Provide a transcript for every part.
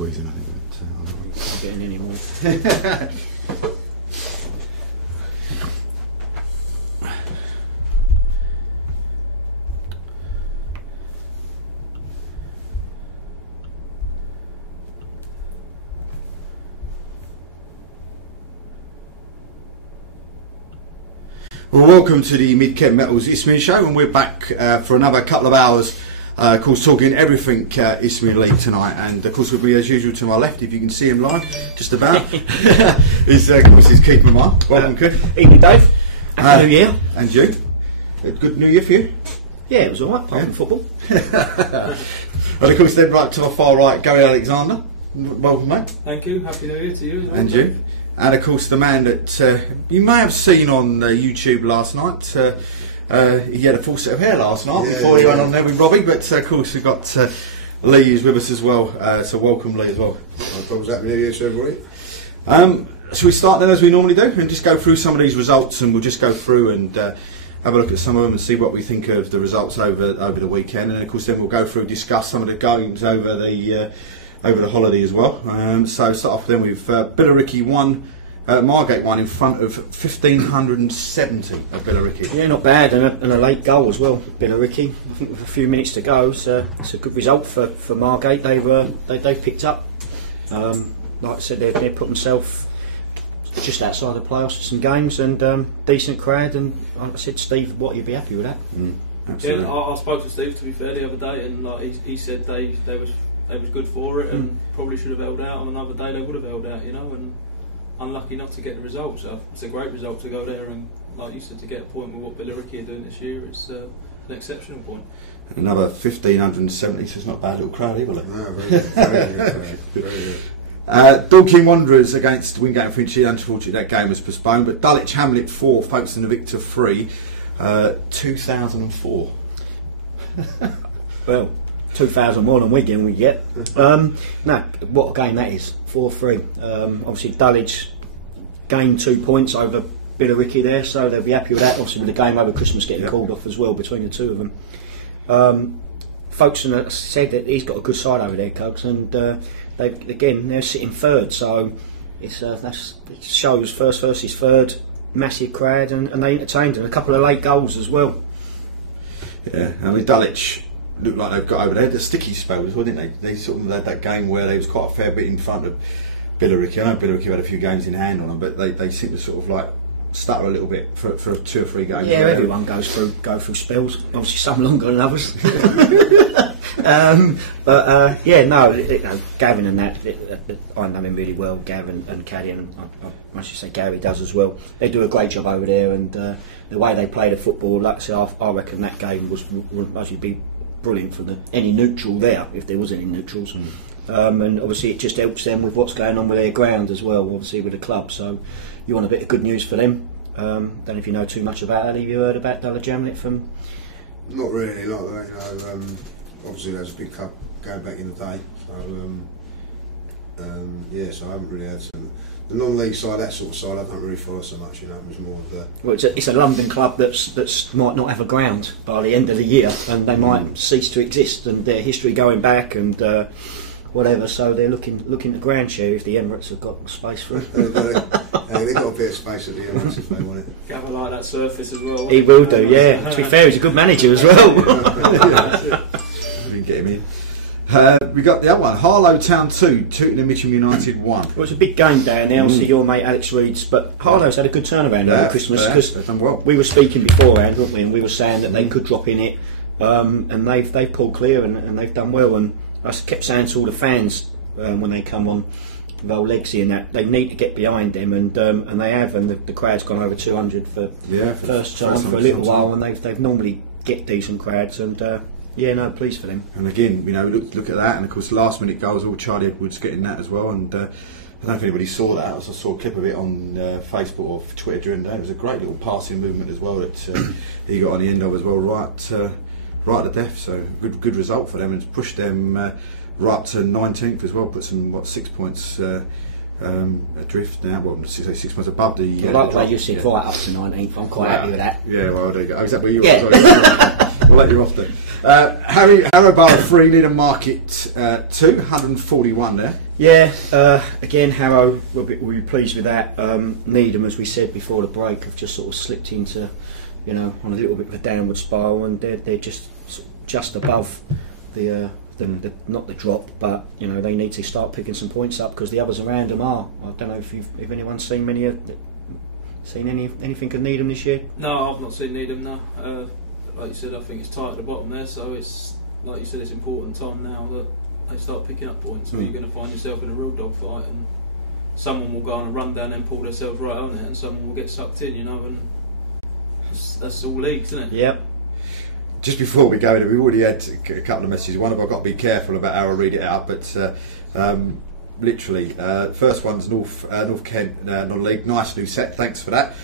squeezing, I think. Not getting any more. Well, welcome to the Mid-Kent Metals Isthmian show, and we're back for another couple of hours, of course, talking everything Isthmian League tonight. And of course, we'll be as usual to my left, if you can see him live, just about. Is Keith Mamar. Welcome, Keith. Evening, Dave. Happy New Year. And you. Good New Year for you. Yeah, it was all right. Apart from football. And of course, then right to my far right, Gary Alexander. Welcome, mate. Thank you. Happy New Year to you as well. And you. And of course, the man that you may have seen on YouTube last night. He had a full set of hair last night before he went on there with Robbie. But of course, we've got Lee who's with us as well. So welcome, Lee, as well. Happy New Year to everybody. Shall we start then, as we normally do, and just go through some of these results, and we'll just go through and have a look at some of them and see what we think of the results over the weekend. And of course, then we'll go through, discuss some of the games over the holiday as well. So start off then with Billericay won, Margate won in front of 1,570 at Billericay. Yeah, not bad, and a late goal as well. Billericay, I think with a few minutes to go, so it's a good result for Margate. They've picked up. Like I said, they've put themselves just outside the playoffs for some games, and decent crowd. And like I said, Steve, what, you'd be happy with that? Absolutely. Yeah, I spoke to Steve, to be fair, the other day, and like he said they was good for it, and probably should have held out. On another day they would have held out, and unlucky not to get the result. So it's a great result to go there, and like you said, to get a point with what Billericay are doing this year, it's an exceptional point. Another 1,570, so it's not a bad little crowd either. No, very good. Very good. Dorking Wanderers against Wingate and Finchley. Unfortunately, that game was postponed. But Dulwich Hamlet 4, Folkestone and Victor 3, 2004. Well, 2001 and Wigan we get. No, what a game that is. 4-3. Obviously, Dulwich gained 2 points over Billericay there, so they'll be happy with that. Obviously, with the game over Christmas getting called off as well between the two of them. Folkestone said that he's got a good side over there, Cugs, and they're sitting third, so it shows first versus third, massive crowd, and they entertained, and a couple of late goals as well. Yeah, I mean, Dulwich looked like they've got over there. The sticky spells, wasn't they? They sort of had that game where they was quite a fair bit in front of Billericay. I know Billericay had a few games in hand on them, but they seem to sort of like stutter a little bit for 2 or 3 games. Yeah, everyone go through spells. Obviously, some longer than others. Gavin and that, I know him really well. Gavin and Caddy, and I should say Gary does as well. They do a great job over there, and the way they play the football, like I say, I reckon that game would actually be brilliant for any neutral there, if there was any neutrals. And obviously it just helps them with what's going on with their ground as well, obviously with the club. So you want a bit of good news for them. Don't know if you know too much about that. Have you heard about Dulwich Hamlet from? Not really, not that. Obviously there's a big cup going back in the day. So so I haven't really had some. The non-league side, that sort of side, I don't really follow so much. It was more of the. Well, it's a London club that's might not have a ground by the end of the year, and they might cease to exist, and their history going back and whatever. So they're looking to ground share if the Emirates have got space for it. They've got a bit of space at the Emirates if they want it. Gavin like that surface as well. He will do, yeah. To be fair, he's a good manager as well. We didn't get him in. We got the other one, Harlow Town 2, Tooting and Mitcham United 1. Well, it's a big game down there. Obviously, your mate Alex Reed's, but Harlow's had a good turnaround over Christmas, because they've done well. We were speaking beforehand, weren't we? And we were saying that they could drop in it, and they've pulled clear and they've done well. And I kept saying to all the fans when they come on with old Legsy and that, they need to get behind them, and they have, and the crowd's gone over 200 for first time for a little while, and they've normally get decent crowds, and pleased for them. And again, look at that, and of course last minute goals, all Charlie Edwards getting that as well, and I don't know if anybody saw that. I saw a clip of it on Facebook or Twitter during the day. It was a great little passing movement as well that he got on the end of as well, right to death. So good result for them, and pushed them right up to 19th as well. Put some 6 points adrift now. Well, 6 points above the. Like you said, right up to 19th. I'm quite happy with that. Yeah, well, there you go. Is that where you are? We'll let you off then. Harrow Borough 3, Needham Market 2, 141 there. Yeah, again, Harrow, we'll be pleased with that. Needham, as we said before the break, have just sort of slipped into, on a little bit of a downward spiral, and they're just above the not the drop, but they need to start picking some points up because the others around them are. I don't know if anyone's seen anything of Needham this year. No, I've not seen Needham. No, like you said, I think it's tight at the bottom there. So it's like you said, it's important time now that they start picking up points, or you're going to find yourself in a real dogfight, and someone will go on a run down and pull themselves right on it, and someone will get sucked in, and that's all leagues, isn't it? Yep. Just before we go, we already had a couple of messages. One of I've got to be careful about how I read it out, but literally, first one's North Kent non-league. Nice new set, thanks for that.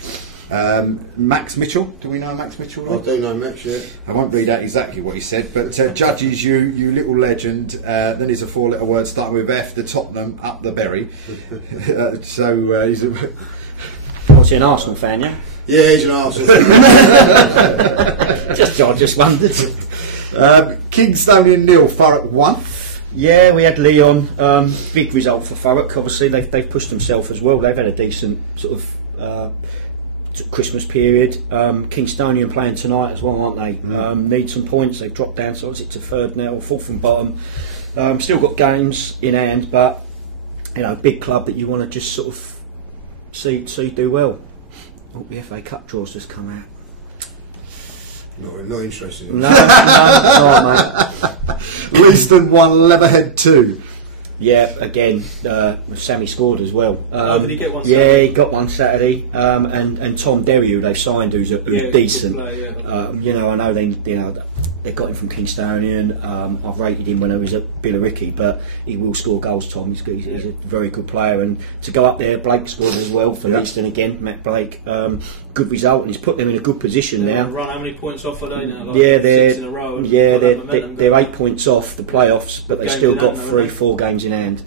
Max Mitchell, do we know Max Mitchell? I do know Max, yeah. I won't read out exactly what he said, but judges you little legend. Then there's a 4-letter word starting with F, the Tottenham, up the berry. So he's What's he, an Arsenal fan, yeah? Yeah, he's an Arsenal I just wondered. Kingstonian 0, Thurrock 1. Yeah, we had Leon. Big result for Thurrock. Obviously, they've pushed themselves as well. They've had a decent sort of Christmas period. Kingstonian playing tonight as well, aren't they? Need some points. They've dropped down, so it's to third now, or fourth from bottom. Still got games in hand, but big club that you want to just sort of see do well. Oh, the FA Cup draws just come out. Not interested. No, mate. Leiston 1, Leatherhead 2. Yeah, again, Sammy scored as well. Did he get one Yeah, Saturday? he got one Saturday. And Tom Derry, who they've signed, who's decent. Play, yeah. I know they got him from Kingstonian. I've rated him when I was at Billericay, but he will score goals. Tom, he's a very good player, and to go up there, Blake scored as well for Leiston again. Matt Blake, good result, and he's put them in a good position now. Run how many points off are they now? They're 6 in a row. they're 8 points off the playoffs, but they still got 3-4 games in hand.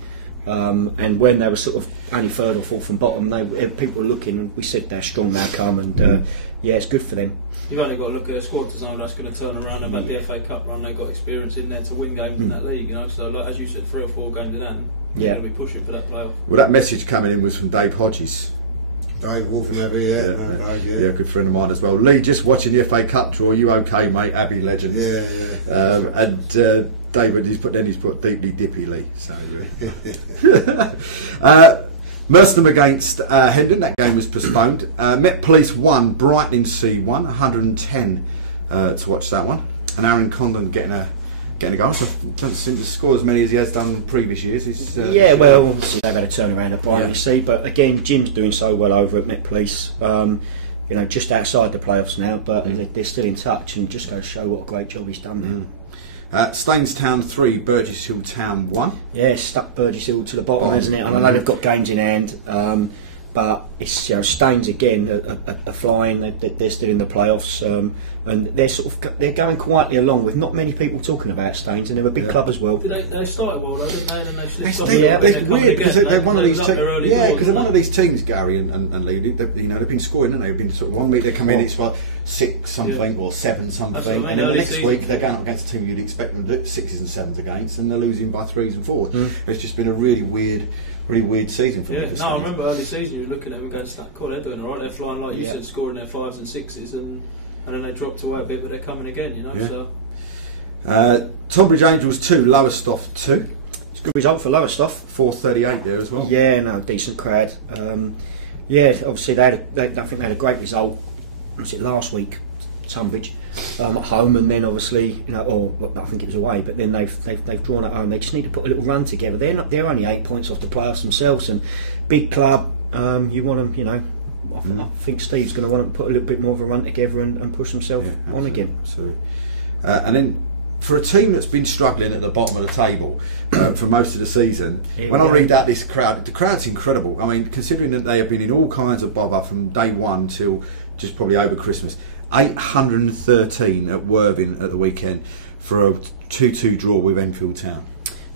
And when they were sort of only third or fourth from bottom, people were looking. We said they're strong now, come, and it's good for them. You've only got to look at a squad to know that's going to turn around about the FA Cup run. They've got experience in there to win games in that league, So, like, as you said, 3 or 4 games in hand, they're going to be pushing for that playoff. Well, that message coming in was from Dave Hodges. Dave Wolf from Abbey, Yeah, good friend of mine as well. Lee, just watching the FA Cup draw. You okay, mate? Abbey legend. Yeah. And David, he's put deeply dippy Lee. So. Merstham against Hendon. That game was postponed. Met Police 1, Brighton C 1, 110 to watch that one. And Aaron Condon getting a goal. So don't seem to score as many as he has done in previous years. Well, they've had a turnaround at Brighton, you see. But again, Jim's doing so well over at Met Police. Just outside the playoffs now, but they're still in touch, and just going to show what a great job he's done there. Staines Town 3, Burgess Hill Town 1. Yeah, stuck Burgess Hill to the bottom, hasn't it? And I know they've got games in hand, but it's Staines again are flying. They're still in the playoffs, and they're going quietly along with not many people talking about Staines, and they're a big club as well. They started well, though, didn't they? And they They're weird because they're one of these teams. Yeah, because they're one of these teams, Gary and Lee. They've been scoring, and they've been sort of one week they come in, it's like 6 something or 7 something, and then the next week they're going up against a team you'd expect them to do 6s and 7s against, and they're losing by 3s and 4s. It's just been a really weird season for them. I remember early season you were looking at them going, "God, they're doing all right. They're flying like you said, scoring their 5s and 6s, and then they dropped away a bit, but they're coming again, So Tonbridge Angels 2, Lowestoft 2. It's a good result for Lowestoft. 438 there as well. Yeah, no, decent crowd. Obviously I think they had a great result. Was it last week, Tunbridge, at home, and then obviously I think it was away, but then they've drawn at home. They just need to put a little run together. They're only 8 points off the playoffs themselves, and big club. You want them, I think Steve's going to want them to put a little bit more of a run together and push themselves on again. Absolutely. And then for a team that's been struggling at the bottom of the table for most of the season, when I read out this crowd, the crowd's incredible. I mean, considering that they have been in all kinds of bother from day one till just probably over Christmas. 813 at Worthing at the weekend for a 2-2 draw with Enfield Town.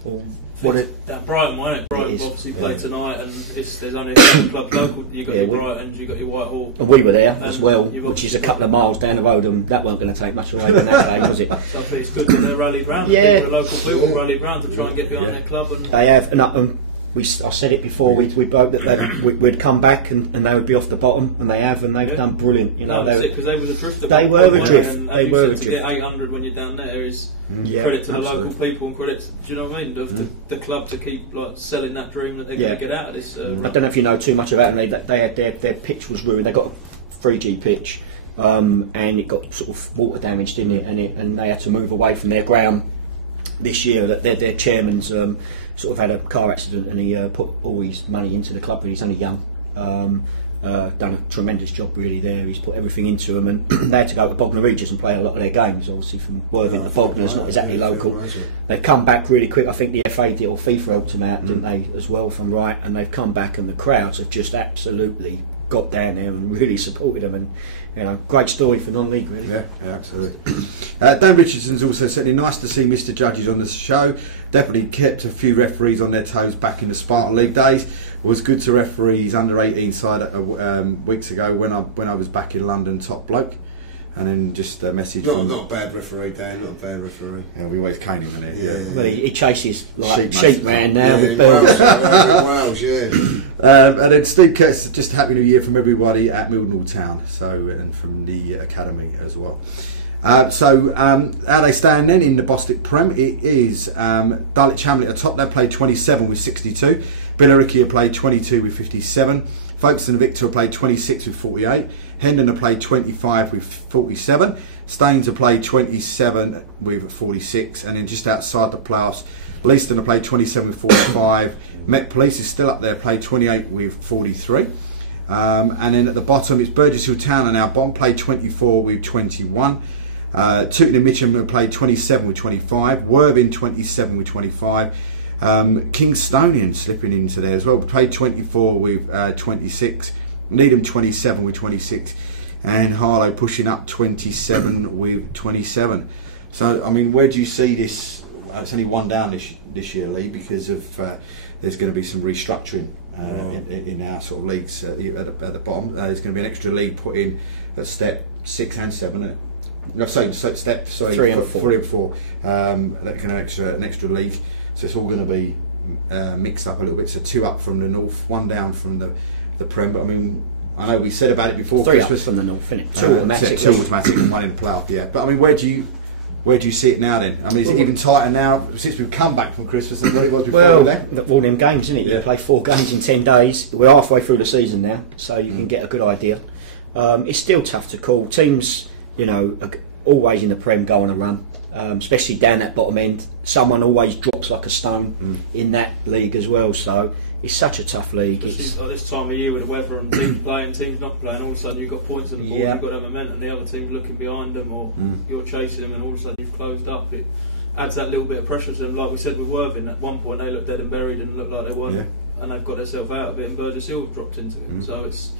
Well, That Brighton one, it? Brighton obviously played tonight, and there's only a couple of clubs local. You got your Brightons, you got your Whitehall. And we were there as well, which is a couple of miles down the road, and that weren't going to take much away from that game, was it? So I think it's good that they rallied round. Yeah, the local people rallied round to try and get behind their club. And they have, and I said it before. We spoke that we'd come back and they would be off the bottom, and they have, and they've done brilliant. You know, because they was adrift. They were adrift. They were adrift. To get 800 when you're down there is credit to the local people and credit. Do you know what I mean? The club to keep selling that dream that they're going to get out of this. I don't know if you know too much about them. They had their pitch was ruined. They got a 3G pitch, and it got sort of water damaged in it, and they had to move away from their ground this year. That their chairman's sort of had a car accident, and he put all his money into the club, but he's only young. Done a tremendous job really there. He's put everything into them, and they had to go to Bognor Regis and play a lot of their games, obviously from Worthing to Bognor's, not exactly local. They've come back really quick. I think the FA did, or FIFA helped them out, didn't they, as well, from right, and they've come back, and the crowds have just absolutely got down there and really supported them, and great story for non-league really. Yeah, absolutely. Dan Richardson's also said it's nice to see Mr. Judges on the show. Definitely kept a few referees on their toes back in the Spartan League days. It was good to referees under 18 side weeks ago when I was back in London, top bloke. And then just a message. Not a bad referee, Dan. Not a bad referee. Yeah, we always cane him in it. Yeah. Well, he chases like sheep man now with Wales. Wales, yeah. And then Steve Curtis, just a happy new year from everybody at Mildenhall Town. So and from the academy as well. So how they stand then in the Bostik Prem? It is Dulwich Hamlet at top. They played 27 with 62. Billericay have played 22 with 57. Folkestone and Victor have played 26 with 48. Hendon have played 25 with 47. Staines have played 27 with 46. And then just outside the playoffs, Leiston have played 27 with 45. Met Police is still up there, played 28 with 43. And then at the bottom, it's Burgess Hill Town and our bottom, played 24 with 21. Tooting and Mitcham have played 27 with 25. Worthing 27 with 25. Kingstonian slipping into there as well, played 24 with 26. Needham 27 with 26, and Harlow pushing up 27 with 27. So I mean, where do you see this? It's only one down this year, Lee, because of there's going to be some restructuring in our sort of leagues at the bottom. There's going to be an extra league put in at step 6 and 7. No, sorry, step 3 and 4. Like an extra league. So it's all going to be mixed up a little bit. So 2 up from the north, 1 down from the Prem. But I mean, I know we said about it before 3 Christmas. up from the north, isn't it? 2 automatic. 2 automatic and 1 in the playoff. Yeah. But I mean, where do you see it now then? I mean, is it even tighter now since we've come back from Christmas than what it was before? Well, all them games, isn't it? You play 4 games in 10 days. We're halfway through the season now, so you can get a good idea. It's still tough to call. Teams, are always in the Prem go on a run, especially down that bottom end. Someone always drops like a stone in that league as well. So it's such a tough league. This time of year with the weather and teams playing, teams not playing, all of a sudden you've got points on the board, you've got that momentum, the other team's looking behind them, or you're chasing them, and all of a sudden you've closed up. It adds that little bit of pressure to them. Like we said with Worthing, at one point they looked dead and buried and looked like they weren't, and they've got themselves out of it, and Burgess Hill dropped into it. So it's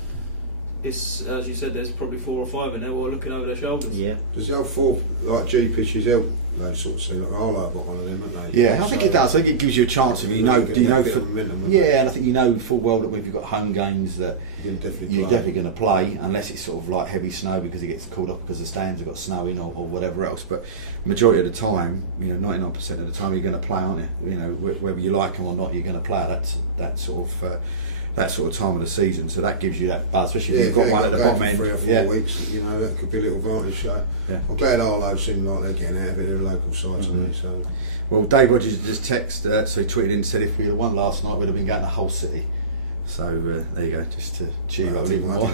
as you said, there's probably 4 or 5 in there all looking over their shoulders. Yeah. Does the old 4 like G pitches help? They sort of see like Harlow got one of them, haven't they? Yeah, I think it does. I think it gives you a chance of and I think full well that if you've got home games that you're definitely going to play, unless it's sort of like heavy snow because it gets called off because the stands have got snow in or whatever else. But majority of the time, 99% of the time you're going to play, aren't you? Whether you like them or not, you're going to play. That sort of time of the season, so that gives you that buzz, especially if you've got one at the bottom end. 3 or 4 weeks, that could be a little advantage. So I'm glad Arlo seem like they're getting out of it. They're a local side to me. So well, Dave Rogers just texted, so he tweeted in and said if we had won last night, we'd have been going to Hull City. So there you go, just to cheer you up a little more.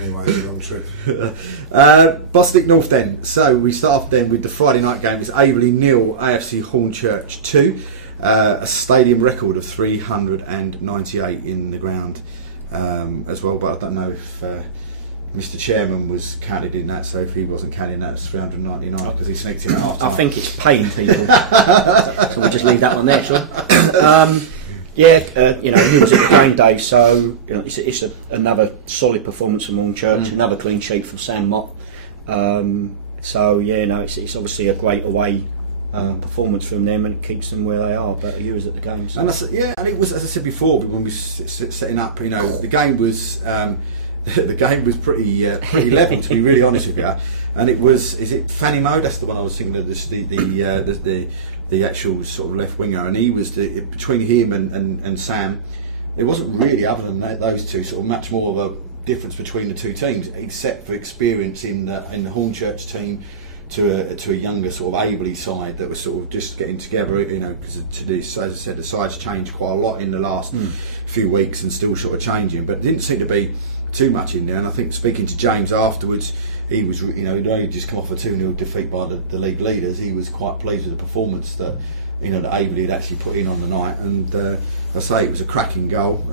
Anyway, it's a long trip. Bostik North then. So we start off then with the Friday night game. It's Averley 0, AFC Hornchurch 2. A stadium record of 398 in the ground as well, but I don't know if Mr. Chairman was counted in that, so if he wasn't counting that, it's 399 because he sneaked in at half time. I think it's paying people, so we'll just leave that one there, Sean. He was at the game day, so it's another solid performance from Hornchurch, another clean sheet from Sam Mott. It's obviously a great away performance from them, and it keeps them where they are. But you was at the game, so. And and it was, as I said before, when we were setting up. You know, the game was the game was pretty level, to be really honest with you. And it was, is it Fanny Moe? That's the one I was thinking of. The actual sort of left winger, and he was between him and Sam. It wasn't really, other than those two, sort of much more of a difference between the two teams, except for experience in the Hornchurch team to a younger sort of Abley side that was sort of just getting together. You know, because as I said, the side's changed quite a lot in the last few weeks and still sort of changing, but it didn't seem to be too much in there. And I think speaking to James afterwards, he was, you know, he'd only just come off a 2-0 defeat by the league leaders. He was quite pleased with the performance that, you know, that Abley had actually put in on the night. And I say it was a cracking goal,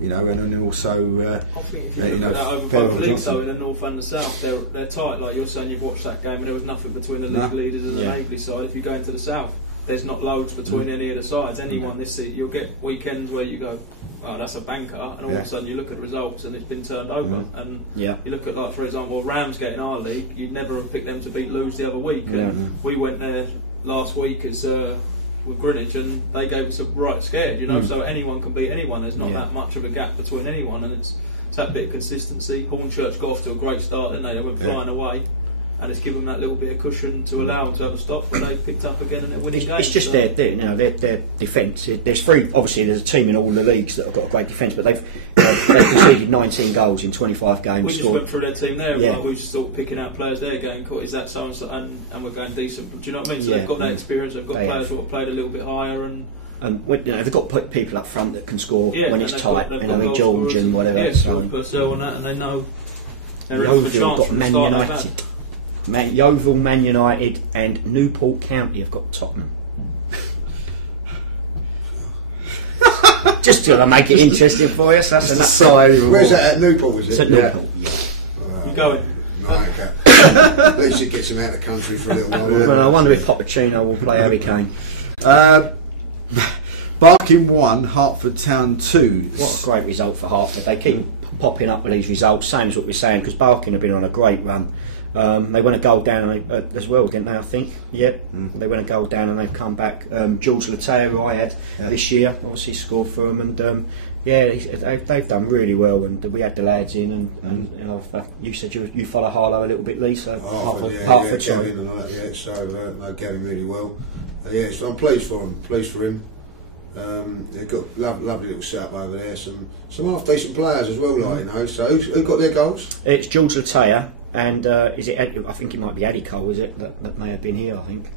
you know, and then also I think if you look at that over both leagues, though, in the north and the south, they're tight. Like you're saying, you've watched that game and there was nothing between the league leaders and the Abley side. If you go into the south, there's not loads between any of the sides. Anyone this season, you'll get weekends where you go, oh, that's a banker, and all of a sudden you look at the results and it's been turned over. And you look at, like, for example, Ramsgate in our league, you'd never have picked them to beat Lewes the other week. And we went there last week as with Greenwich, and they gave us a right scared, you know. So anyone can beat anyone. There's not that much of a gap between anyone, and it's that bit of consistency. Hornchurch got off to a great start, didn't they? They went flying away. And it's given them that little bit of cushion to allow them to have a stop, but they picked up again and they're winning games. It's just their defence. There's obviously there's a team in all the leagues that have got a great defence, but they've conceded 19 goals in 25 games. We just went through their team there. Like, we were just sort picking out players there, going, is that so and so, and we're going decent. Do you know what I mean? So they've got that experience. They've got players who have played a little bit higher and. And you know, they've got people up front that can score when it's tight. You know, like George and whatever. Yeah, so Purcell and that, and they know they're in for a chance from the start. They've had. Yeovil, Man United and Newport County have got Tottenham. Just to make it interesting for us. That's enough. Where's that at Newport, is it? It's at Newport, You going? No, okay. At least it gets him out of the country for a little while. Well, I wonder if Pochettino will play Harry Kane. Barking 1, Hertford Town 2. What a great result for Hertford. They keep popping up with these results, same as what we're saying, because Barking have been on a great run. They went a goal down as well, didn't they, I think? Yep. They went a goal down and they've come back. George Latea, who I had this year, obviously scored for them. And they've done really well. And we had the lads in. And you know, you said you follow Harlow a little bit, Lee. So Hertford, Gavin and all that, so know Gavin really well. So I'm pleased for him. They've got lovely little setup over there. Some half decent players as well, like, you know. So who got their goals? It's George Latea. And is it? I think it might be Addy Cole, is it? That may have been here, I think.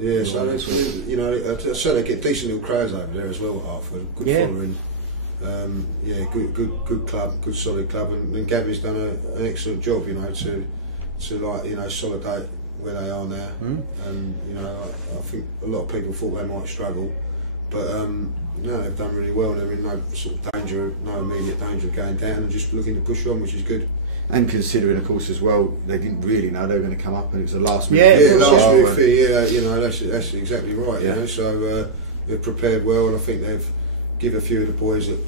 Yeah, so you know, so they get decent little crowds over there as well at Hertford. Good following. Good club, good solid club, and Gavin's done an excellent job, you know, to like, you know, solidate where they are now. And you know, I think a lot of people thought they might struggle, but no, they've done really well. They're in no sort of danger, no immediate danger of going down, and just looking to push on, which is good. And considering, of course, as well, they didn't really know they were going to come up, and it was a last minute. Last minute fee. You know, that's exactly right. You know, so they've prepared well, and I think they've given a few of the boys that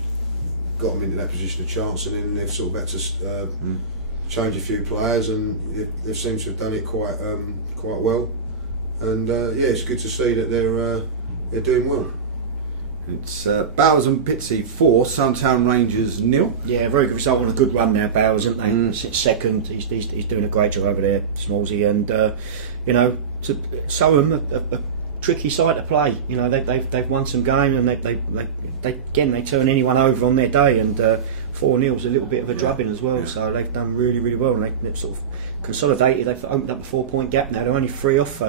got them into that position a chance, and then they've sort of had to change a few players, and they seem to have done it quite well. And it's good to see that they're doing well. It's Bowers and Pitsea 4, Suntown Rangers 0. Yeah, very good result on a good run now, Bowers, isn't they? Since second, he's doing a great job over there, Smallsy, and you know, some of them a tricky side to play. You know, they've won some games, and they turn anyone over on their day, and 4-0 was a little bit of a drubbing as well. So they've done really, really well, and they've sort of consolidated. They've opened up a 4-point gap now. They're only 3 off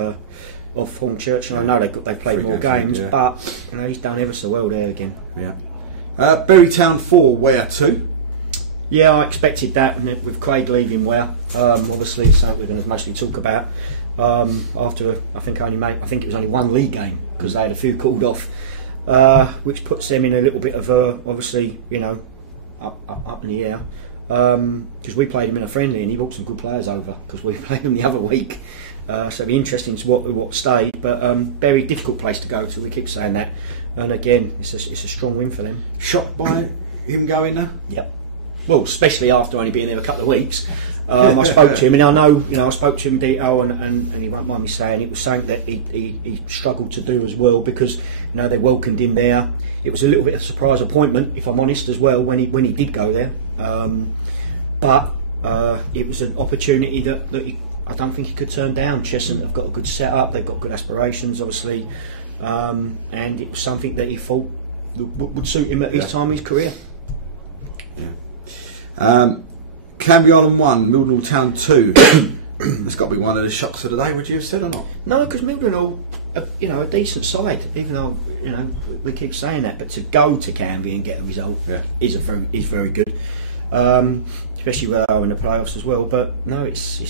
Hornchurch, and I know they've played more games, but you know, he's done ever so well there again. Yeah. Berrytown 4, Ware 2. Yeah, I expected that, and with Craig leaving Ware, obviously something we're going to mostly talk about. After I think it was only one league game because they had a few called off, which puts them in a little bit of obviously, you know, up in the air. Because we played him in a friendly and he brought some good players over because we played them the other week. So it'll be interesting to what stayed, but very difficult place to go to. We keep saying that, and again, it's a strong win for them. Shocked by him going there? Yep. Well, especially after only being there a couple of weeks. I spoke to him, and I know, I spoke to him in detail, and he won't mind me saying it was something that he struggled to do as well, because they welcomed him there. It was a little bit of a surprise appointment, if I'm honest, as well, when he did go there. But it was an opportunity that I don't think he could turn down. Cheshunt have got a good setup, they've got good aspirations, obviously, and it was something that he thought would suit him at his time in his career. Yeah. Canvey Island 1, Mildenhall Town 2. That's got to be one of the shocks of the day, would you have said, or not? No, because Mildenhall, a decent side, even though we keep saying that, but to go to Canvey and get a result is very good, especially where they are in the playoffs as well. But no, it's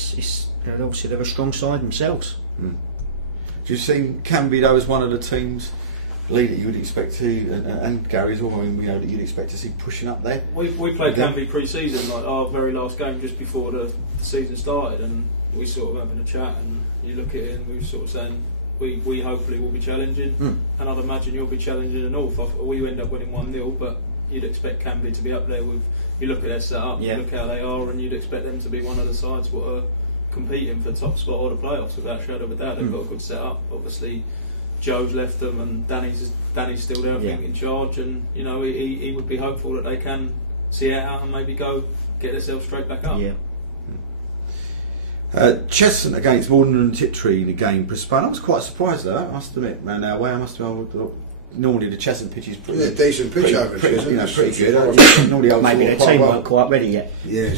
obviously they're a strong side themselves. Do you see Canvey though as one of the teams, Lee, that you would expect to, and Gary as well, that you'd expect to see pushing up there? We played Canvey pre-season, like our very last game just before the season started, and we sort of having a chat, and you look at it and we were sort of saying we hopefully will be challenging, and I'd imagine you'll be challenging the North. We end up winning 1-0, but you'd expect Canvey to be up there with. You look at their setup, you look how they are, and you'd expect them to be one of the sides what are competing for top spot or the playoffs without a shadow of a doubt. They've got a good setup. Obviously, Joe's left them, and Danny's still there, I think, in charge, and he would be hopeful that they can see it out and maybe go get themselves straight back up. Yeah. Cheshunt against Morden and Tiptree in the game postponed. I was quite surprised though, I must admit, round our way. Normally the Cheshunt pitch is pretty decent pitch over pretty good. Maybe their team weren't quite ready yet. Yeah,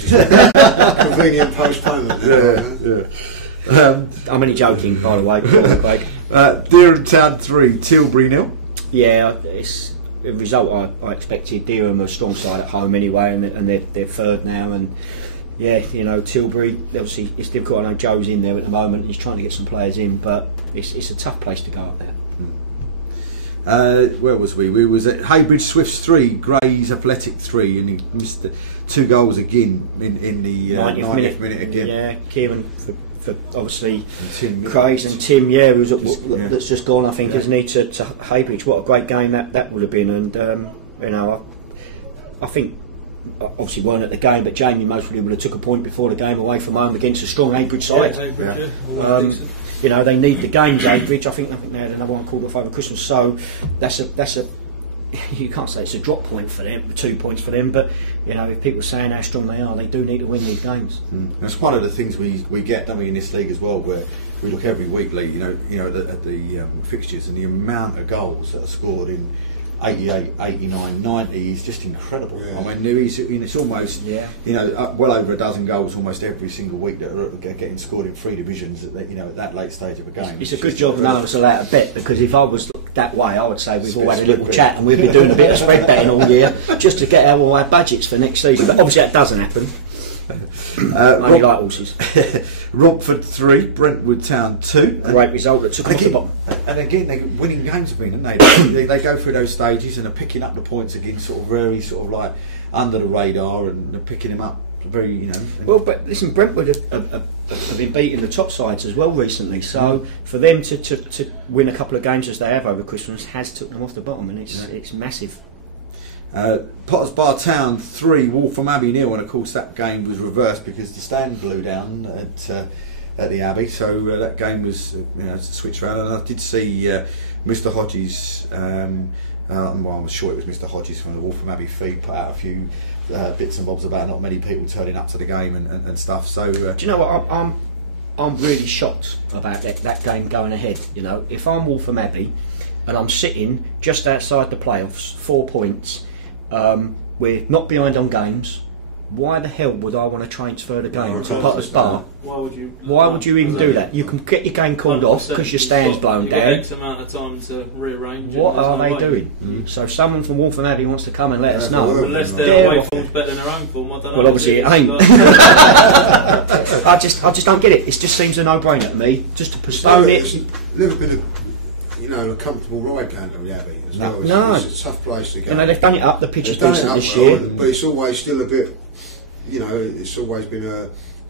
convenient postponement. I'm only joking, by the way. Durham Town 3, Tilbury 0. Yeah, it's a result I expected. Durham are a strong side at home anyway, and they're third now. And yeah, Tilbury, obviously it's difficult. I know Joe's in there at the moment, he's trying to get some players in, but it's a tough place to go up there. Where was we? We was at Haybridge Swifts 3, Grays Athletic 3, and he missed 2 goals again in the 90th minute again. Yeah, Kieran for obviously Craze and Tim, that's just gone, I think, isn't he, to Haybridge. What a great game that would have been, and I think obviously weren't at the game, but Jamie most probably would have took a point before the game away from home against a strong Haybridge side. They need the games, Haybridge. I think they had another one called off over Christmas, so that's a you can't say it's a drop point for them, 2 points for them, but if people are saying how strong they are, they do need to win these games. That's one of the things we get, don't we, in this league as well, where we look every week, Lee, at the fixtures, and the amount of goals that are scored in 88, 89, 90 is just incredible. I mean, it's almost well over a dozen goals almost every single week that are getting scored in 3 divisions at that late stage of a game. It's a good job none of us allowed to bet, because if I was that way, I would say we've all had a little chat and we've been doing a bit of spread betting all year just to get all our budgets for next season. But obviously that doesn't happen. Only like horses. Romford 3, Brentwood Town 2. Great result that took them off the bottom. And again, they're winning games, have been, haven't they? They go through those stages and are picking up the points again, sort of very like under the radar, and they're picking them up very, Well, but listen, Brentwood have been beating the top sides as well recently, so for them to win a couple of games as they have over Christmas has took them off the bottom, and it's massive. Potters Bar Town 3, Waltham Abbey 0, and of course that game was reversed because the stand blew down at the Abbey, so that game was switched around. And I did see Mr Hodges, I was sure it was Mr Hodges from the Waltham Abbey feed, put out a few bits and bobs about not many people turning up to the game and stuff. So do you know what, I'm really shocked about that game going ahead. If I'm Waltham Abbey and I'm sitting just outside the playoffs, 4 points, we're not behind on games, why the hell would I want to transfer the game to Potters Bar? Why would you even do that? You can get your game called off because your stand's blown down. X amount of time to rearrange. What are they doing? So someone from Waltham Abbey wants to come and let us know. Unless their away form's better than their own form, I don't know. Well, obviously it ain't. I just don't get it. It just seems a no-brainer to me. Just to postpone it. It's never been a comfortable ride going to the Abbey as well. No. It's a tough place to go. They've done it up. The pitch is decent this year, but it's always still a bit. It's always been a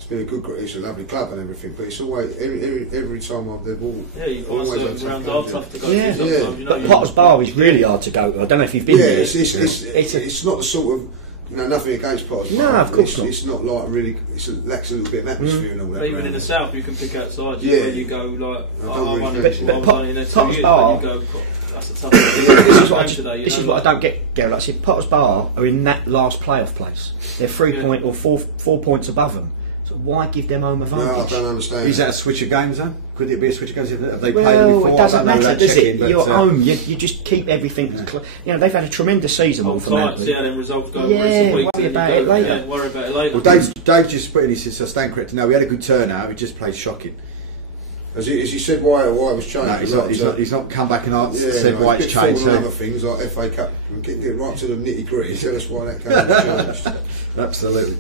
good. It's a lovely club and everything, but it's always every time they've all. Yeah, you always round tough to go. But Potters Bar is really hard to go to. I don't know if you've been there. It's not the sort of No, nothing against Potters. No, of course not. It's not like really. It lacks a little bit of atmosphere and all that. But even in the south, you can pick outside. Yeah. You go like, I I won but in there 2 Potters years, Bar- but you go, that's a tough This is what I don't get, Gary. Like I said, Potters Bar are in that last playoff place. They're 3 point or 4 points above them. So why give them home advantage? No, I don't understand. Is that a switch of games then? Could it be a switch of games? Have they played it Well, before? it doesn't matter, does it? But, You're home. You just keep everything. You know, they've had a tremendous season. Hold tight, see how them results go. Yeah, worry about it later. Yeah, worry about it later. Well, Dave's just put in. He says, "I stand corrected." No, we had a good turnout. We just played shocking. Has he said why it was changed? No, he's not come back and said why it's changed. So other things like FA Cup, get right to the nitty gritty. Tell us why that game changed. Absolutely.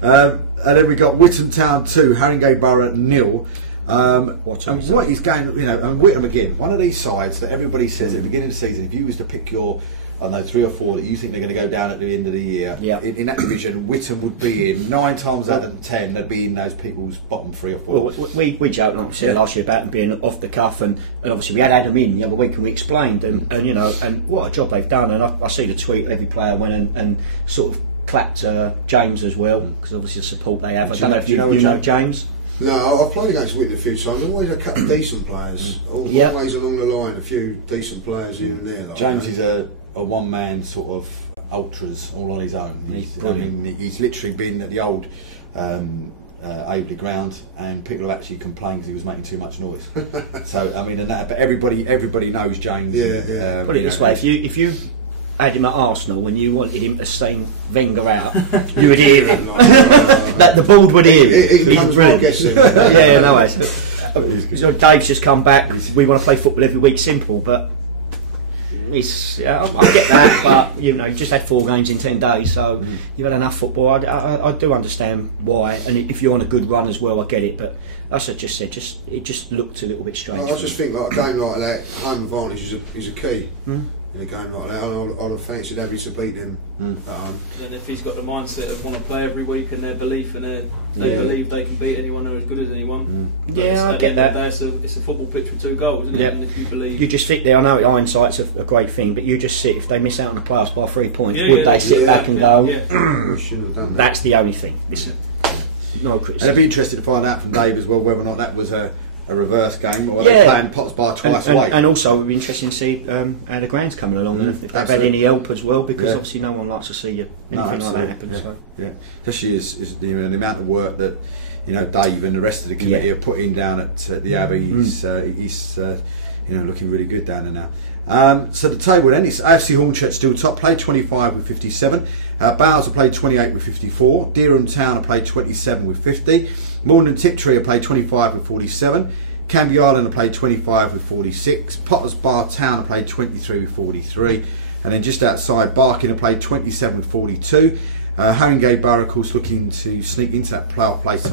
And then we got Whittam Town 2, Haringey Borough 0. And what is going, you know, and Whittam again, one of these sides that everybody says at the beginning of the season, if you was to pick your, I don't know, 3 or 4 that you think they're going to go down at the end of the year, in that division, Whittam would be in 9 times out of 10. They'd be in those people's bottom 3 or 4. Well, we joked, like we said last year, about them being off the cuff, and obviously we had Adam in the other week and we explained, and you know, and what a job they've done. And I see the tweet, every player went and sort of clapped James as well, because obviously the support they have. I don't know if you know James. No, I've played against Whittam a few times. Always a couple of decent players. Always along the line, a few decent players here and there. Like James is a one-man sort of ultras all on his own. He's literally been at the old Abley ground, and people have actually complained because he was making too much noise. So I mean, but everybody knows James. Yeah. Put it this way: if you had him at Arsenal and you wanted him to sing Wenger out, you would hear him. That the board would hear him. He's brilliant. Yeah, no way. So Dave's just come back. We want to play football every week. Simple, but it's I get that. But you know, you just had 4 games in 10 days, so you've had enough football. I do understand why, and if you're on a good run as well, I get it. But as I just said, it just looked a little bit strange. I just think like a game like that, home advantage is a key. In a game like that, I'd have fancied Abbey to beat them at home. And if he's got the mindset of want to play every week and their belief and they believe they can beat anyone who are as good as anyone. Yeah, I get that. It's a football pitch with 2 goals, isn't it? And if you believe, you just sit there. I know hindsight's a great thing, but you just sit. If they miss out on the playoffs by 3 points, would they sit back and go? We shouldn't have done that. That's the only thing. Listen, no criticism. And I'd be interested to find out from Dave as well whether or not that was a reverse game, or are they playing Potters Bar twice away? And also, it would be interesting to see how the ground's coming along, and if they've had any help as well, because obviously no one likes to see anything like that happen. So. Yeah, especially is the amount of work that Dave and the rest of the committee are putting down at the Abbey. He's looking really good down there now. So the table then, it's AFC Hornchurch still top, played 25 with 57. Bowes have played 28 with 54. Dereham Town have played 27 with 50. Morton and Tiptree have played 25 with 47. Canby Island have played 25 with 46. Potters Bar Town have played 23 with 43. And then just outside, Barking have played 27 with 42. Haringey Borough, of course, looking to sneak into that playoff place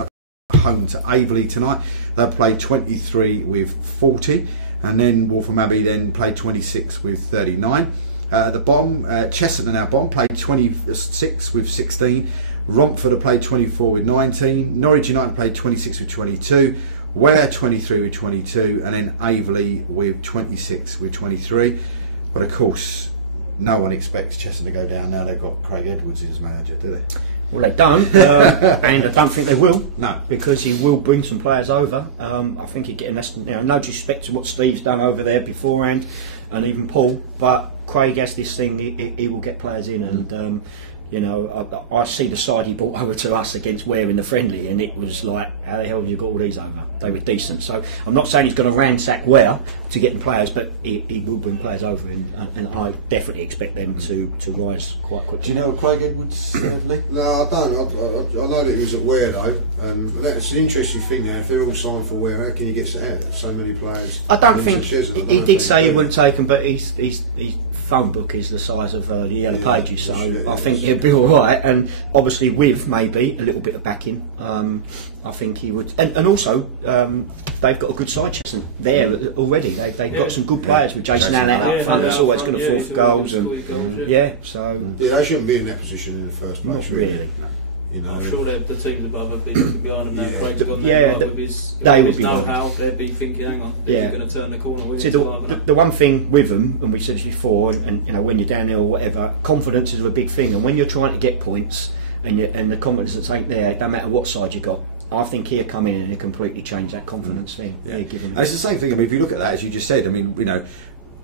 home to Aveley tonight. They've played 23 with 40. And then Waltham Abbey then played 26 with 39. The bottom, Chesterton now bottom, played 26 with 16. Romford have played 24 with 19. Norwich United played 26 with 22. Ware 23 with 22. And then Aveley with 26 with 23. But of course, no one expects Chesterton to go down now. They've got Craig Edwards as manager, do they? Well, they don't, and I don't think they will. No, because he will bring some players over. I think he's getting no disrespect to what Steve's done over there beforehand, and even Paul. But Craig has this thing; he will get players in, and I see the side he brought over to us against Ware in the friendly, and it was like, how the hell have you got all these over? They were decent. So I'm not saying he's going to ransack Ware to get the players, but he will bring players over, and I definitely expect them to rise quite quickly. Do you know Craig Edwards, Lee? No, I don't. I know that he was at Ware though, and that's an interesting thing now. If they're all signed for Ware, how can you get so many players? I don't think he did say he wouldn't take them, but his phone book is the size of the Yellow Pages, so I think he'll be all right. And obviously, with maybe a little bit of backing, I think he would. And also, they've got a good side chest there already. They've got some good players with Jason Allen up front. That's always going to fall for goals. And they shouldn't be in that position in the first place. Not really. You know, I'm sure the teams above have been looking behind him now. Yeah. Craig's gone there, like, with his know-how. They'd be thinking, hang on, they're going to turn the corner. See, the one thing with them, and we said this before, and you know, when you're down there or whatever, confidence is a big thing. And when you're trying to get points and the confidence ain't there, it don't matter what side you got. I think he'll come in and he'll completely change that confidence thing. Yeah. And it's the same thing. I mean, if you look at that, as you just said, I mean, you know,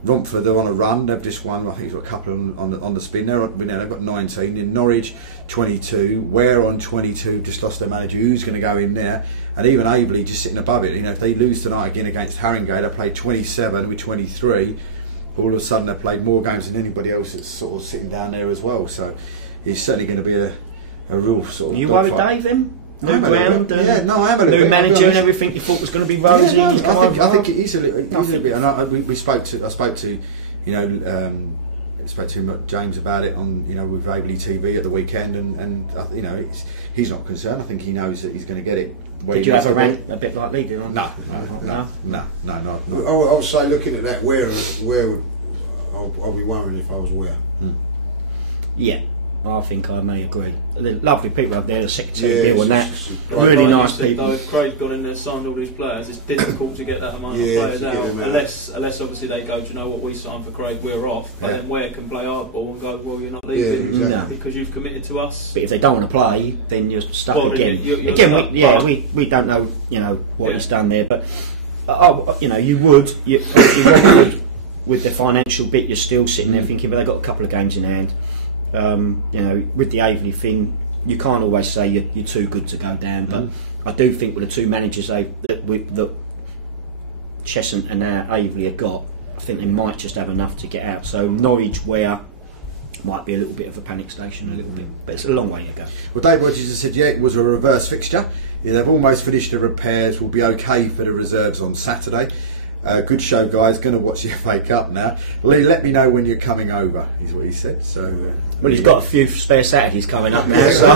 Romford, they're on a run. They've just won. I think he's got a couple on the spin. They've got 19. In Norwich, 22. Ware on 22. Just lost their manager. Who's going to go in there? And even Aveley just sitting above it. You know, if they lose tonight again against Haringey, they played 27 with 23. All of a sudden, they played more games than anybody else that's sort of sitting down there as well. So it's certainly going to be a real sort of. You worried, Dave? Then? New ground, new manager, and everything you thought was going to be rosy. Yeah, no, I think it is a little bit. And I spoke to, you know, spoke to James about it on, you know, with Aveley TV at the weekend, and you know, he's not concerned. I think he knows that he's going to get it. Did you have a rant a bit like Lee did? No. I would say, looking at that, where I'll be worrying if I was Ware. Yeah. I think I may agree. They're lovely people up there, the secretary deal and that. Really really nice people. Though, if Craig gone in there and signed all these players, it's difficult to get that amount of players out. Unless obviously they go, do you know what, we signed for Craig, we're off. But then Ware can play hardball and go, well, you're not leaving because you've committed to us. But if they don't want to play, then you're stuck again. You're stuck. We don't know, you know, what he's done there. But you know, you would with the financial bit, you're still sitting there thinking, but they've got a couple of games in hand. You know, with the Aveley thing, you can't always say you're too good to go down, but I do think with the two managers that Cheshunt and now Aveley have got, I think they might just have enough to get out. So Norwich, Ware might be a little bit of a panic station, a little bit, but it's a long way to go. Well, Dave Rogers has said, it was a reverse fixture. Yeah, they've almost finished the repairs. Will be okay for the reserves on Saturday. Good show, guys. Going to watch the FA Cup now. Lee, let me know when you're coming over, is what he said. So, well, he's got a few spare Saturdays coming up now. So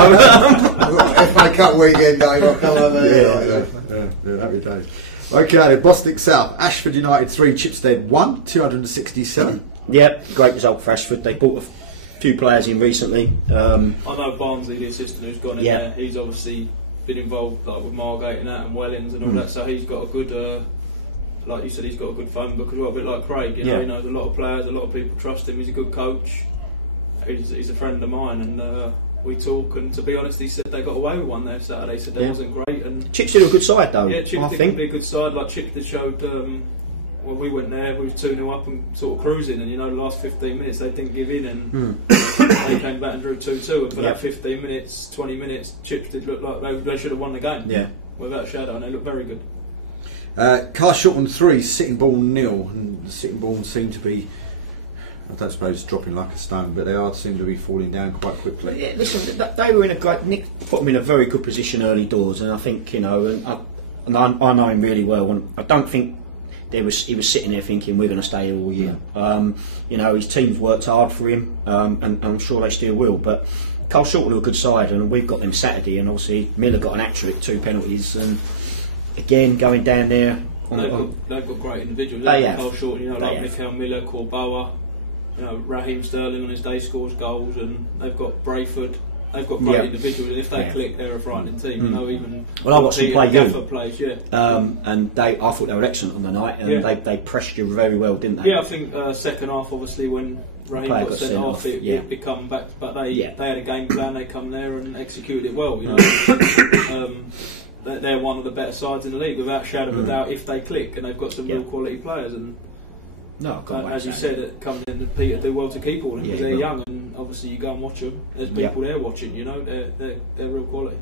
FA Cup weekend, Dave. I'll come over there. Yeah, that'd be Dave. Okay, Bostik South. Ashford United 3, Chipstead 1, 267. Yeah, great result for Ashford. They brought a few players in recently. I know Barnsley, the assistant who's gone in there. He's obviously been involved like with Margate and that, and Wellings and all that. So he's got a good. Like you said, he's got a good phone book as well, a bit like Craig. You know, he knows a lot of players, a lot of people trust him. He's a good coach. He's a friend of mine, and we talk. And to be honest, he said they got away with one there Saturday. He said they wasn't great. And Chipstead a good side though. Yeah, Chipstead can be a good side. Like Chipstead showed when we went there, we were 2-0 up and sort of cruising. And you know, the last 15 minutes they didn't give in, and they came back and drew 2-2. And for that 15 minutes, 20 minutes, Chipstead looked like they should have won the game. Yeah, without a shadow, and they looked very good. Carshalton 3, Sittingbourne 0, and Sittingbourne seem to be, I don't suppose, dropping like a stone, but they seem to be falling down quite quickly. Yeah, listen, they were in a great. Nick put them in a very good position early doors, and I think, you know, and I know him really well, and I don't think he was sitting there thinking we're going to stay here all year. You know, his team's worked hard for him, and I'm sure they still will. But Carshalton are a good side, and we've got them Saturday, and obviously Miller got an hat-trick, 2 penalties, and again, going down there. They've got great individuals. Carshalton, you know, like Mikael Miller, Corboa, you know, Raheem Sterling on his day scores goals, and they've got Brayford. They've got great individuals, and if they click, they're a frightening team. You know, even I watched them play you. Plays, and I thought they were excellent on the night, and they pressed you very well, didn't they? Yeah, I think second half, obviously, when Raheem got sent off, it come back, but they had a game plan. They come there and executed it well. You know. They're one of the better sides in the league, without a shadow of a doubt, if they click, and they've got some real quality players. And as you said, it comes in and Peter do well to keep all of them because they're young, and obviously you go and watch them. There's people there watching, you know, they're real quality.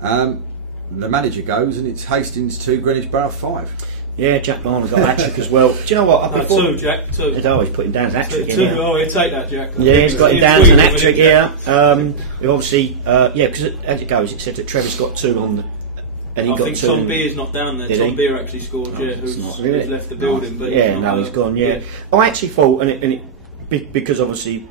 The manager goes, and it's Hastings 2, Greenwich Borough 5. Yeah, Jack Barnes got a hat-trick as well. Do you know what? 2, Jack, 2. He's always putting down his hat-trick. Oh, he'll take that, Jack. Yeah, he's got him down as an hat-trick, obviously, because as it goes, it said that Trevor's got 2 on the... And I think Tom Beer's not down there. Tom Beer actually scored, who's left the building. But he's gone, I actually thought, because obviously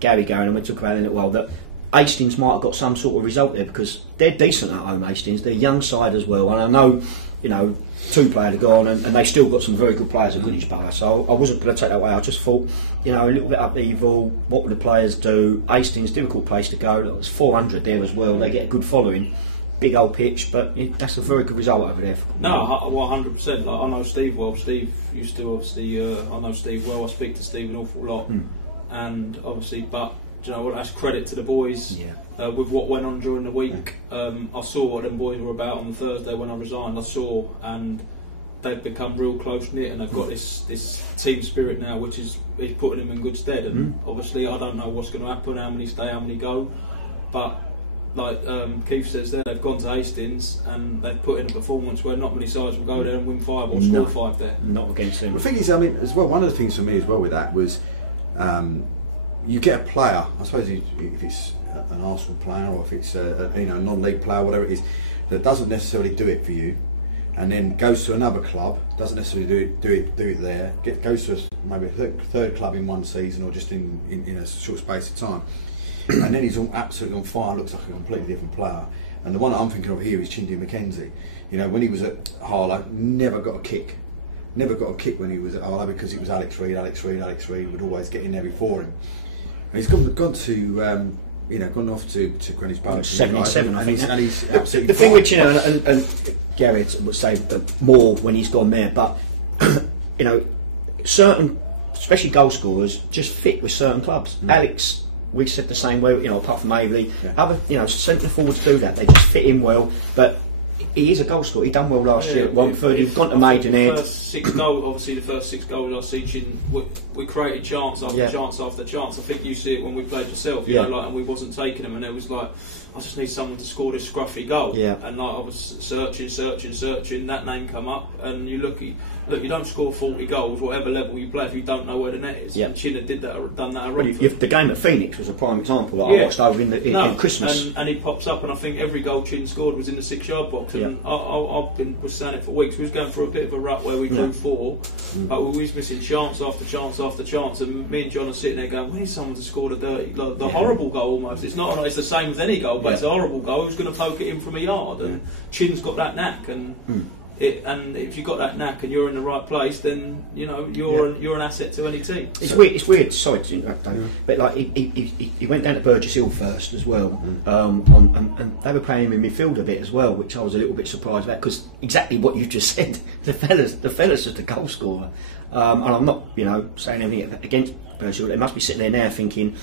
Gary going, and we talk about it in a while, that Hastings might have got some sort of result there because they're decent at home, Hastings. They're a young side as well, and I know, you know, 2 players have gone, and they still got some very good players at Greenwich Borough. So I wasn't going to take that away. I just thought, you know, a little bit upheaval. What would the players do? Hastings, difficult place to go. There's 400 there as well. They get a good following. Big old pitch, but that's a very good result over there. No, well, 100%. Like, I know Steve well. Steve used to obviously. I know Steve well. I speak to Steve an awful lot, and obviously, but you know what? That's credit to the boys. Yeah. With what went on during the week, I saw what them boys were about on Thursday when I resigned. I saw, and they've become real close knit, and they've got this team spirit now, which is putting them in good stead. And obviously, I don't know what's going to happen, how many stay, how many go, but. Like Keith says there, they've gone to Hastings and they've put in a performance where not many sides will go there and win 5 or score 5 there. Not against him. The thing is, I mean, as well, one of the things for me as well with that was you get a player, I suppose if it's an Arsenal player or if it's a non-league player, whatever it is, that doesn't necessarily do it for you, and then goes to another club, doesn't necessarily do it there, goes to maybe a third club in one season or just in a short space of time. And then he's absolutely on fire, looks like a completely different player. And the one that I'm thinking of here is Chindy McKenzie. You know, when he was at Harlow, never got a kick. Never got a kick when he was at Harlow because it was Alex Reid would always get in there before him. And he's gone off to Greenwich Borough. 77, I think. And he's absolutely the thing which, you know, and Garrett would say more when he's gone there, but, you know, certain, especially goal scorers, just fit with certain clubs. Alex... We said the same way, you know, apart from Aveley. Other, you know, centre forwards do that. They just fit in well. But he is a goal scorer. He done well last year at Romford. He's gone to Maidenhead. The first 6 goals, obviously, the first 6 goals I see Chin, we created chance after chance after chance. I think you see it when we played yourself, you know, like, and we wasn't taking them, and it was like, I just need someone to score this scruffy goal. And like, I was searching. That name come up, and you look, you don't score 40 goals, whatever level you play, if you don't know where the net is. And Chin had done that at Romford. The game at Phoenix was a prime example that I watched over in Christmas. And he pops up, and I think every goal Chin scored was in the 6-yard box. And I was saying it for weeks. We was going through a bit of a rut where we drew 4, but we was missing chance after chance after chance. And me and John are sitting there going, "We need someone to score the dirty, like, the horrible goal almost." It's not. It's the same with any goal, but it's a horrible goal. Who's going to poke it in from a yard? And Chin's got that knack, and if you've got that knack and you're in the right place, then you know you're an asset to any team. It's weird. Sorry to interrupt, but like he went down to Burgess Hill first as well, and they were playing him in midfield a bit as well, which I was a little bit surprised about because exactly what you just said. The fella's just a goal scorer, and I'm not saying anything against Burgess Hill. They must be sitting there now thinking,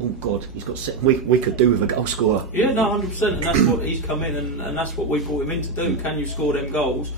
oh God, he's got we could do with a goal scorer. Yeah, no, 100%, and that's what he's come in, and that's what we brought him in to do. Can you score them goals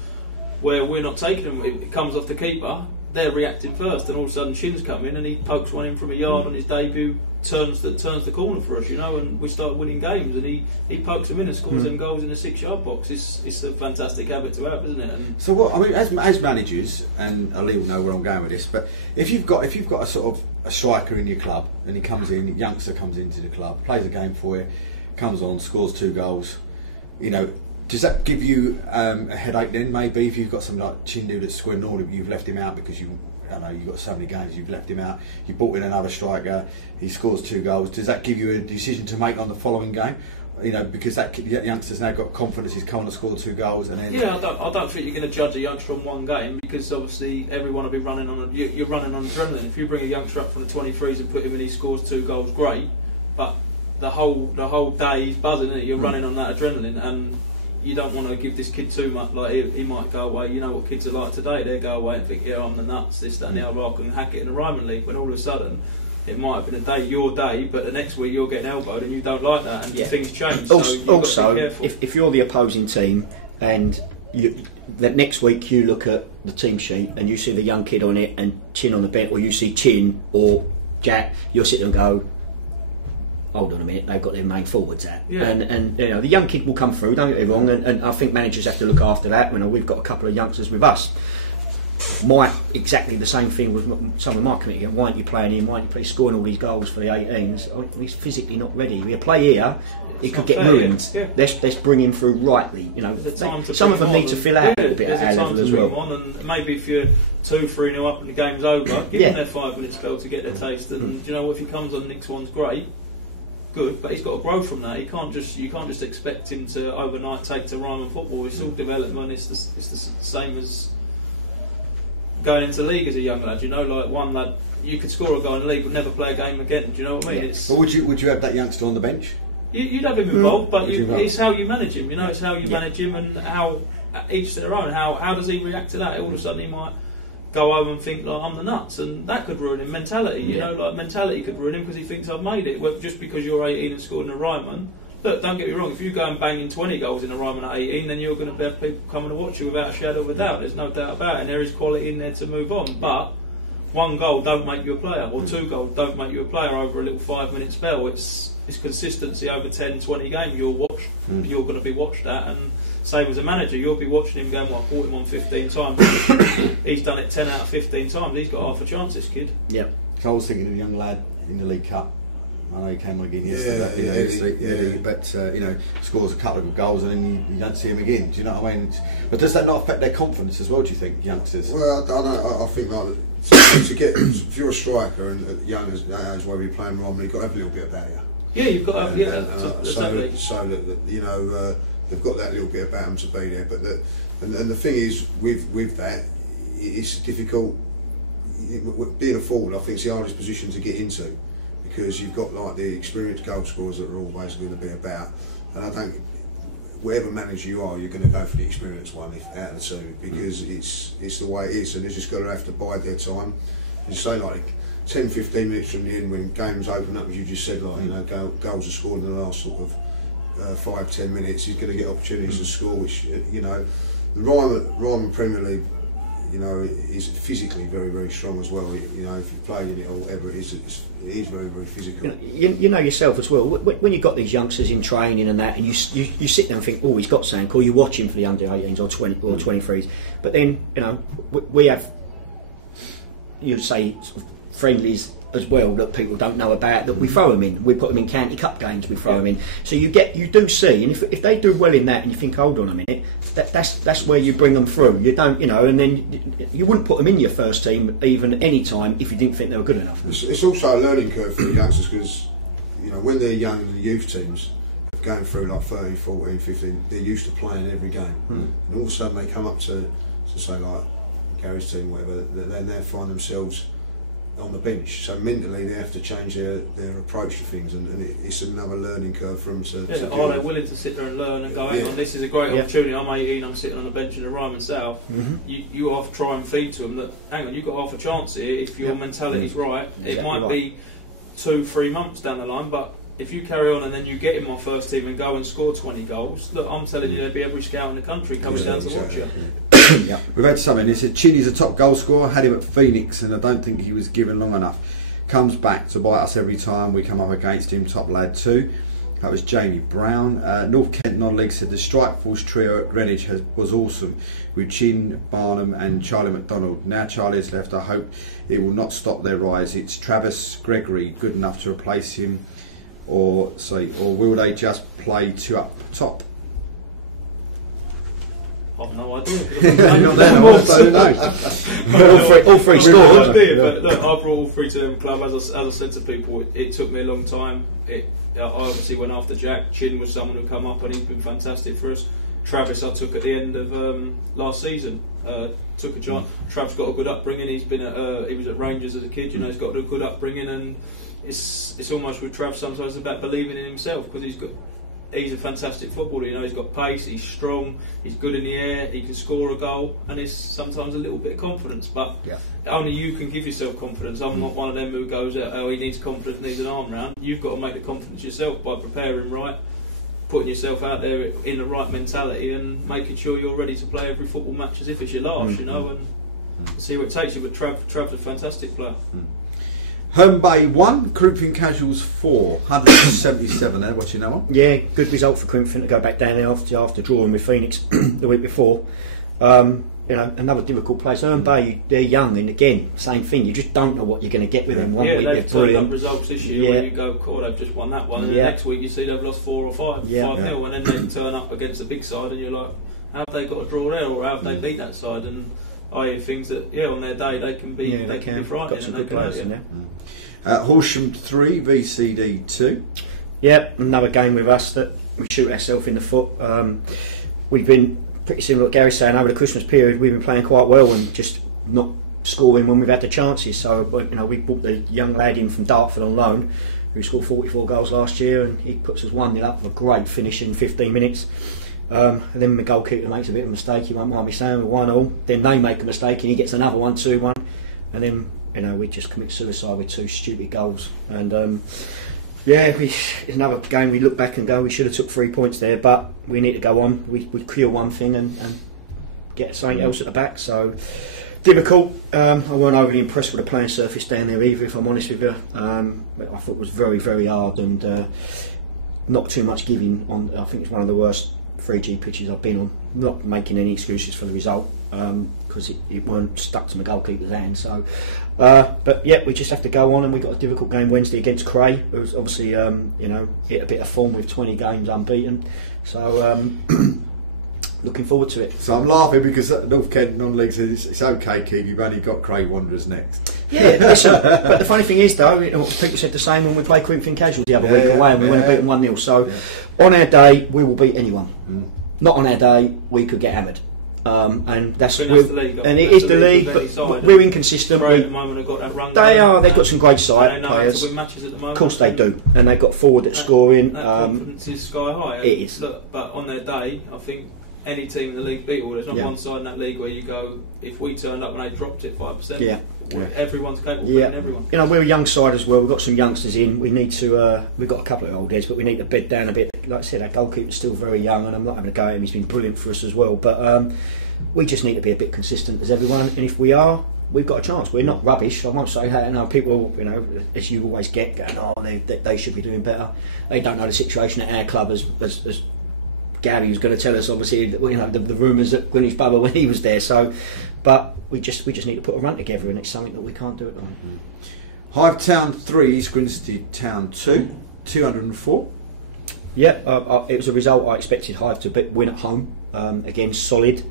where we're not taking them? It comes off the keeper, they're reacting first, and all of a sudden Shin's come in and he pokes one in from a yard on his debut, turns the corner for us, and we start winning games, and he pokes them in and scores them goals in the 6-yard box. It's a fantastic habit to have, isn't it? And so what I mean, as managers, and Ali will know where I'm going with this, but if you've got a sort of a striker in your club, and he comes in, a youngster comes into the club, plays a game for you, comes on, scores 2 goals, does that give you a headache then? Maybe if you've got something like Chindu that's scoring all, you've left him out because you've got so many games, you've left him out. You brought in another striker, he scores 2 goals. Does that give you a decision to make on the following game? Because that youngster's now got confidence, he's come on to score 2 goals, and then I don't think you're going to judge a youngster on one game, because obviously everyone will be running on. You're running on adrenaline. If you bring a youngster up from the 23s and put him in, he scores 2 goals, great. But the whole day he's buzzing, isn't it? You're running on that adrenaline, and you don't want to give this kid too much. Like he might go away. You know what kids are like today? They go away and think, yeah, I'm the nuts, this, that, and the other. I can hack it in the Ryman League. When all of a sudden, it might have been a day, your day, but the next week you're getting elbowed and you don't like that, and things change. Also, so you've got to be careful. If you're the opposing team and that next week you look at the team sheet and you see the young kid on it and Chin on the bench, or you see Chin or Jack, you'll sit there and go, hold on a minute, they've got their main forwards out. And the young kid will come through, don't get me wrong, and I think managers have to look after that. We've got a couple of youngsters with us. Exactly the same thing with some of my committee. Why aren't you playing him? Why aren't you scoring all these goals for the 18s? Oh, he's physically not ready. We play here, he could get ruined. Let's bring him through rightly. Some of them need to fill out a little bit at our level as well. And maybe if you're 2-3-0 up and the game's over, give them their 5-minute spell to get their taste. And if he comes on, next one's great. good, but he's got to grow from that. You can't just expect him to overnight take to Ryman football. It's all development. It's the same as going into league as a young lad. You know, like one lad, you could score a goal in the league but never play a game again. Do you know what I mean? Yeah. But would you have that youngster on the bench? You'd have him involved, but it's how you manage him. You know, it's how you manage him and how each to their own. How does he react to that? All of a sudden, he might go home and think like I'm the nuts, and that could ruin him. Mentality, you know, like mentality could ruin him because he thinks I've made it. Well, just because you're 18 and scored in a Ryman. Look, don't get me wrong. If you go and bang in 20 goals in a Ryman at 18, then you're going to have people coming to watch you without a shadow of a doubt. There's no doubt about it, and there is quality in there to move on. But one goal don't make you a player, or two goals don't make you a player over a little 5-minute spell. It's consistency over 10, 20 games you'll watch. You're going to be watched at, and same as a manager, you'll be watching him going, well, I caught him on 15 times. He's done it 10 out of 15 times. He's got half a chance, this kid. Yeah. So I was thinking of a young lad in the League Cup. I know he came on again yesterday, but you know, scores a couple of good goals and then you don't see him again. Do you know what I mean? But does that not affect their confidence as well? Do you think, youngsters? Well, I think like to get if you're a striker and young as whether you're playing Ryman, you've got to have a little bit about you. Yeah, you've got to have, exactly. So that you know they've got that little bit about them to be there. But and the thing is with that, it's difficult. Being a forward, I think, is the hardest position to get into, because you've got like the experienced goal scorers that are always going to be about, and I think whatever manager you are, you're going to go for the experienced one out of the two, because it's the way it is, and they're just going to have to bide their time. And say like 10-15 minutes from the end, when games open up, as you just said, like, you know, goals are scored in the last sort of 5-10 minutes, he's going to get opportunities to score, which, you know, the Ryman Premier League, you know, is physically very, very strong as well. You know, if you've played in it or whatever it is very, very physical. You know yourself as well, when you've got these youngsters in training and that, and you sit there and think, oh, he's got something cool, you watch him for the under-18s or 20 or 23s, but then, you know, we have, you'd say, sort of friendlies as well that people don't know about, that we throw them in. We put them in county cup games, we throw them in. So you do see, and if they do well in that, and you think, hold on a minute, that's where you bring them through. You don't, you know, and then you wouldn't put them in your first team even any time if you didn't think they were good enough. It's also a learning curve for the youngsters, because, you know, when they're young in the youth teams, going through like 13, 14, 15, they're used to playing every game. And all of a sudden they come up to say like Gary's team, whatever, they now find themselves on the bench, so mentally they have to change their approach to things, and it's another learning curve for them to are they willing to sit there and learn and go, hang on, this is a great opportunity, I'm 18, I'm sitting on the bench in the Ryman South. You have to try and feed to them that, hang on, you've got half a chance here if your mentality's right. It might be 2-3 months down the line, but if you carry on and then you get in my first team and go and score 20 goals, look, I'm telling you, there'd be every scout in the country coming down to watch you. We've had something. He said Chinny's a top goal scorer, had him at Phoenix, and I don't think he was given long enough. Comes back to bite us every time we come up against him, top lad too. That was Jamie Brown. North Kent non-league said the Strikeforce trio at Greenwich was awesome, with Chin, Barnum and Charlie McDonald. Now Charlie has left, I hope it will not stop their rise. It's Travis Gregory good enough to replace him, or will they just play two up top? I've no idea. All three scored. But look, I brought all three to the club. As I said to people, it took me a long time. I obviously went after Jack. Chin was someone who come up and he's been fantastic for us. Travis I took at the end of last season. Took a chance. Trav's got a good upbringing. He was at Rangers as a kid. You know, he's got a good upbringing, and it's almost with Trav sometimes about believing in himself, because he's a fantastic footballer. You know, he's got pace, he's strong, he's good in the air, he can score a goal, and it's sometimes a little bit of confidence. But only you can give yourself confidence. I'm not one of them who goes, oh, he needs confidence, needs an arm round. You've got to make the confidence yourself by preparing right, putting yourself out there in the right mentality, and making sure you're ready to play every football match as if it's your last. You know, and see where it takes you. But Trav's a fantastic player. Home Bay 1, Corinthian Casuals 4, 177 there, what's your number? Yeah, good result for Corinthian to go back down there after drawing with Phoenix the week before. You know, another difficult place. Home Bay, they're young, and again, same thing, you just don't know what you're going to get with them. One week they've turned up results this year where you go, cool, they've just won that one, and the next week you see they've lost 4 or 5-0, and then they turn up against a big side, and you're like, how have they got a draw there, or how have they beat that side? And I hear things that, on their day they can be frightening. Got some good players in there. Horsham 3, VCD 2. Yeah, another game with us that we shoot ourselves in the foot. We've been pretty similar to what Gary's saying over the Christmas period. We've been playing quite well and just not scoring when we've had the chances. So we brought the young lad in from Dartford on loan, who scored 44 goals last year, and he puts us 1-0 up with a great finish in 15 minutes. And then the goalkeeper makes a bit of a mistake. He won't mind me saying, 1-1. Then they make a mistake and he gets another 1-2-1, and then we just commit suicide with 2 stupid goals. And it's another game we look back and go, we should have took 3 points there, but we need to go on. We clear one thing and get something else at the back. So difficult. I weren't overly impressed with the playing surface down there either, if I'm honest with you. I thought it was very, very hard and not too much giving on. I think it's one of the worst 3G pitches I've been on. Not making any excuses for the result, because it weren't stuck to my goalkeeper's hand. So, but yeah, we just have to go on, and we got a difficult game Wednesday against Cray. It was obviously hit a bit of form with 20 games unbeaten. So looking forward to it. So I'm laughing because North Kent non-league says it's okay, Keith. You've only got Cray Wanderers next. Yeah, listen, but the funny thing is though, people said the same when we played Corinthian Casuals the other week away, and we went and beat them 1-0. So on our day, we will beat anyone. Not on our day, we could get hammered. And that's the league, and it is the league, but we're inconsistent. At the moment have got that run. They've got some great side players. To win matches at the moment. Of course they do, and they've got forward at scoring. That confidence is sky high. It is. Look, but on their day, I think any team in the league beatable. There's not one side in that league where you go, if we turned up and they dropped it 5%. Everyone's capable of beating everyone. We're a young side as well. We've got some youngsters in. We need to. We've got a couple of old heads, but we need to bed down a bit. Like I said, our goalkeeper's still very young, and I'm not having a go at him. He's been brilliant for us as well. But we just need to be a bit consistent as everyone. And if we are, we've got a chance. We're not rubbish. I won't say that. No, people, as you always get, going, they should be doing better. They don't know the situation at our club as Gary was going to tell us, obviously, the rumours at Greenwich Bubba when he was there. So, but we just need to put a run together, and it's something that we can't do at the moment. Hive Town 3, East Grinstead Town 2, 204. Yeah, it was a result I expected Hive to win at home. Again, solid.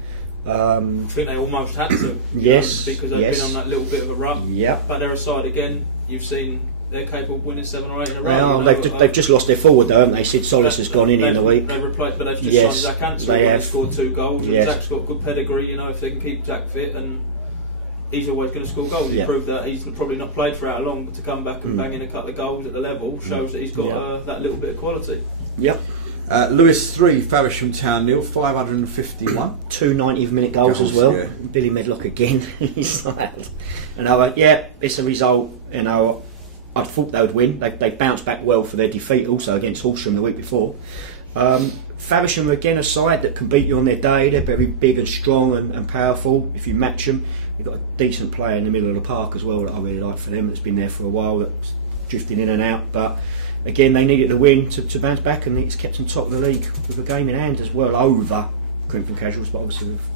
I think they almost had to. Yes, because they've been on that little bit of a run. Yeah, but they're aside again. You've seen. They're capable of winning 7 or 8 in a row. Well, they've just lost their forward though, haven't they? Sid Solis has gone in the week. They've replaced, but they've just signed Zach Ansel when they scored 2 goals. And Zach's got good pedigree, if they can keep Zach fit, and he's always going to score goals. He's proved that he's probably not played for how long, but to come back and bang in a couple of goals at the level shows that he's got that little bit of quality. Yep. Lewis 3, Faversham Town 0, 551. 2 90-minute goals as well. Yeah. Billy Medlock again. He's like, it's a result. I thought they would win. They bounced back well for their defeat also against Horsham the week before. Faversham are again a side that can beat you on their day. They're very big and strong and powerful if you match them. You've got a decent player in the middle of the park as well that I really like for them, that's been there for a while, that's drifting in and out. But again, they needed the win to bounce back, and it's kept them top of the league with a game in hand as well over Corinthian Casuals, but obviously we've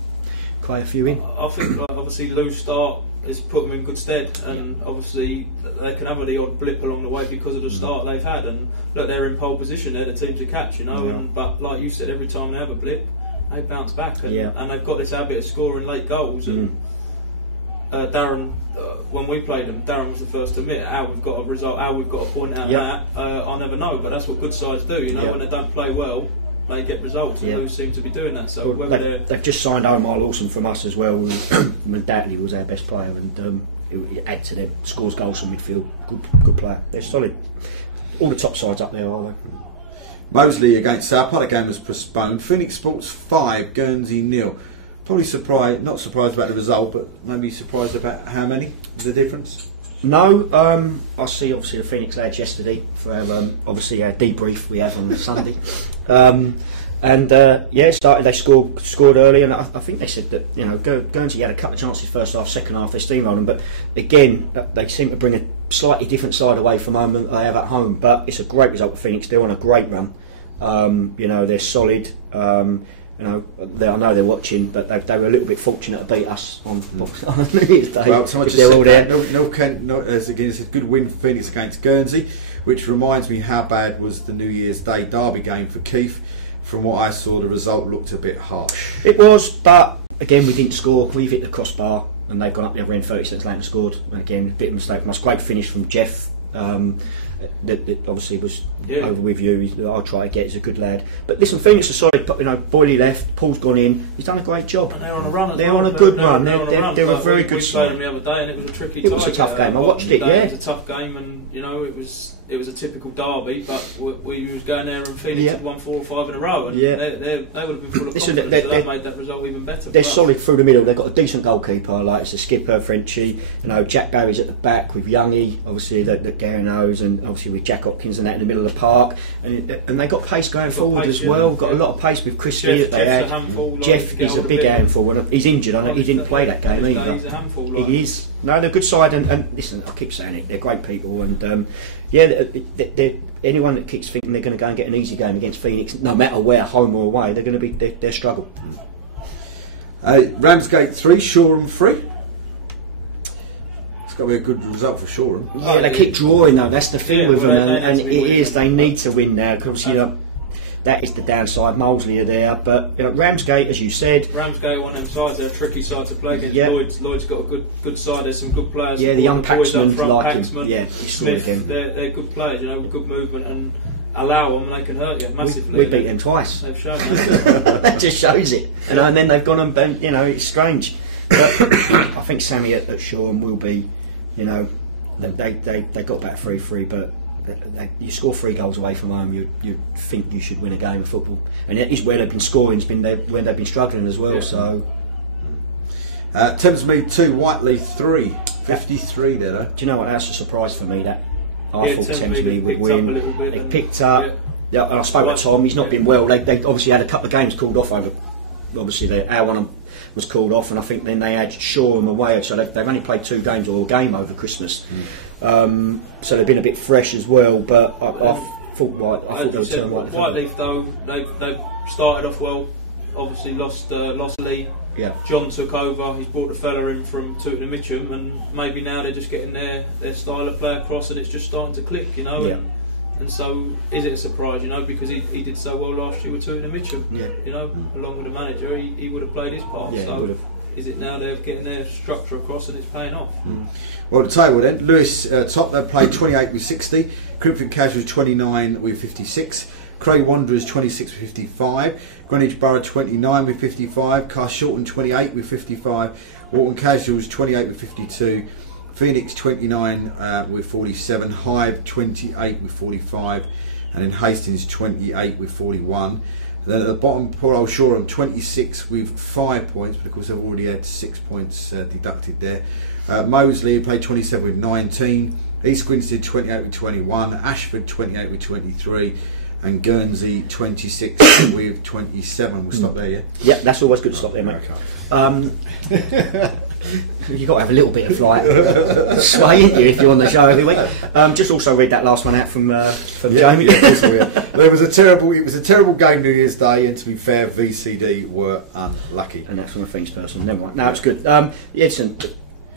quite a few in. I think obviously Lou's start has put them in good stead, and obviously they can have the odd blip along the way because of the start they've had, and look, they're in pole position, they're the team to catch, but like you said, every time they have a blip they bounce back, and they've got this habit of scoring late goals, and Darren, when we played them, Darren was the first to admit how we've got a result, how we've got a point out of that, I never know, but that's what good sides do, when they don't play well they get results, and Lou seem to be doing that. So they've just signed Omar Lawson from us as well, who undoubtedly was our best player, and it add to them. Scores goals from midfield, good player. They're solid. All the top sides up there, are they? Moseley against Southport, the game was postponed. Phoenix Sports 5, Guernsey 0. Probably not surprised about the result, but maybe surprised about how many, the difference. No, I see obviously the Phoenix lads yesterday for our, obviously our debrief we have on Sunday, they scored early, and I think they said that Guernsey had a couple of chances first half, second half they steamrolled them, but again they seem to bring a slightly different side away from home than they have at home. But it's a great result for Phoenix. They're on a great run. They're solid. I know they're watching, but they were a little bit fortunate to beat us on New Year's Day. Well, someone just said that. No, again, it's a good win for Phoenix against Guernsey, which reminds me how bad was the New Year's Day derby game for Keith. From what I saw, the result looked a bit harsh. It was, but again, we didn't score. We've hit the crossbar, and they've gone up the other end 30 seconds later and scored. And again, a bit of a mistake from us. Great finish from Jeff. that obviously was over with you. I'll try to get. He's a good lad. But listen, Phoenix are solid. Boyley left. Paul's gone in. He's done a great job. And they're on a run. They're on a good run. They're a very good side. side. We played them the other day, and it was a tricky. It was a tough game. I watched it. Yeah, it was a tough game, and it was a typical derby. But we was going there, and Phoenix had won 4 or 5 in a row, and they would have been full of confidence. So that made that result even better. They're solid through the middle. They've got a decent goalkeeper, like it's a skipper, Frenchie. Jack Barry's at the back with Youngie, obviously that Gary knows, and obviously with Jack Hopkins and that in the middle of the park. And they got pace going forward as well. Got a lot of pace with Christie that they had. Jeff is a big handful, and he's injured. I know he didn't play that game either. He's a handful. He is. No, they're a good side, and listen, I keep saying it. They're great people, and anyone that keeps thinking they're going to go and get an easy game against Phoenix, no matter where, home or away, they're going to be their struggle. Ramsgate 3, Shoreham 3. It's got to be a good result for Shoreham. Yeah, they keep drawing though. That's the thing with them, and it is. They need to win now because that is the downside. Molesley are there, but Ramsgate, as you said, Ramsgate, one of them sides, they're a tricky side to play against. Lloyd's got a good side. There's some good players. Yeah, the young Paxman, like Paxman, him. Yeah, Smith. They're good players. with good movement, and allow them, and they can hurt you massively. We beat them twice. They've shown that. That just shows it. And then they've gone and it's strange. But I think Sammy at Shoreham will be. They got back 3-3, but. You score 3 goals away from home, you think you should win a game of football, and it is where they've been scoring. It's been where they've been struggling as well. Yeah. So, Thamesmead 2, Whiteley 3, 53 there. Though. Do you know what? That's a surprise for me. That I thought Thamesmead would win. They picked up. Yeah, and I spoke to Tom. He's not been well. They obviously had a couple of games called off over. Obviously, our one was called off, and I think then they had Shoreham away, so they've only played 2 games or a game over Christmas. So they've been a bit fresh as well, but I thought they would turn Whiteley. Whiteley though, they've started off well. Obviously lost Lee. Yeah. John took over. He's brought a fella in from Tooting and Mitcham, and maybe now they're just getting their style of play across, and it's just starting to click, Yeah. And so, is it a surprise, because he did so well last year with Tooting and Mitcham? Yeah. Along with the manager, he would have played his part. Yeah, so, is it now they're getting their structure across and it's paying off? Well, the table then: Lewis top, they played 28 with 60. Crimson Casuals 29 with 56. Craig Wanderers 26 with 55. Greenwich Borough 29 with 55. Carshalton 28 with 55. Walton Casuals 28 with 52. Phoenix 29 with 47, Hive 28 with 45, and then Hastings 28 with 41. And then at the bottom, poor old Shoreham 26 with 5 points, but of course they've already had 6 points deducted there. Moseley played 27 with 19, East Grinstead 28 with 21, Ashford 28 with 23, and Guernsey 26 with 27. We'll stop there, yeah? Yeah, that's always good to stop there, mate. Okay. You've got to have a little bit of sway in you if you're on the show every week. Just also read that last one out from Jamie. It was a terrible game New Year's Day, and to be fair, VCD were unlucky. And that's from a Phoenix person. Never mind. No, it's good. Listen,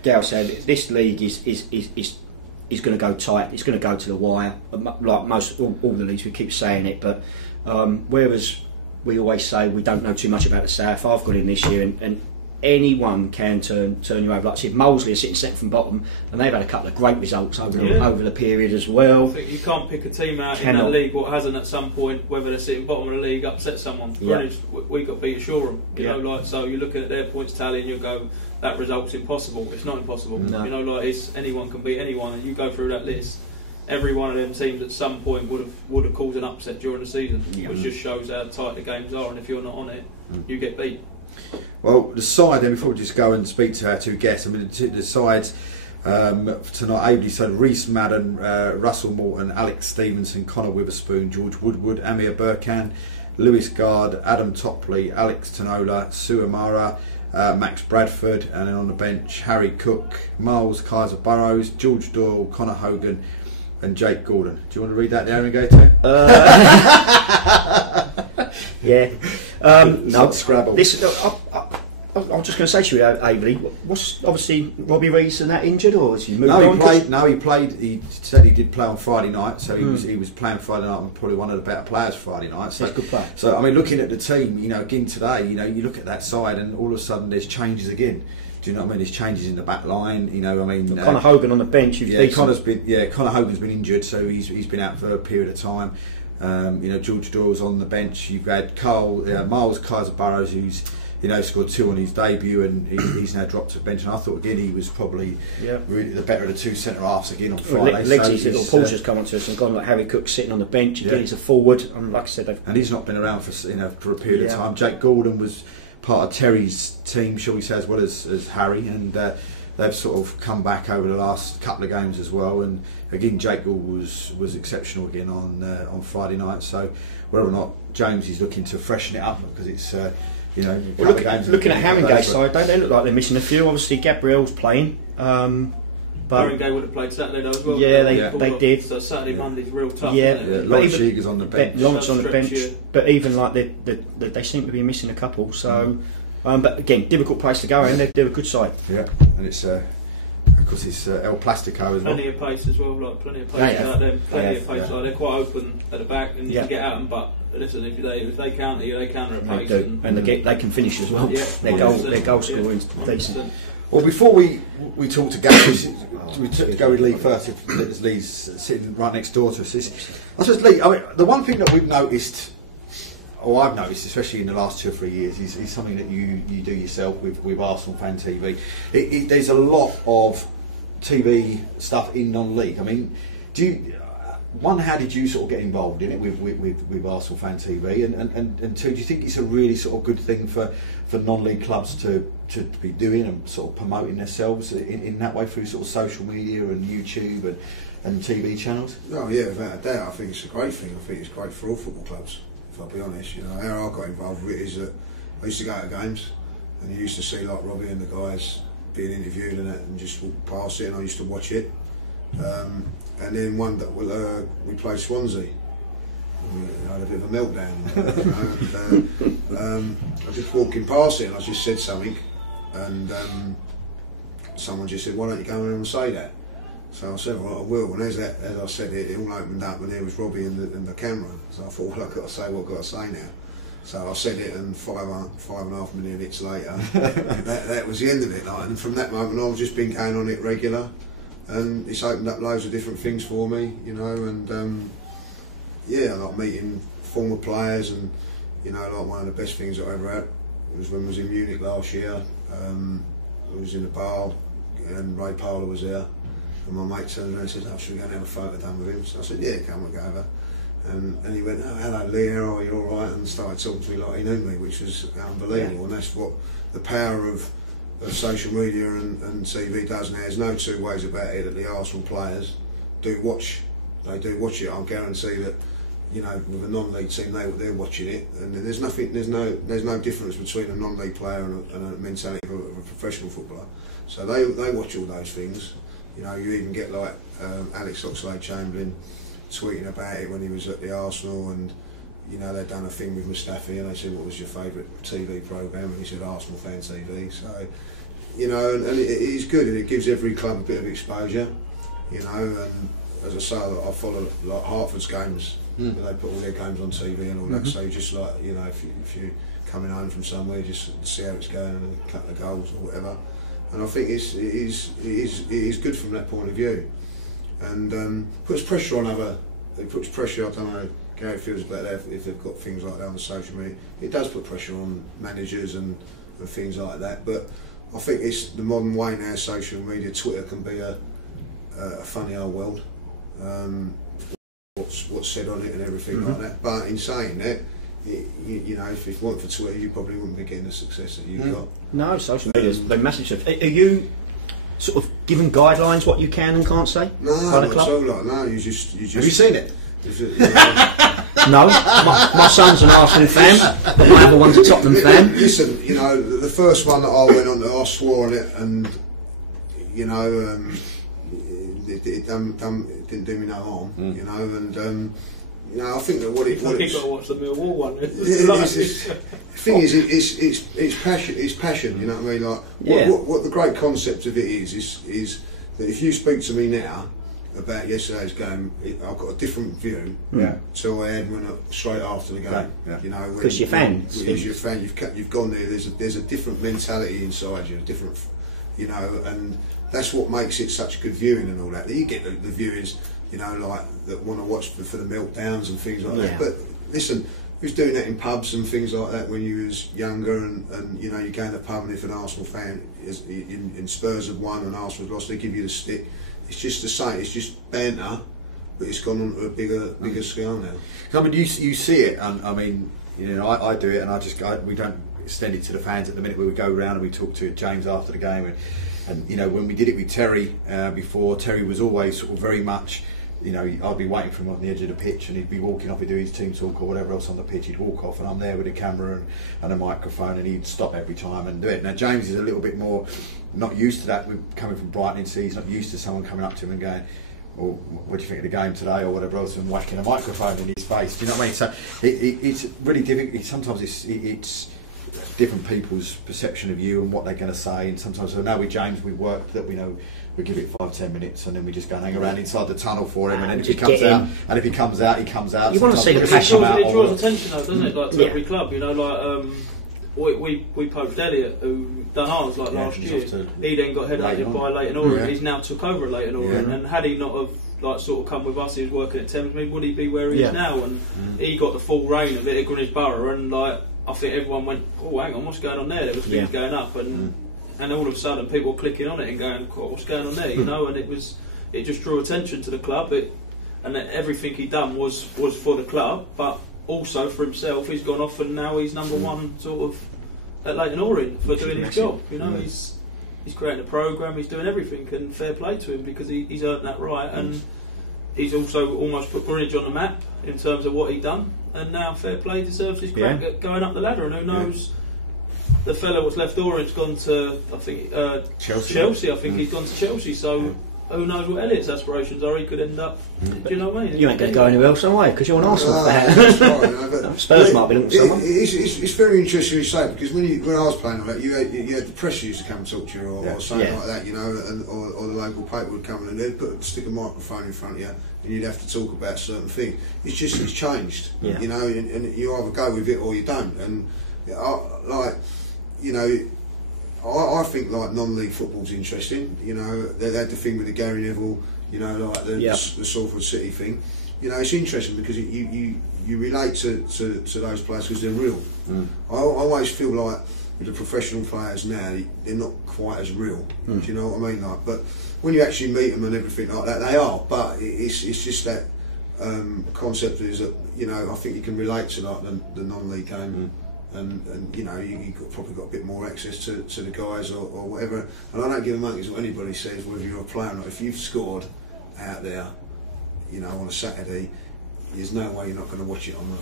Gail said this league is going to go tight. It's going to go to the wire. Like most all the leagues, we keep saying it, but whereas we always say we don't know too much about the South, I've got in this year, and anyone can turn you over. Like I said, Moseley are sitting second from bottom, and they've had a couple of great results over the period as well. I think you can't pick a team out in that league what hasn't at some point, whether they're sitting bottom of the league, upset someone. We got beat at Shoreham, so you're looking at their points tally and you go, that result's impossible. It's not impossible. No. It's anyone can beat anyone, and you go through that list. Every one of them teams at some point would have caused an upset during the season, which just shows how tight the games are. And if you're not on it, you get beat. Well, the side then, before we just go and speak to our 2 guests, I mean the sides tonight ably so Reece Madden, Russell Morton, Alex Stevenson, Connor Witherspoon, George Woodward, Amir Burkhan, Lewis Gard, Adam Topley, Alex Tanola, Sue Amara, Max Bradford, and then on the bench Harry Cook, Miles Kaiser Burrows, George Doyle, Connor Hogan, and Jake Gordon. Do you want to read that down and go to? Yeah. No, Scrabble. I'm just going to say to you, Aveley, what's obviously Robbie Rees and that injured, or has he moved on? He played. He said he did play on Friday night, so he was playing Friday night and probably one of the better players Friday night. So he's a good player. So I mean, looking at the team, again today, you look at that side and all of a sudden there's changes again. Do you know what I mean? There's changes in the back line. You know, I mean, Conor Hogan on the bench. Conor Hogan's been injured, so he's been out for a period of time. You know, George Doyle's on the bench. You've had Miles Kaiser-Burrows, who's scored 2 on his debut, and he's now dropped to the bench. And I thought again he was probably really the better of the 2 centre halves again on Friday. Paul's just come on to us and gone like Harry Cook sitting on the bench. Again, he's a forward, and like I said, and he's not been around for a period of time. Jake Gordon was part of Terry's team, shall we say, as well as Harry, and they've sort of come back over the last couple of games as well. And again, Jake Gordon was exceptional again on Friday night. So whether or not James is looking to freshen it up, because it's looking at Haringey's side, don't they look like they're missing a few? Obviously, Gabriel's playing. But Haringey would have played Saturday though as well. Yeah, they did. So Saturday, Monday's real tough. Lawrence Sheeger's on the bench. Lawrence on the bench, but even like they seem to be missing a couple. So, but again, difficult place to go, and they're a good side. Yeah, and it's of course it's El Plastico as well. Plenty of pace as well, like plenty of pace out there. Plenty of pace. Like, they're quite open at the back, and you can get at them. But listen, if they counter you, they counter at pace, and they can finish as well. Yeah, their goal scoring decent. Well, before we talk to Gary, we took to go with Lee first. If Lee's sitting right next door to us, I suppose Lee. I mean, the one thing that we've noticed, or I've noticed, especially in the last 2 or 3 years, is something that you do yourself with Arsenal Fan TV. There's a lot of TV stuff in non-league. I mean, how did you sort of get involved in it with Arsenal Fan TV, and 2, do you think it's a really sort of good thing for non-league clubs to be doing and sort of promoting themselves in that way through sort of social media and YouTube and TV channels? Oh yeah, without a doubt. I think it's a great thing. I think it's great for all football clubs, if I'll be honest. You know, how I got involved with it is that I used to go to games, and you used to see like Robbie and the guys being interviewed and that, and just walk past it, and I used to watch it. And then one that we played Swansea. I had a bit of a meltdown. I was just walking past it, and I just said something, and someone just said, "Why don't you go in and say that?" So I said, "Well, I will." And as I said it all opened up, and there was Robbie and the camera. So I thought, "Well, I've got to say what I've got to say now." So I said it, and 5.5 minutes later, that was the end of it. Like, and from that moment on, I've just been going on it regular. And it's opened up loads of different things for me, you know, and I like meeting former players, and like one of the best things that I ever had was when I was in Munich last year. I was in a bar, and Ray Parlour was there, and my mate turned around and said, "Oh, should we go and have a photo done with him?" So I said, "Yeah, come on, go over." And he went, "Oh, hello Lee, how are you, all right?" And started talking to me like he knew me, which was unbelievable. And that's what the power of social media and TV does now. There's no 2 ways about it that the Arsenal players do watch. They do watch it. I'll guarantee that, with a non-league team, they're watching it, and there's no difference between a non-league player and a mentality of a professional footballer. So they watch all those things. You even get like Alex Oxlade-Chamberlain tweeting about it when he was at the Arsenal, and they'd done a thing with Mustafi, and they said, "What was your favourite TV programme?" And he said, "Arsenal Fan TV." So, and it is good, and it gives every club a bit of exposure, and as I say, I follow like Hartford's games, they put all their games on TV and all that, so just like, if you're coming home from somewhere, just see how it's going and a couple of goals or whatever. And I think it is good from that point of view, and puts pressure on it puts pressure, I don't know, Gary feels about that if they've got things like that on the social media. It does put pressure on managers and things like that, but I think it's the modern way now. Social media, Twitter can be a funny old world. What's said on it and everything like that. But in saying that, if it weren't for Twitter, you probably wouldn't be getting the success that you've got. No, social media's been massive. Are you sort of given guidelines what you can and can't say? No, not at all. Like, no, you just. Have you seen it? No, my son's an Arsenal fan, but my other one's a Tottenham fan. Listen, the first one that I went on, I swore on it, and it didn't do me no harm, and I think that what it got to watch the Millwall one. The thing is, it's passion. It's passion. You know what I mean? Like what the great concept of it is that if you speak to me now about yesterday's game, I've got a different view to I had when straight after the game. Because you're fans. As you're a fan, you've gone there. There's a different mentality inside you, a different you know, and that's what makes it such good viewing and all that. You get the viewers, you know, like that want to watch for the meltdowns and things like that. But listen, he was doing that in pubs and things like that when you was younger, and you know, you go in the pub and if an Arsenal fan is in Spurs have won and Arsenal lost, they give you the stick. It's just the same. It's just banter, but it's gone on to a bigger scale now. I mean, you see it, and I mean, you know, I do it, and we don't extend it to the fans at the minute where we go round and we talk to James after the game, and you know, when we did it with Terry before, Terry was always sort of very much, you know, I'd be waiting for him on the edge of the pitch and he'd be walking off, he'd do his team talk or whatever else on the pitch, he'd walk off and I'm there with a camera and a microphone and he'd stop every time and do it. Now James is a little bit more not used to that. We're coming from Brighton, so he's not used to someone coming up to him and going, well, what do you think of the game today or whatever else, and whacking a microphone in his face. Do you know what I mean? So it's really difficult. Sometimes it's different people's perception of you and what they're going to say, and sometimes, so now with James we work that we know we give it 5-10 minutes and then we just go and hang around inside the tunnel for him, and then if he comes out, he comes out. You want to see the passion. passion. It draws attention though, doesn't it? Like to every club, you know, like we poached Elliot, who done ours like last year. He then got headhunted by Leighton Orient. He's now took over at Leighton Orient, and had he not have like sort of come with us, he was working at Thamesmead, would he be where he is now? And he got the full reign of it at Greenwich Borough, and like I think everyone went, oh hang on, what's going on there? There was things going up, and all of a sudden people were clicking on it and going, oh, what's going on there? You know, and it just drew attention to the club. And everything he'd done was for the club, but also for himself. He's gone off and now he's number one sort of at Leighton Orient for doing his job. You know, he's creating a programme, he's doing everything, and fair play to him because he's earned that right. And he's also almost put Greenwich on the map in terms of what he'd done. And now fair play deserves his crack at going up the ladder. And who knows, the fellow what's left Orient gone to, I think, Chelsea. I think he's gone to Chelsea. So who knows what Elliot's aspirations are? He could end up. Do you know what I mean? You ain't going to go anywhere else, anyway, because you're an Arsenal fan. That's right, you know, Spurs might be looking for someone. It's very interesting you say, because when I was playing all that, you had the press used to come and talk to you or something like that, you know, or the local paper would come and they'd stick a microphone in front of you and you'd have to talk about certain things. It's changed, you know, and you either go with it or you don't. And you know, I think like non-league football's interesting. You know, they had the thing with the Gary Neville, you know, like the Salford City thing. You know, it's interesting because you relate to those players because they're real. I always feel like with the professional players now, they're not quite as real. Do you know what I mean? Like, but when you actually meet them and everything like that, they are. But it's just that concept is that, you know, I think you can relate to like the non-league game. And you know, you've probably got a bit more access to the guys or whatever. And I don't give a monkeys what anybody says, whether you're a player or not. If you've scored out there, you know, on a Saturday, there's no way you're not going to watch it on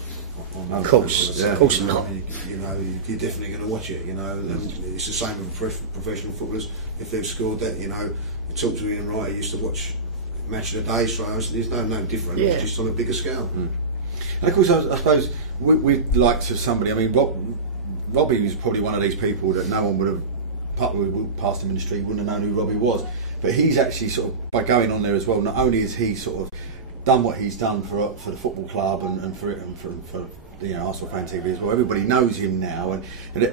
of course not. You know, you're definitely going to watch it. You know, and it's the same with professional footballers. If they've scored that, you know, talk to Ian Wright. He used to watch Match of the Day trials. There's no different. It's just on a bigger scale. And of course, I suppose we'd like to somebody. I mean, Robbie was probably one of these people that no one would have, partly we walked past him in the street, wouldn't have known who Robbie was. But he's actually sort of, by going on there as well, not only has he sort of done what he's done for the football club and for you know, Arsenal Fan TV as well. Everybody knows him now, and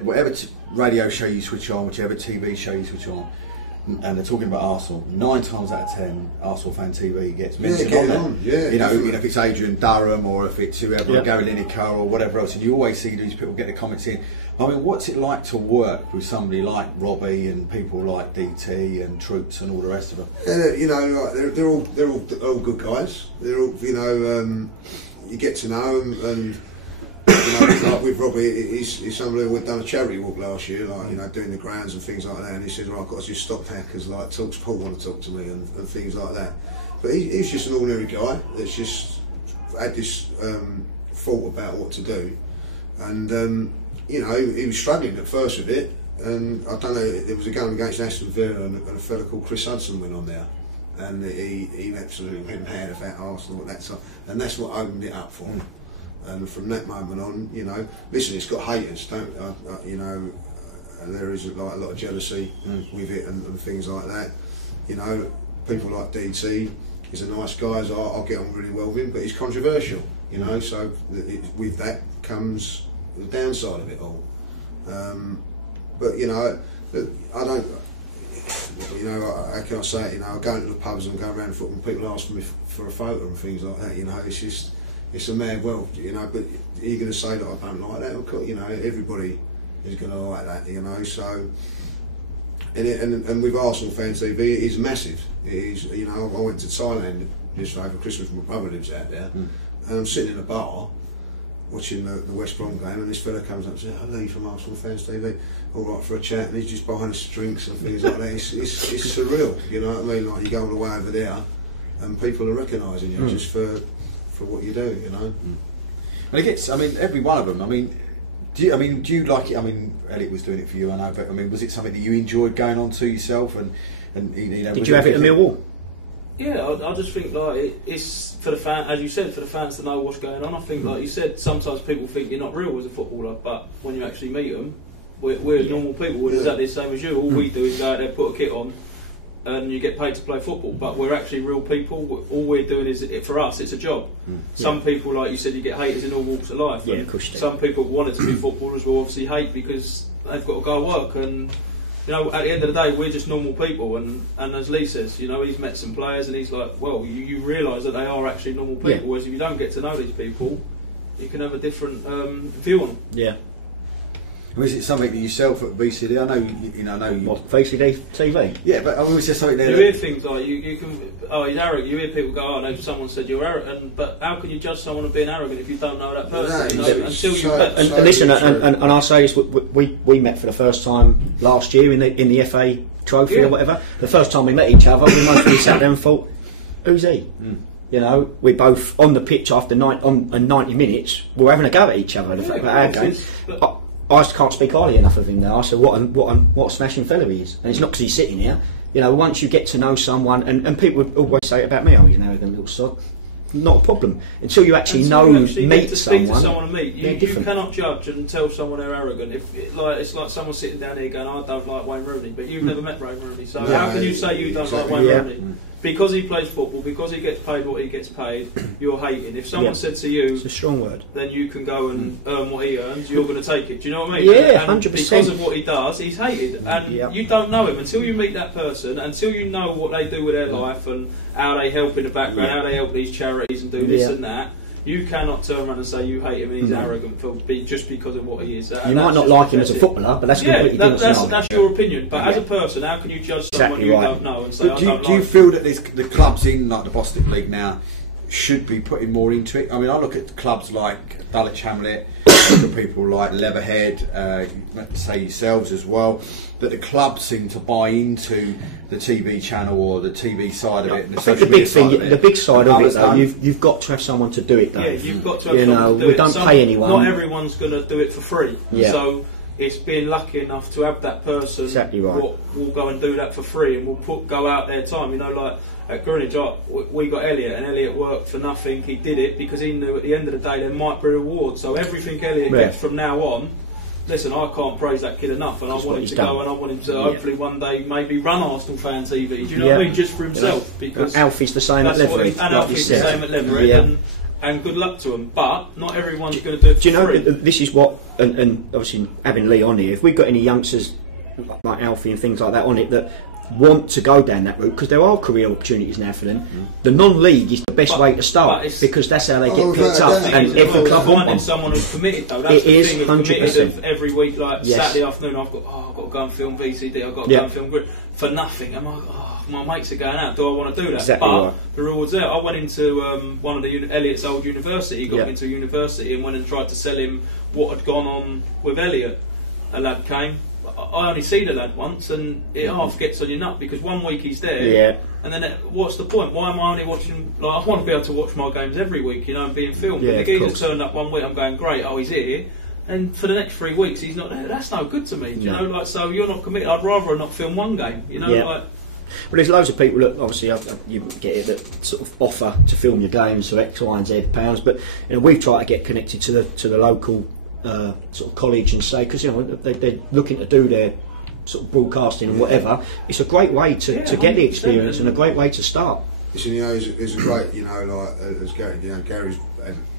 whatever radio show you switch on, whichever TV show you switch on, and they're talking about Arsenal, 9 times out of 10 Arsenal Fan TV gets mentioned on there. You know, if it's Adrian Durham or if it's whoever, Gary Lineker or whatever else, and you always see these people get the comments in. I mean, what's it like to work with somebody like Robbie and people like DT and Troops and all the rest of them? You know, like, they're all good guys. They're all, you know, you get to know them, and you know, like with Robbie, he's somebody who had done a charity walk last year, like, you know, doing the grounds and things like that, and he said, well, I've got to just stop that because like Talks Paul want to talk to me and things like that. But he's just an ordinary guy that's just had this thought about what to do, and you know, he was struggling at first with it, and I don't know, there was a game against Aston Villa and a fella called Chris Hudson went on there, and he absolutely went mad about Arsenal at that time, and that's what opened it up for him. And from that moment on, you know, listen, it's got haters, you know, and there is like a lot of jealousy with it and things like that. You know, people like DT, he's a nice guy, I'll get on really well with him, but he's controversial, you know, so with that comes the downside of it all. But, you know, I don't, you know, how can I say it? You know, I go into the pubs and go around the football and people ask me for a photo and things like that. You know, it's just, it's a mad world. You know, but are you going to say that I don't like that? Of course, you know, everybody is going to like that. You know, so. And with Arsenal Fan TV, it is massive. It is, you know, I went to Thailand just over Christmas. My brother lives out there, and I'm sitting in a bar watching the West Brom game, and this fella comes up and says, "Oh, Lee from Arsenal Fans TV, all right for a chat," and he's just buying us drinks and things like that. It's surreal, you know what I mean? Like you go all the way over there, and people are recognising you just for what you do, you know. And it gets, I mean, every one of them. I mean. Do you like it? I mean, Elliot was doing it for you, I know, but I mean, was it something that you enjoyed going on to yourself? And you know, did you have it at Millwall? Yeah, I just think like it's for the fan, as you said, for the fans to know what's going on. I think, like you said, sometimes people think you're not real as a footballer, but when you actually meet them, we're normal people. We're exactly the same as you. All we do is go out there, put a kit on, and you get paid to play football. But we're actually real people. All we're doing is, for us, it's a job. Some people, like you said, you get haters in all walks of life. Yeah, of course you do. Some people wanted to be footballers will obviously hate because they've got to go work. And you know, at the end of the day, we're just normal people. And as Lee says, you know, he's met some players, and he's like, well, you realise that they are actually normal people. Yeah. Whereas if you don't get to know these people, you can have a different view on them. Yeah. Was it something that yourself at VCD? I know I know you. What, VCD TV? Yeah, but I mean, was there something there? You hear things like you can. Oh, he's arrogant. You hear people go, "Oh, no, someone said you're arrogant." But how can you judge someone as being arrogant if you don't know that person? No, you know, until you met. And listen, and I say this: we met for the first time last year in the FA Trophy or whatever. The first time we met each other, we mostly sat there and thought, "Who's he?" You know, we're both on the pitch after 90 minutes. We're having a go at each other. About our game. I can't speak highly enough of him now. I said, what a smashing fella he is. And it's not because he's sitting here. You know, once you get to know someone, and people would always say it about me, "Oh, you know, the little sod." Not a problem. Until you actually meet to someone. Speak to someone and meet. You cannot judge and tell someone they're arrogant. It's like someone sitting down here going, "I don't like Wayne Rooney," but you've never met Wayne Rooney. So how can you say you don't like Wayne Rooney? Because he plays football, because he gets paid what he gets paid, you're hating. If someone said to you, it's a strong word, then you can go and earn what he earns, you're going to take it. Do you know what I mean? Yeah, and 100%. Because of what he does, he's hated. And you don't know him until you meet that person, until you know what they do with their life and how they help in the background, how they help these charities and do this and that. You cannot turn around and say you hate him and he's arrogant just because of what he is. You might not like him as a footballer, but that's completely different. That's your opinion. But as a person, how can you judge someone you don't know and say, but do you feel that the clubs in like the Boston League now should be putting more into it? I mean, I look at clubs like Dulwich Hamlet, I look at people like Leatherhead, say yourselves as well, that the clubs seem to buy into the TV channel or the TV side of it. And I think the big thing, the big side of it, though, you've got to have someone to do it, though. Yeah, you've got to have someone to do it. We don't pay anyone. Not everyone's going to do it for free. Yeah. So it's being lucky enough to have that person will go and do that for free and will go out their time. You know, like at Greenwich, we got Elliot, and Elliot worked for nothing. He did it because he knew at the end of the day there might be a reward. So everything Elliot gets from now on, listen, I can't praise that kid enough, and I want him to go, and I want him to hopefully one day maybe run Arsenal Fan TV. Do you know what I mean? Just for himself, because Alfie's the same at Leverett, and Alfie's the same at Leverett, and good luck to them. But not everyone's going to do it. Do you know? This is what, and obviously having Lee on here, if we've got any youngsters like Alfie and things like that on it that want to go down that route, because there are career opportunities now for them. The non-league is the best way to start, because that's how they get picked up, and every club wants someone who's committed, though. That's it the is thing, 100%. Every week, like Saturday afternoon, I've got to go and film VCD, I've got to go and film Grid for nothing. I'm like, my mates are going out, do I want to do that? Exactly but right. the reward's there. I went into one of the Elliot's old university, he got me into university, and went and tried to sell him what had gone on with Elliot. A lad came, I only see the lad once, and it half gets on your nut, because 1 week he's there, and then what's the point? Why am I only watching? Like, I want to be able to watch my games every week, you know, and being filmed. And the geezer's turned up 1 week, I'm going, great, he's here, and for the next 3 weeks he's not there. That's no good to me, you know. Like, so you're not committed. I'd rather not film one game, you know. Like, but there's loads of people that obviously you get it that sort of offer to film your games for X, Y, and Z pounds, but you know, we've tried to get connected to the local sort of college and say, because you know they're looking to do their sort of broadcasting and whatever. It's a great way to get the experience and a great way to start. Listen, you know, it's a great, you know, like as Gary, you know, Gary's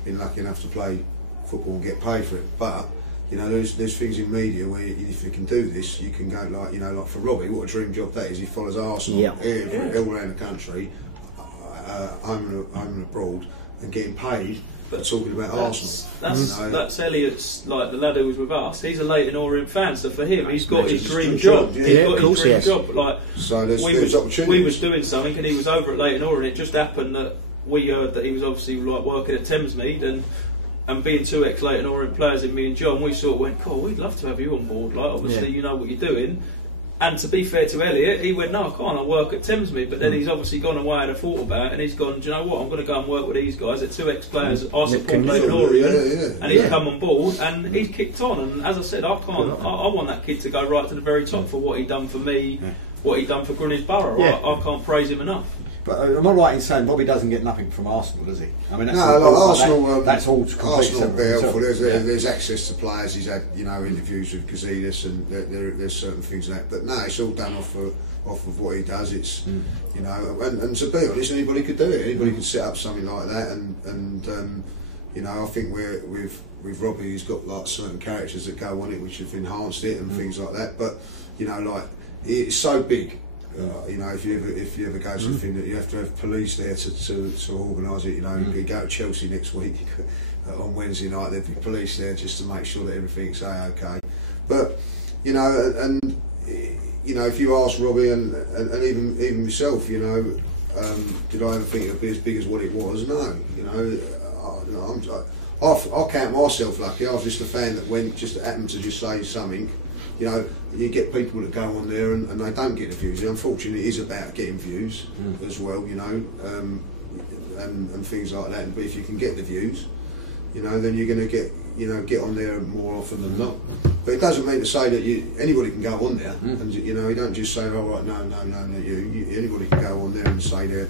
been lucky enough to play football and get paid for it, but You know, there's things in media where if you can do this, you can go like, you know, like for Robbie, what a dream job that is. He follows Arsenal all around the country, home and abroad, and getting paid. But talking about Arsenal, that's Elliot's, like the lad who was with us. He's a Leyton Orient fan, so for him, he's got his dream job. He's got his dream job. Like, so there's opportunities. We was doing something, and he was over at Leyton Orient. It just happened that we heard that he was obviously like working at Thamesmead, and being two ex-Leyton Orient players in me and John, we sort of went, "God, we'd love to have you on board. Like, obviously, you know what you're doing." And to be fair to Elliot, he went, "No, I can't. I work at Thamesmead." But then he's obviously gone away and thought about it, and he's gone, "Do you know what? I'm going to go and work with these guys. They're two ex-players. I support Leyton Orient," and he's come on board and he's kicked on. And as I said, I can't. I want that kid to go right to the very top for what he done for me, what he done for Greenwich Borough. I can't praise him enough. But am I right in saying Bobby doesn't get nothing from Arsenal, does he? I mean, that's Arsenal. That's all Arsenal be helpful. There's access to players. He's had interviews with Gazidis, and there's certain things like that. But no, it's all done off of what he does. It's and to be honest, anybody could do it. Anybody could set up something like that, and I think with Robbie, he's got like certain characters that go on it, which have enhanced it and things like that. But like it's so big. If you ever go to a thing that you have to have police there to organise it, you go to Chelsea next week on Wednesday night, there'd be police there just to make sure that everything's okay. But if you ask Robbie and even myself, did I ever think it'd be as big as what it was? No, I count myself lucky. I was just a fan that happened to just say something. You get people that go on there and they don't get the views. Unfortunately, it is about getting views as well, and things like that. But if you can get the views, then you're going to get on there more often than not. But it doesn't mean to say that anybody can go on there, and you don't just say, "Oh, right, no, anybody can go on there and say their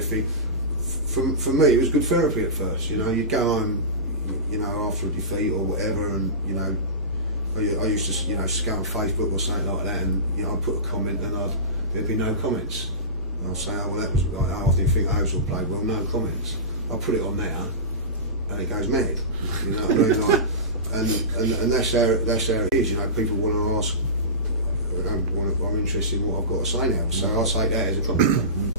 thing." For me, it was good therapy at first. You'd go home, after a defeat or whatever, and I used to, just go on Facebook or something like that, and I'd put a comment, and there'd be no comments. And I'd say, "Oh, well, that was like, I didn't think Ozil played well." No comments. I put it on there, and it goes mad. You know what I mean? Like, and that's how it is. People want to ask. I'm interested in what I've got to say now, so I take that as a compliment.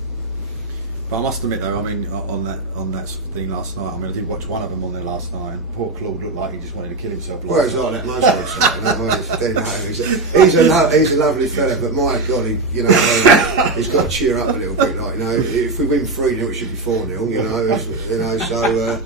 But I must admit though, on that thing last night, I did watch one of them on there last night, and poor Claude looked like he just wanted to kill himself. Well, he's like that most weeks. He's a lovely fella, but my God, he's got to cheer up a little bit. Like, if we win 3-0, it should be 4-0. So,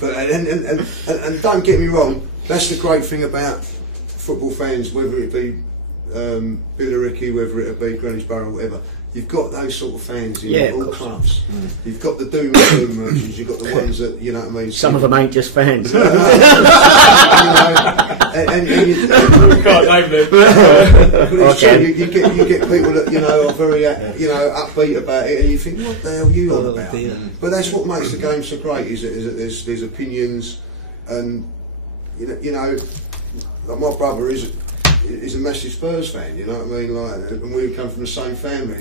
but and don't get me wrong, that's the great thing about football fans, whether it be Billericay, whether it be Greenwich Borough, or whatever. You've got those sort of fans in all clubs. You've got the doom merchants. You've got the ones that Some of them ain't just fans. We can't name them. But it's true. You get people that are very upbeat about it, and you think, what the hell are you on about? But that's what makes the game so great. Is that there's opinions, and like my brother is a massive Spurs fan, you know what I mean? Like, and we come from the same family,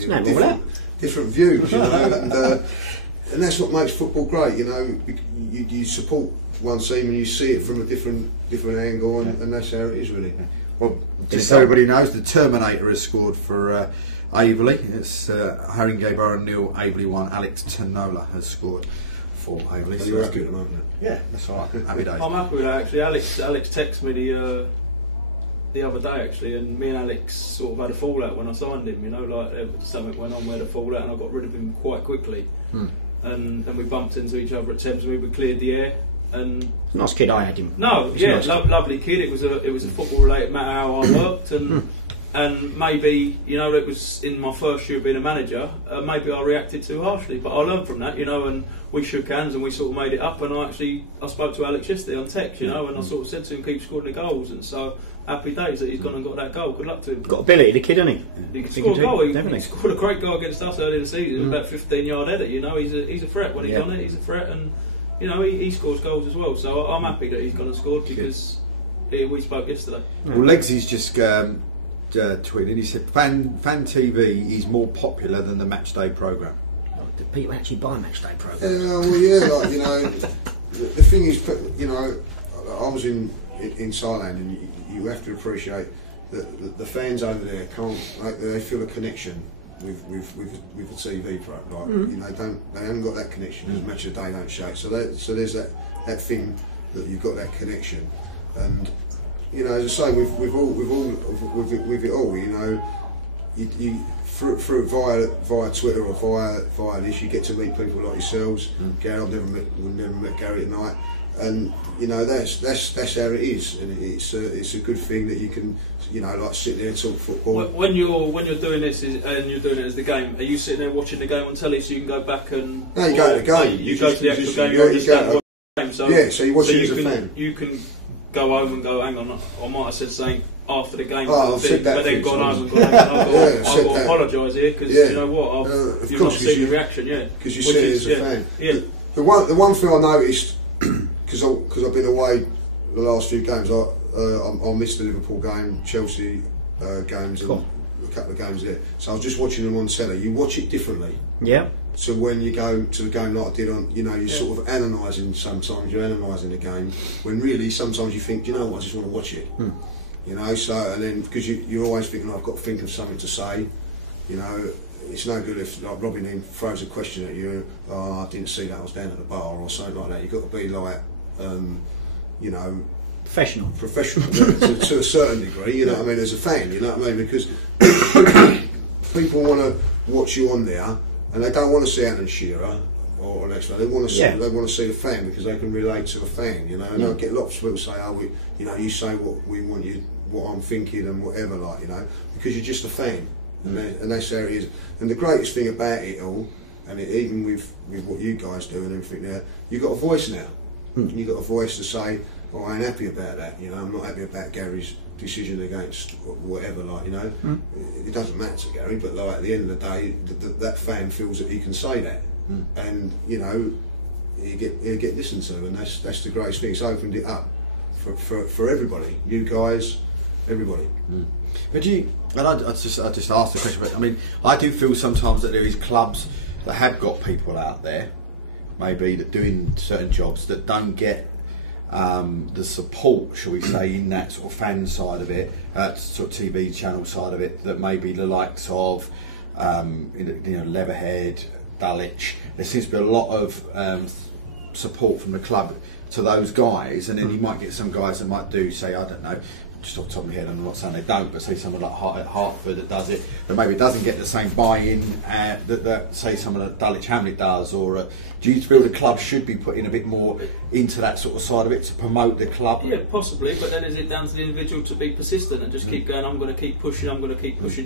different views, and that's what makes football great. You support one team and you see it from a different angle, and that's how it is really. Well, just so everybody knows, the Terminator has scored for Aveley. It's Haringey Borough 0, Aveley 1. Alex Tanola has scored for Aveley. So you're happy at the moment? Yeah, that's all right. Happy days. I'm happy with that actually. Alex texted me the other day actually, and me and Alex sort of had a fallout when I signed him. Something went on, we had a fallout, and I got rid of him quite quickly. And we bumped into each other at Thamesmead. We cleared the air, and nice kid. I had him. Nice lovely kid. It was a football related matter how I worked, and maybe it was in my first year of being a manager. Maybe I reacted too harshly, but I learned from that. And we shook hands and we sort of made it up. And I spoke to Alex yesterday on text, and I sort of said to him, keep scoring the goals. And so happy days that he's gone and got that goal. Good luck to him. Got ability, the kid, hasn't he? He can score a goal. He scored a great goal against us earlier in the season. About 15-yard header. He's a threat when he's on it. He's a threat, and he scores goals as well. So I'm happy that he's gone and scored because we spoke yesterday. Well, Legsy's just tweeted. He said, "Fan TV is more popular than the matchday programme." Do people actually buy matchday programmes? The thing is, I was in Thailand, and you have to appreciate that the fans over there can't. They feel a connection with the TV program. You know, they haven't got that connection because Match of the Day don't show it. So there's that thing that you've got that connection, and you know, as I say, with it all, you know, you through via Twitter or via this, you get to meet people like yourselves. Gary, we've never met Gary at night, and you know that's how it is, and it's a good thing that you can, you know, like sit there and talk football. When you're doing this and you're doing it as the game, are you sitting there watching the game on telly so you can go back and? No, you go to the game. You go to the actual game. You understand what the game. So yeah, so you watch it as a fan. You can go home and go, hang on, I might have said something after the game, I've said that, but then gone home and gone, I've got to apologise here because you know what, you've not seen the reaction, because you see it as a fan. Yeah. The one thing I noticed, because I've been away the last few games, I missed the Liverpool game, Chelsea games, and a couple of games there. So I was just watching them on telly. You watch it differently. Yeah. So when you go to the game like I did on, you know, you're sort of analysing. Sometimes you're analysing the game when really sometimes you think, do you know what, I just want to watch it. You know, so and then because you're always thinking, I've got to think of something to say. You know, it's no good if like Robin then throws a question at you. Oh, I didn't see that. I was down at the bar or something like that. You've got to be like, you know, professional to a certain degree. You know what I mean? As a fan, you know what I mean? Because people want to watch you on there. And they don't want to see Alan Shearer or next one. They want to see they want to see a fan because they can relate to a fan, you know. And I get lots of people say, "Oh, you know, you say what we want you, what I'm thinking, and whatever, like, you know, because you're just a fan, and that's how it is." And the greatest thing about it all, and even with what you guys do and everything there, you've got a voice now. You've got a voice to say, "Oh, I ain't happy about that," you know. I'm not happy about Gary's decision against whatever, like, you know. It doesn't matter to Gary, but like at the end of the day, that fan feels that he can say that, and you know, he'll get listened to, and that's the greatest thing. It's opened it up for everybody, you guys, everybody. But I just asked the question. But I mean, I do feel sometimes that there is clubs that have got people out there, maybe that doing certain jobs that don't get the support, shall we say, in that sort of fan side of it, sort of TV channel side of it, that maybe the likes of, you know, Leatherhead, Dulwich. There seems to be a lot of support from the club to those guys, and then you might get some guys that might do, say, I don't know, just off the top of my head, I'm not saying they don't, but say someone like Hartford that does it, that maybe doesn't get the same buy-in that say someone like Dulwich Hamlet does, or do you feel the club should be putting a bit more into that sort of side of it to promote the club? Yeah, possibly, but then is it down to the individual to be persistent and just keep going, I'm going to keep pushing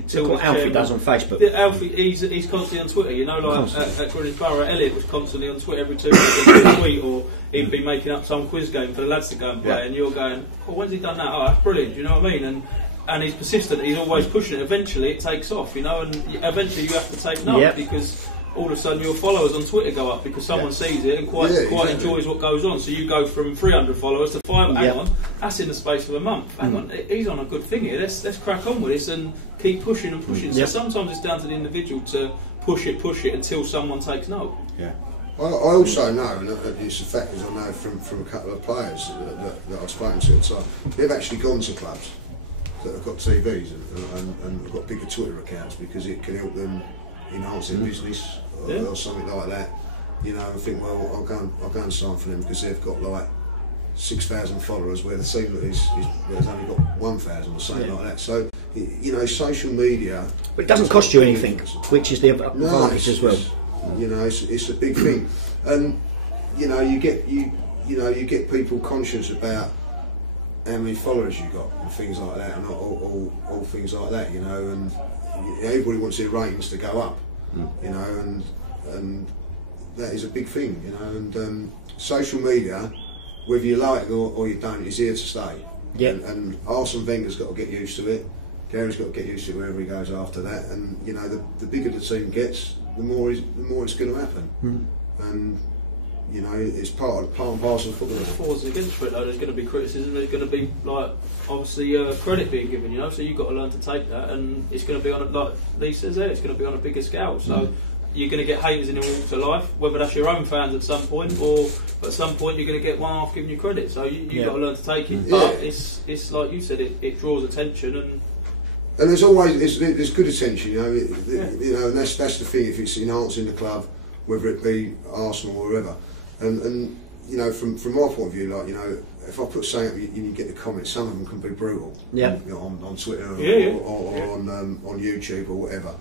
till what Alfie does on Facebook. Yeah, Alfie, he's constantly on Twitter, you know, like at Greenwich Borough, Elliot was constantly on Twitter every 2 weeks, a tweet, or he'd be making up some quiz game for the lads to go and play, and you're going, oh, when's he done that? Oh, that's brilliant, you know what I mean? And he's persistent, he's always pushing it. Eventually it takes off, you know, and eventually you have to take note because all of a sudden your followers on Twitter go up because someone sees it and quite enjoys what goes on. So you go from 300 followers to 5. Hang on, that's in the space of a month. Hang on, he's on a good thing here. Let's crack on with this and keep pushing and pushing. So sometimes it's down to the individual to push it until someone takes note. Yeah. I also know, and it's a fact, as I know from a couple of players that I've spoken to at the time, they've actually gone to clubs that have got TVs and have got bigger Twitter accounts because it can help them enhance their business or something like that. You know, I think, well, I'll go and sign for them because they've got like 6,000 followers, where the team that has only got 1,000 or something like that. So, you know, social media. But it doesn't cost you anything, which is the advantage as well. You know, it's a big thing, and you know, you get people conscious about how many followers you got and things like that, and all things like that. You know, and everybody wants their ratings to go up. You know, and that is a big thing. You know, and social media, whether you like it or you don't, is here to stay. Yeah. And Arsene Wenger's got to get used to it. Gary's got to get used to it wherever he goes after that. And you know, the bigger the team gets, the more it's going to happen. And you know, it's part and parcel of football. There's fors and against it, though. There's going to be criticism. There's going to be, like, obviously credit being given. You know, so you've got to learn to take that, and it's going to be on like Lee says there, it's going to be on a bigger scale. So you're going to get haters in all walks of life, whether that's your own fans at some point, or at some point you're going to get one half giving you credit. So you've got to learn to take it. But it's like you said, it draws attention, and there's always there's good attention, you know. You know, and that's the thing. If it's enhancing the club, whether it be Arsenal or wherever, and you know, from my point of view, like, you know, if I put something up, you get the comments. Some of them can be brutal. Yeah. You know, on Twitter or on YouTube or whatever.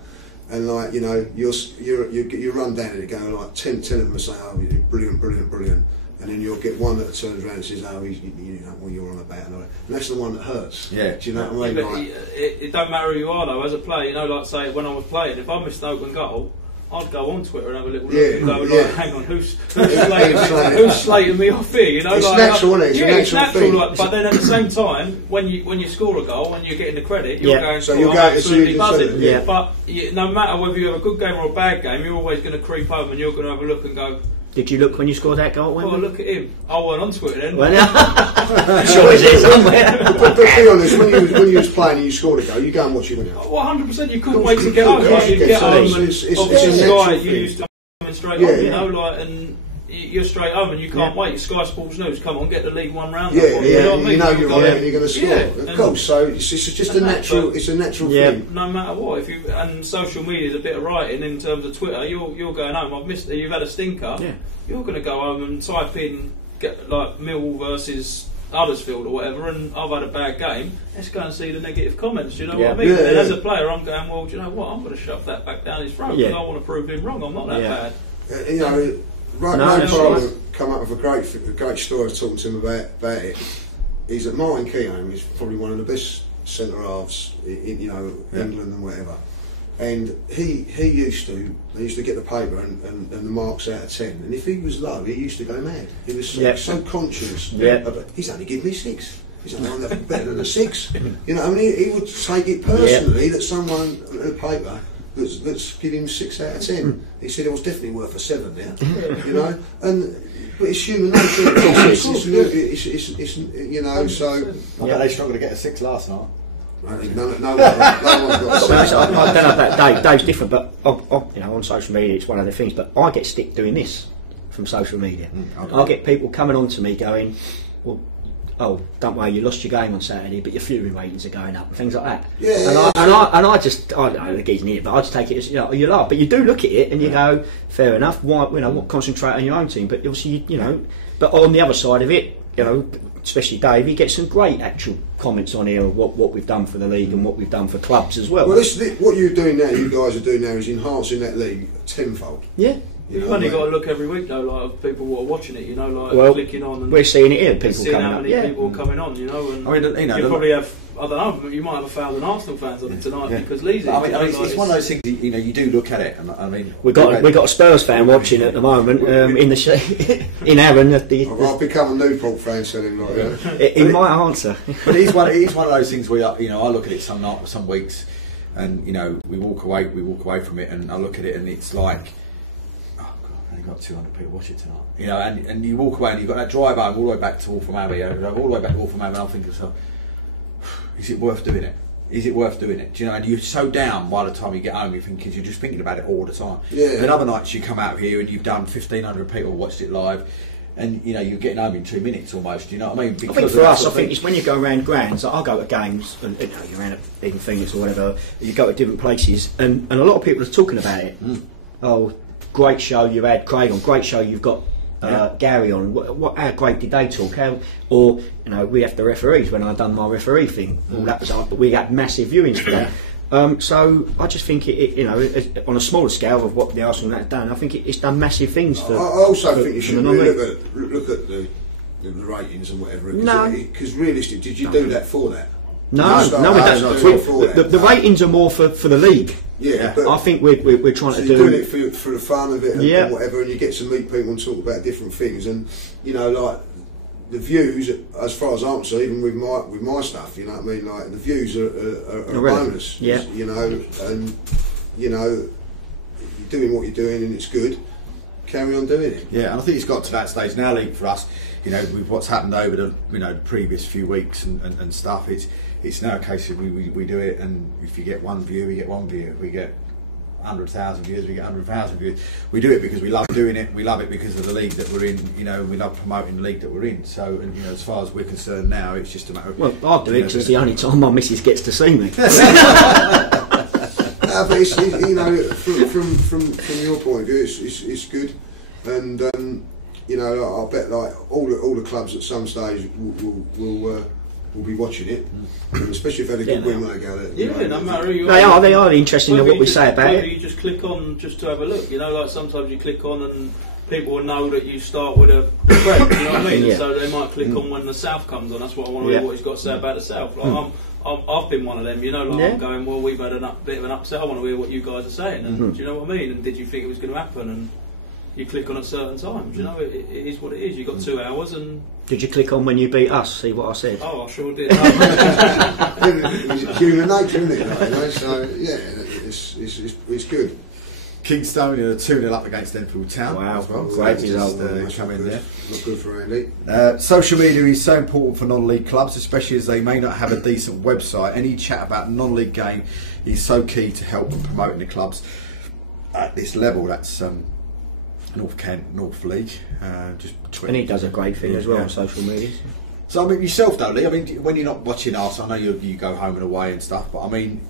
And like, you know, you run down it going like 10 of them are saying, oh, you're brilliant, brilliant, brilliant, and then you'll get one that turns around and says, oh, you know what you're on about, and that's the one that hurts. Yeah. Do you know what I mean? Like, it don't matter who you are though. As a player, you know, like say when I was playing, if I missed an open goal, I'd go on Twitter and have a little look and go, like, hang on, who's slating me off here? You know, it's like, natural, isn't it? It's it's natural. Like, but then at the same time, when you score a goal and you're getting the credit, you're going, so you're absolutely buzzing. Yeah. But no matter whether you have a good game or a bad game, you're always going to creep home and you're going to have a look and go, did you look when you scored that goal? Oh, look at him. I went on Twitter then. Well, I'm sure he's here somewhere. But be honest, when you was playing and you scored a goal, you go and watch it, wouldn't you? Well, 100%. You couldn't wait to get home. Like, you'd get home and obviously Sky, you used to come straight home, you know, like, and you're straight home and you can't wait. Sky Sports News, come on, get the League One round. You know what I mean? You know you're on it and you're going to score. Of course, so it's just a natural. It's a natural thing. No matter what, and social media is a bit of writing in terms of Twitter. You're going home. I've missed it. You've had a stinker. Yeah. You're going to go home and type in like Mill versus Huddersfield or whatever, and I've had a bad game. Let's go and see the negative comments. Do you know what I mean? And as a player, I'm going, well, do you know what? I'm going to shove that back down his throat because I want to prove him wrong. I'm not that bad. You know. Right, no problem. Come up with a great story. I was talking to him about it. He's that Martin Keown is probably one of the best centre halves in England and whatever. And they used to get the paper and the marks out of 10. And if he was low, he used to go mad. He was so conscious. He's only given me 6. He's only on better than a 6. You know, I mean, he would take it personally that someone at the paper. Let's give him 6 out of 10. He said it was definitely worth a 7 now, you know. But it's human nature. It's you know. So they struggled to get a 6 last night. I think no one got a 6. I don't know about Dave's different, but you know, on social media it's one of the things. But I get stick doing this from social media. I get people coming on to me going, well, oh, don't worry, you lost your game on Saturday, but your viewing ratings are going up and things like that. And I don't know the gee's near, but I just take it as, you know, you laugh. But you do look at it and you go, fair enough. Why, you know, what, concentrate on your own team? But obviously, you know, but on the other side of it, you know, especially Dave, he gets some great actual comments on here of what we've done for the league and what we've done for clubs as well. Well, what you're doing now, you guys are doing now, is enhancing that league tenfold. Yeah. You've only got to look every week though, like of people who are watching it, you know, like clicking on and we're seeing it here, people coming how many people are coming on, you know, and I mean, you know, you probably have, I don't know, you might have 1,000 Arsenal fans on it tonight because Lee's. I mean, it's one of those things. You know, you do look at it, and I mean, we got a Spurs fan watching at the moment in the in Aaron. I've become a Newport fan, selling like that. He might answer, but he's one of those things where, you know, I look at it some weeks, and you know, we walk away from it, and I look at it, and it's like, got 200 people watch it tonight, you know, and you walk away and you've got that drive home all the way back to Waltham Abbey, all the way back to Waltham Abbey, and I'm thinking to myself, is it worth doing it? Is it worth doing it? Do you know, and you're so down by the time you get home, you're just thinking about it all the time. And other nights you come out here and you've done 1,500 people watched it live, and you know, you're getting home in 2 minutes almost. Do you know what I mean? Because I think for us, I think it's when you go around grounds. Like I go to games, and you know, you're around at Eden Phoenix or whatever. You go to different places, and a lot of people are talking about it. Oh, great show you had Craig on. Great show you've got Gary on. How great did they talk? Or you know, we have the referees when I done my referee thing. All that was we had massive viewings for that. So I just think it you know, on a smaller scale of what the Arsenal have done, I think it's done massive things. For, I also think you should really look at the ratings and whatever. Because realistically, did you do that for that? No, we don't. The ratings are more for the league. Yeah, but I think we're trying to do. You're doing it for the fun of it and whatever, and you get to meet people and talk about different things, and you know, like the views, as far as I'm concerned, even with my stuff, you know what I mean. Like the views are a bonus, you know, and you know, you're doing what you're doing and it's good. Carry on doing it. Yeah, and I think it's got to that stage now, league for us. You know, with what's happened over the previous few weeks and stuff, it's now a case of we do it, and if you get one view, we get one view. If we get 100,000 views, we get 100,000 views. We do it because we love doing it. We love it because of the league that we're in. You know, we love promoting the league that we're in. So, and, you know, as far as we're concerned now, it's just a matter of. Well, I'll do it because it's the only time my missus gets to see me. But it's, you know, from your point of view, it's good, and you know, I bet like all the clubs at some stage will be watching it, and especially if they had a good win when they go there. Yeah, no matter who you are. They are interesting in what we say about whether it. You just click on just to have a look. You know, like sometimes you click on and people will know that you start with a thread. You know what I mean? Yeah. So they might click on when the South comes on. That's what I want to hear what he's got to say about the South. Like, I've been one of them, you know, like I'm going, well, we've had a bit of an upset, I want to hear what you guys are saying, and do you know what I mean? And did you think it was going to happen? And you click on at certain times, you know, it is what it is. You've got 2 hours and... Did you click on when you beat us, see what I said? Oh, I sure did. It's human nature, isn't it? Like, you know? So, yeah, it's good. Kingstone are 2-0 up against Enfield Town as well. Great result. Come in there. Not good for Andy. Social media is so important for non-league clubs, especially as they may not have a decent website. Any chat about non-league game is so key to help in promoting the clubs at this level. That's North Kent, North League. Just and he does a great thing as well on social media. So I mean, yourself though, Lee. I mean, when you're not watching us, I know you go home and away and stuff. But I mean,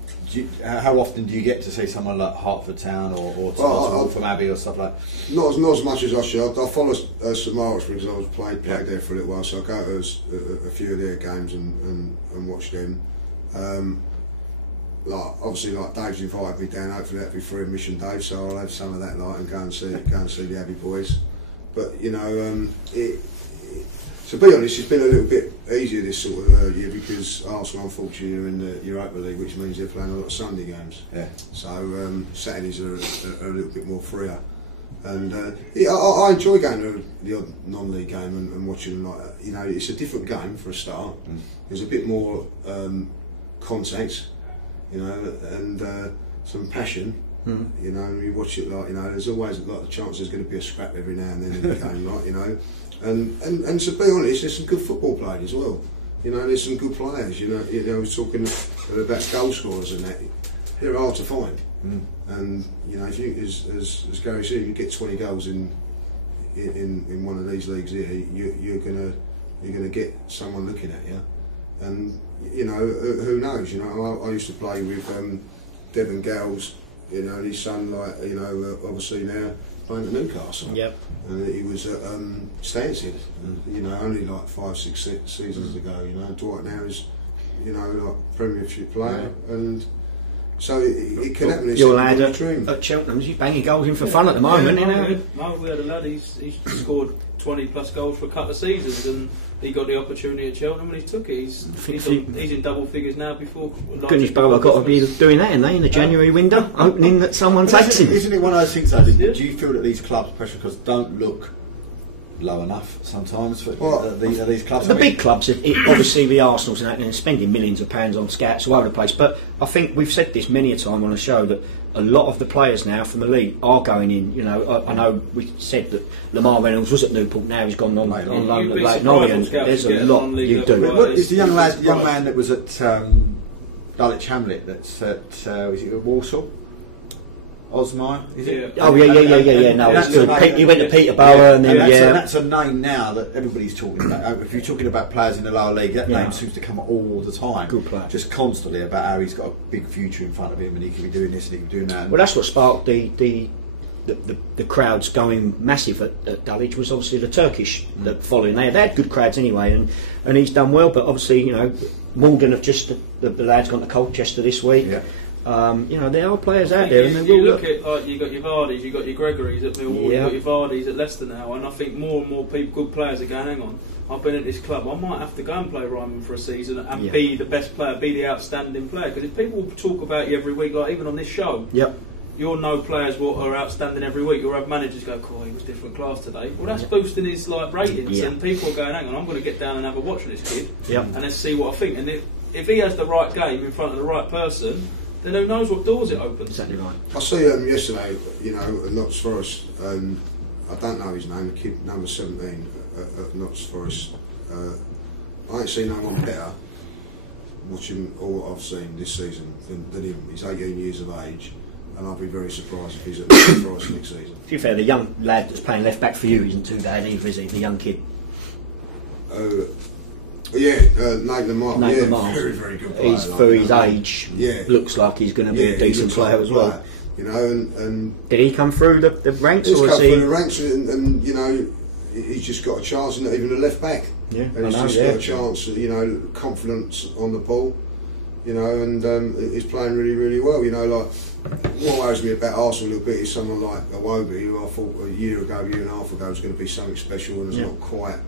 how often do you get to see someone like Hertford Town or from Abbey or stuff like that? Not as much as I should. I follow St Mark's because I was played there for a little while, so I go to a few of their games and watch them. Like obviously, like Dave's invited me down. Hopefully that'll be free admission, Dave. So I'll have some of that night and go and see the Abbey boys. But you know, to be honest, it's been a little bit easier this sort of year because Arsenal, unfortunately, are in the Europa League, which means they're playing a lot of Sunday games. Yeah. So Saturdays are a little bit more freer. And I enjoy going to the odd non-league game and watching them. Like, you know, it's a different game for a start. There's a bit more contact, you know, and some passion. You know, and you watch it like, you know, there's always like the chance there's going to be a scrap every now and then in the game, like, you know. And to be honest, there's some good football played as well. You know, there's some good players. You know, we're talking about goal scorers and that. They're hard to find. And you know, if you, as Gary said, if you get 20 goals in one of these leagues here, you're gonna get someone looking at you. And you know, who knows? You know, I used to play with Devon Gales. You know, and his son, like, you know, obviously now playing at Newcastle. Yep. And he was at Stansted, you know, only like 5-6 seasons ago. You know, Dwight now is, you know, like Premiership player, and so it can happen. It's your lad at Cheltenham, he's banging goals in for fun at the moment. We had a lad. He's scored 20 plus goals for a couple of seasons, and he got the opportunity at Cheltenham and he took it. He's in double figures now. Before goodness, I've got to be doing that in the January window, opening that someone takes him. Isn't it one of those things though? Do you feel that these clubs, especially because don't look low enough sometimes for these clubs? The big clubs, obviously the Arsenals and that, and spending millions of pounds on scouts all over the place. But I think we've said this many a time on the show that a lot of the players now from the league are going in. You know, I know we said that Lamar Reynolds was at Newport. Now he's gone on loan at Lake Norrie. There's a lot you do. What is the young man that was at Dulwich Hamlet? That's at is it at Walsall? Osmar, is it? Oh yeah. No, he went to Peterborough, and then that's a name now that everybody's talking about. If you're talking about players in the lower league, that name seems to come up all the time. Good player, just constantly about how he's got a big future in front of him, and he could be doing this and he could be doing that. Well, that's what sparked the crowds going massive at Dulwich was obviously the Turkish following. They had good crowds anyway, and he's done well. But obviously, you know, Malden have just the lad's gone to Colchester this week. Yeah. You know, there are players out there, and they will look at you got your Vardys, you got your Gregories at Millwall, you got your Vardys at Leicester now, and I think more and more good players are going, hang on, I've been at this club, I might have to go and play Ryman for a season and be the best player, be the outstanding player, because if people talk about you every week, like even on this show, you'll know players what are outstanding every week. You'll have managers go, "Cool, he was different class today." Well, that's boosting his ratings, and people are going, "Hang on, I'm going to get down and have a watch of this kid, and let's see what I think." And if he has the right game in front of the right person, then who knows what doors it opens. Exactly right. I see yesterday, you know, at Notts Forest, I don't know his name, the kid number 17 at Notts Forest. I ain't seen no one better watching all I've seen this season than him. He's 18 years of age, and I'll be very surprised if he's at the for us next season. To be fair, the young lad that's playing left back for you isn't too bad either, is he? The young kid. Nathan Lamar. Very, very good player. He's for his age. Looks like he's going to be a decent player as well. You know, and did he come through the ranks? He's or come is through the ranks, and you know, he's just got a chance, and even a left back. Yeah, and he's just got a chance. You know, confidence on the ball. You know, and he's playing really, really well. You know, like what worries me about Arsenal a little bit is someone like Iwobi, who I thought a year and a half ago was going to be something special, and it's not quite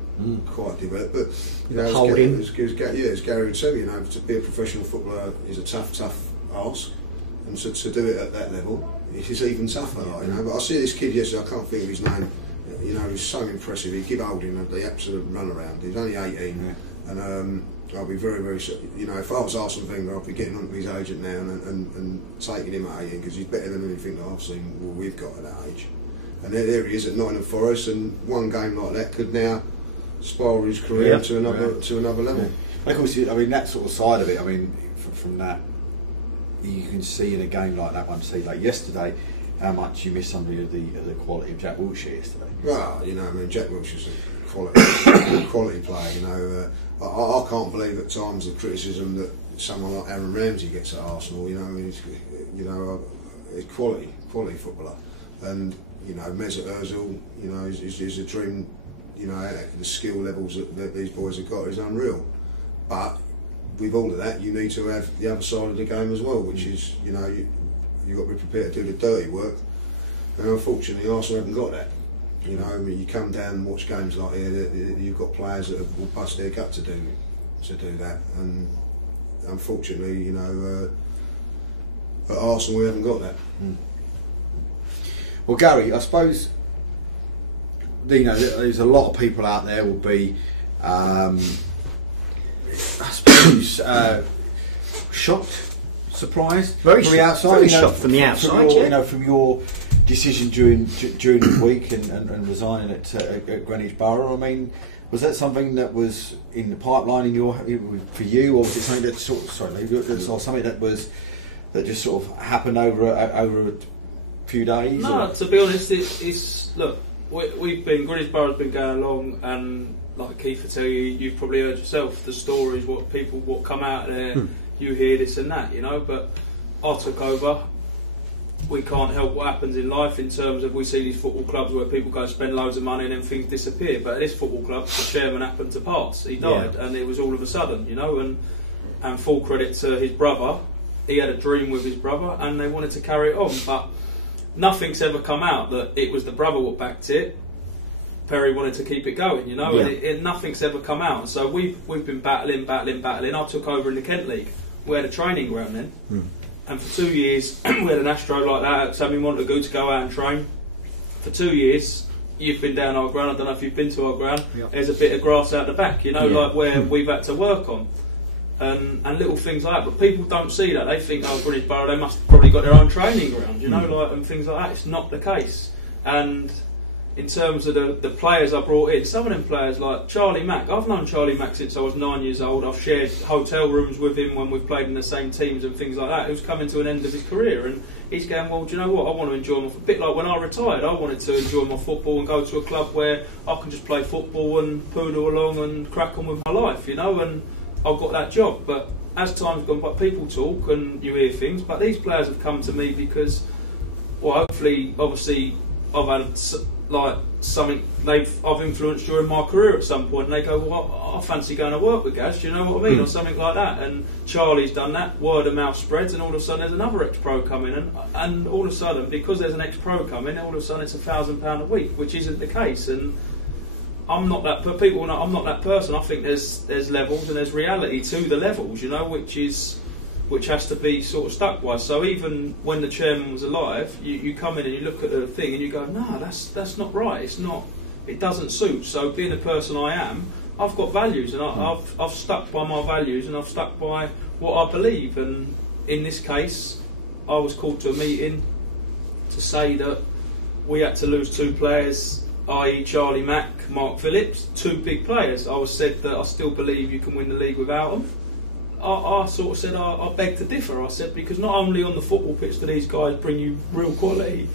developed. But you know, as Gary would say, you know, to be a professional footballer is a tough ask, and to do it at that level, it's even tougher. Like, you know, but I see this kid yesterday. I can't think of his name. You know, he's so impressive. He keep holding the absolute run around. He's only 18, and I'll be very, very. You know, if I was Arsene Wenger, I'd be getting onto his agent now and taking him at 18 because he's better than anything that I've seen. Well, we've got at that age, and there he is at Nottingham Forest, and one game like that could now spiral his career to another level. Yeah. Of course, I mean that sort of side of it. I mean, from that, you can see in a game like that one, say like yesterday, how much you miss somebody of the quality of Jack Wilshere yesterday. Well, you know, I mean, Jack Wilshere's a quality player. You know, I can't believe at times the criticism that someone like Aaron Ramsey gets at Arsenal. You know, he's quality footballer, and you know, Mesut Ozil, you know, is a dream. You know, the skill levels that these boys have got is unreal. But with all of that, you need to have the other side of the game as well, which is, you know, you've got to be prepared to do the dirty work. And unfortunately, Arsenal haven't got that. You know, I mean, you come down and watch games like here, you've got players that will bust their gut to do that. And unfortunately, you know, at Arsenal we haven't got that. Well, Gary, I suppose, you know, there's a lot of people out there will be, I suppose, shocked, surprised, very from the outside. Very shocked from the outside. You know, from your decision during the week and resigning at Greenwich Borough. I mean, was that something that was in the pipeline for you, or was it something that something that just sort of happened over a few days? No, to be honest, it's look. Greenwich Borough's been going along, and like Keith will tell you, you've probably heard yourself the stories, what come out there. You hear this and that, you know. But I took over. We can't help what happens in life in terms of we see these football clubs where people go spend loads of money and then things disappear. But at this football club, the chairman happened to pass. He died, and it was all of a sudden, you know. And full credit to his brother. He had a dream with his brother, and they wanted to carry it on, but nothing's ever come out that it was the brother what backed it. Perry wanted to keep it going, you know, and nothing's ever come out. So we've been battling. I took over in the Kent League. We had a training ground then, and for 2 years we had an Astro like that at Sammy Montagu to go out and train. For 2 years, you've been down our ground. I don't know if you've been to our ground. There's a bit of grass out the back, you know, like where we've had to work on. And little things like that, but people don't see that. They think, oh, Greenwich Borough, they must have probably got their own training ground, you know, like, and things like that. It's not the case. And in terms of the players I brought in, some of them players like Charlie Mack, I've known Charlie Mack since I was 9 years old. I've shared hotel rooms with him when we've played in the same teams and things like that. He was coming to an end of his career, and he's going, well, do you know what, I want to enjoy a bit like when I retired. I wanted to enjoy my football and go to a club where I can just play football and poodle along and crack on with my life, you know, and I've got that job. But as time's gone by, people talk and you hear things, but these players have come to me because, well, hopefully, obviously, I've had like something I've influenced during my career at some point, and they go, well, I fancy going to work with Gaz, do you know what I mean, or something like that. And Charlie's done that, word of mouth spreads, and all of a sudden there's another ex-pro coming, and all of a sudden, because there's an ex-pro coming, all of a sudden it's £1,000 a week, which isn't the case. And I'm not that, but people know I'm not that person. I think there's levels and there's reality to the levels, you know, which has to be sort of stuck by. So even when the chairman was alive, you come in and you look at the thing and you go, no, that's not right. It's not. It doesn't suit. So being the person I am, I've got values, and I've stuck by my values, and I've stuck by what I believe. And in this case, I was called to a meeting to say that we had to lose two players, i.e. Charlie Mack, Mark Phillips, two big players. I was said that I still believe you can win the league without them. I sort of said I beg to differ. I said because not only on the football pitch do these guys bring you real quality.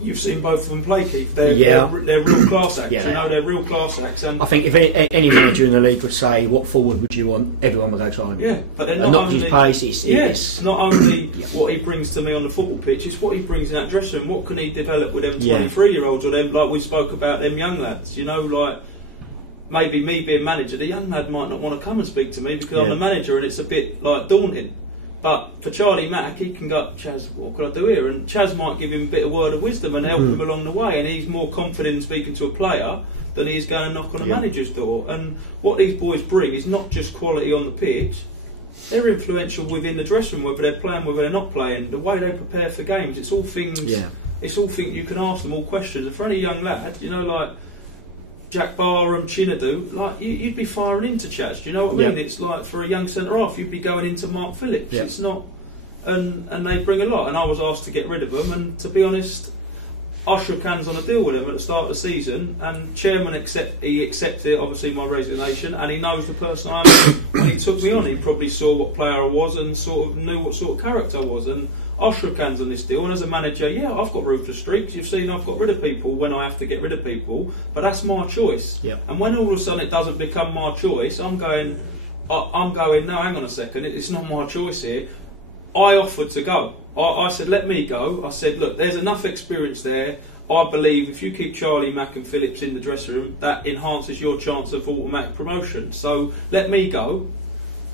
You've seen both of them play, Keith. They're real class acts. Yeah. You know, they're real class acts. And I think if any manager in the league would say, what forward would you want, everyone would go Charlie. Yeah, but then not only his pace, it's not only what he brings to me on the football pitch, it's what he brings in that dressing room. What can he develop with them 23-year-olds or them, like we spoke about, them young lads? You know, like maybe me being manager, the young lad might not want to come and speak to me because I'm the manager and it's a bit like daunting. But for Charlie Mack, he can go, Chaz, what can I do here? And Chaz might give him a bit of word of wisdom and help him along the way. And he's more confident in speaking to a player than he's going to knock on a manager's door. And what these boys bring is not just quality on the pitch. They're influential within the dressing room, whether they're playing, whether they're not playing. The way they prepare for games, it's all things. It's all things you can ask them, all questions. And for any young lad, you know, like Jack Barham, Chinadu, like you'd be firing into Chaz. Do you know what I mean? It's like for a young centre half, you'd be going into Mark Phillips. It's not, and they bring a lot. And I was asked to get rid of them. And to be honest, I shook hands on a deal with him at the start of the season. And chairman accepted obviously my resignation, and he knows the person I am. When he took me on, he probably saw what player I was and sort of knew what sort of character I was. And I shook hands on this deal, and as a manager, I've got ruthless streaks. You've seen I've got rid of people when I have to get rid of people, but that's my choice. And when all of a sudden it doesn't become my choice, I'm going, no, hang on a second, it's not my choice here. I offered to go. I said, let me go. I said, look, there's enough experience there. I believe if you keep Charlie, Mack and Phillips in the dressing room, that enhances your chance of automatic promotion. So let me go,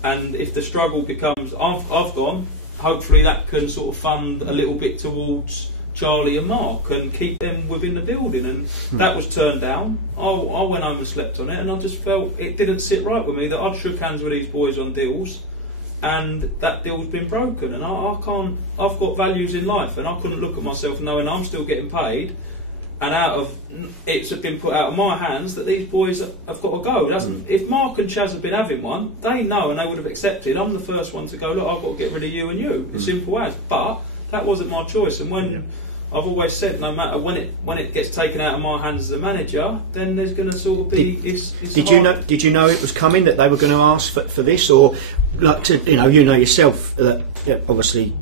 and if the struggle becomes, I've gone, hopefully that can sort of fund a little bit towards Charlie and Mark and keep them within the building. And that was turned down. I went home and slept on it, and I just felt it didn't sit right with me that I'd shook hands with these boys on deals and that deal's been broken. And I can't, I've got values in life, and I couldn't look at myself knowing I'm still getting paid and it's been put out of my hands that these boys have got to go. If Mark and Chaz have been having one, they know and they would have accepted. I'm the first one to go, look, I've got to get rid of you and you. It's simple as. But that wasn't my choice. And when I've always said, no matter when it gets taken out of my hands as a manager, then there's going to sort of be. Did you know it was coming, that they were going to ask for this, or like you know yourself that obviously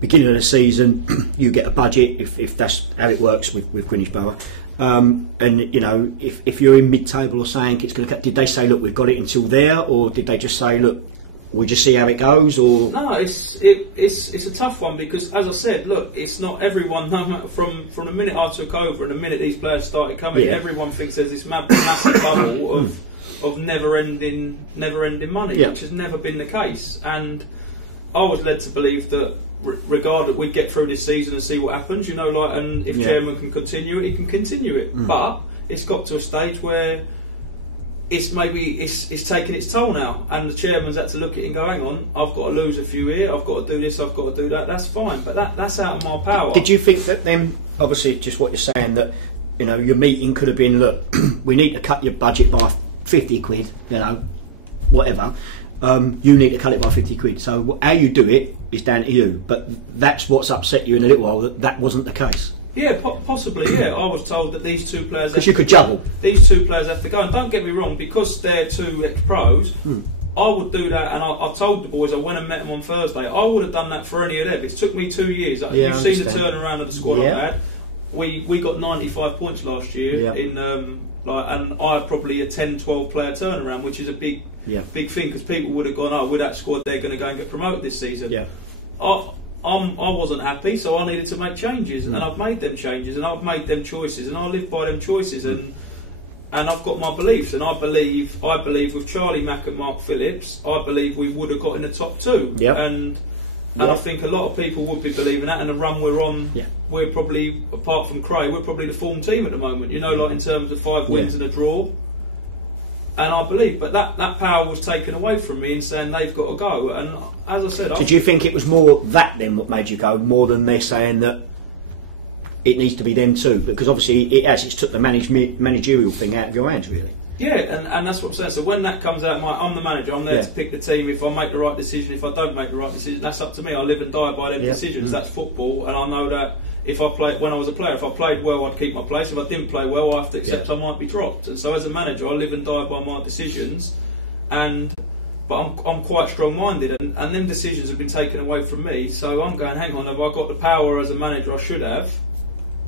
beginning of the season you get a budget if that's how it works with Greenwich Borough, and if you're in mid-table or saying it's going to, did they say, look, we've got it until there, or did they just say, look, we just see how it goes? Or no, it's a tough one because, as I said, look, it's not everyone. From the minute I took over and the minute these players started coming, everyone thinks there's this massive bubble of never-ending money, which has never been the case. And I was led to believe that, regardless, we'd get through this season and see what happens. And if Chairman can continue it, he can continue it. But it's got to a stage where it's taking its toll now, and the chairman's had to look at it and go, hang on, I've got to lose a few here, I've got to do this, I've got to do that. That's fine, but that's out of my power. Did you think that then, obviously just what you're saying, that your meeting could have been, look, we need to cut your budget by 50 quid, whatever, you need to cut it by 50 quid, so how you do it is down to you, but that's what's upset you in a little while, that wasn't the case? Yeah, possibly, yeah. I was told that these two players... Because you could juggle. These two players have to go. And don't get me wrong, because they're two ex-pros, I would do that, and I told the boys, I went and met them on Thursday, I would have done that for any of them. It took me 2 years. You've seen the turnaround of the squad I've had. We got 95 points last year, and I had probably a 10-12 player turnaround, which is a big thing, because people would have gone, with that squad they're going to go and get promoted this season. I wasn't happy, so I needed to make changes, and I've made them changes, and I've made them choices, and I live by them choices, and I've got my beliefs, and I believe with Charlie Mack and Mark Phillips, I believe we would have got in the top two, and I think a lot of people would be believing that, and the run we're on, we're probably, apart from Cray, we're probably the form team at the moment, like in terms of 5 wins and a draw. And I believe, but that power was taken away from me in saying they've got to go. And as I said, did you think it was more that then what made you go, more than they're saying that it needs to be them too? Because obviously it's took the managerial thing out of your hands, really. Yeah, and that's what I'm saying. So when that comes out, I'm the manager. I'm there to pick the team. If I make the right decision, if I don't make the right decision, that's up to me. I live and die by them decisions. That's football, and I know that. If I played when I was a player, if I played well, I'd keep my place. If I didn't play well, I have to accept I might be dropped. And so, as a manager, I live and die by my decisions. And But I'm quite strong-minded, and them decisions have been taken away from me. So I'm going, hang on, have I got the power as a manager I should have?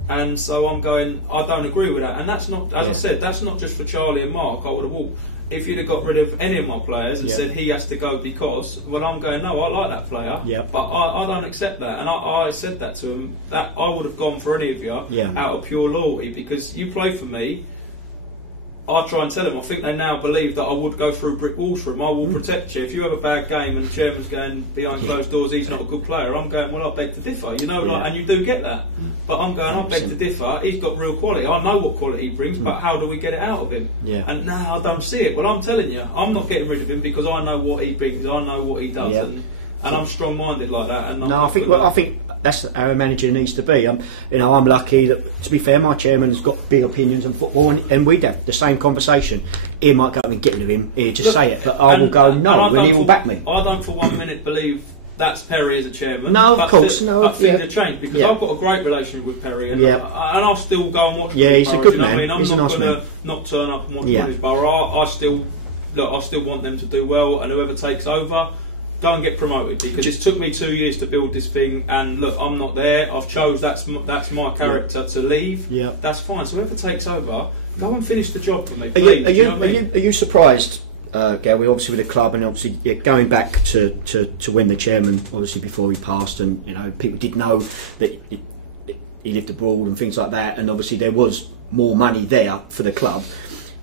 And so I'm going, I don't agree with that. And that's not, as I said, that's not just for Charlie and Mark. I would have walked. If you'd have got rid of any of my players and said he has to go because, well, I'm going, no, I like that player, but I don't accept that. And I said that to him, that I would have gone for any of you out of pure loyalty, because you play for me. I try and tell them, I think they now believe that I would go through brick walls for him. I will protect you. If you have a bad game and the chairman's going behind closed doors, he's not a good player, I'm going, well, I beg to differ, you know, like, and you do get that. But I'm going, I beg to differ, he's got real quality. I know what quality he brings, but how do we get it out of him? And now I don't see it. Well, I'm telling you, I'm not getting rid of him because I know what he brings, I know what he does, and I'm strong-minded like that. And I think that's how a manager needs to be. I'm lucky that, to be fair, my chairman's got big opinions on football, and we'd have the same conversation. He might go and get rid of him, he'd just say it, but I will go no, and he will back me. I don't for 1 minute believe that's Perry as a chairman. No, of course, no. But things have changed, because I've got a great relationship with Perry, and I'll still go and watch. Yeah, he's a good man. I mean, I'm not going to not turn up and watch Middlesbrough. I still want them to do well, and whoever takes over, go and get promoted, because it's took me 2 years to build this thing, and look, I'm not there. I've chose that's my character to leave. That's fine. So whoever takes over, go and finish the job for me, please. Are you surprised, Gary, obviously with the club, and obviously going back to when the chairman, obviously before he passed, and people did know that he lived abroad and things like that, and obviously there was more money there for the club.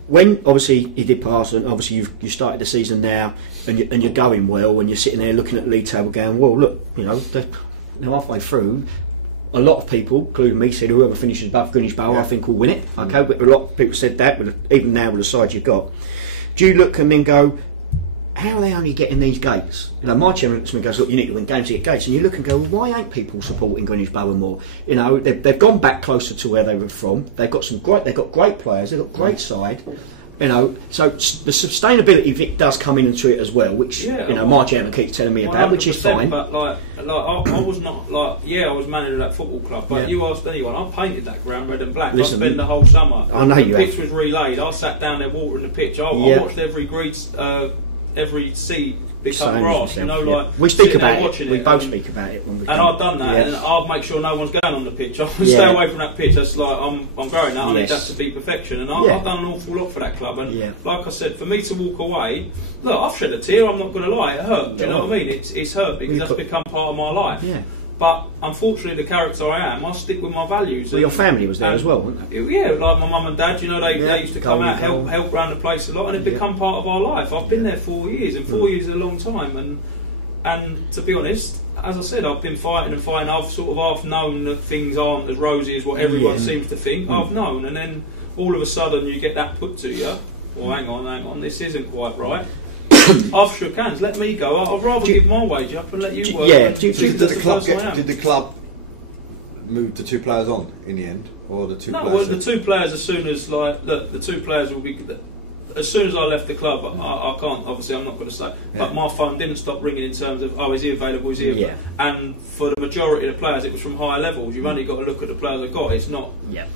When obviously he did pass, and obviously you started the season now, and you're going well, and you're sitting there looking at the league table, going, well, look, they're halfway through. A lot of people, including me, said whoever finishes above Greenwich Bowl, I think will win it. Okay, but a lot of people said that, even now with the side you've got. Do you look and then go, how are they only getting these gates? My chairman looks at me and goes, look, you need to win games to get gates. And you look and go, well, why ain't people supporting Greenwich Bowen more? They've gone back closer to where they were from. They've got great players. They've got great side. So the sustainability of it does come into it as well, which my chairman keeps telling me about, which is fine. But I was not I was manager of that football club. But you asked anyone, I painted that ground red and black. I spent the whole summer. I know the pitch was relayed. I sat down there watering the pitch. I watched every seed become grass. We speak about it. We both speak about it when we. And I've done that, and I'll make sure no one's going on the pitch. I'll stay away from that pitch. That's like I'm growing now. I need that to be perfection, and I've done an awful lot for that club. And like I said, for me to walk away, look, I've shed a tear. I'm not going to lie, it hurt. Do you know what I mean? It's hurt because that's become part of my life. But unfortunately, the character I am, I stick with my values. Well, your family was there as well, wasn't they? Yeah, like my mum and dad. They used to come out, help around the place a lot, and it become part of our life. I've been there 4 years, and 4 years is a long time. And to be honest, as I said, I've been fighting and fighting. I've sort of half known that things aren't as rosy as what everyone seems to think. I've known, and then all of a sudden you get that put to you. Well, hang on, this isn't quite right. I've shook hands. Let me go. I'd rather give my wage up and let you work. Did the club move the two players on in the end, or the two? No, players the two players. As soon as the two players will be. As soon as I left the club, I can't. Obviously, I'm not going to say. But my phone didn't stop ringing in terms of, is he available? Is he available? And for the majority of the players, it was from higher levels. You've only got to look at the players I've got. It's not.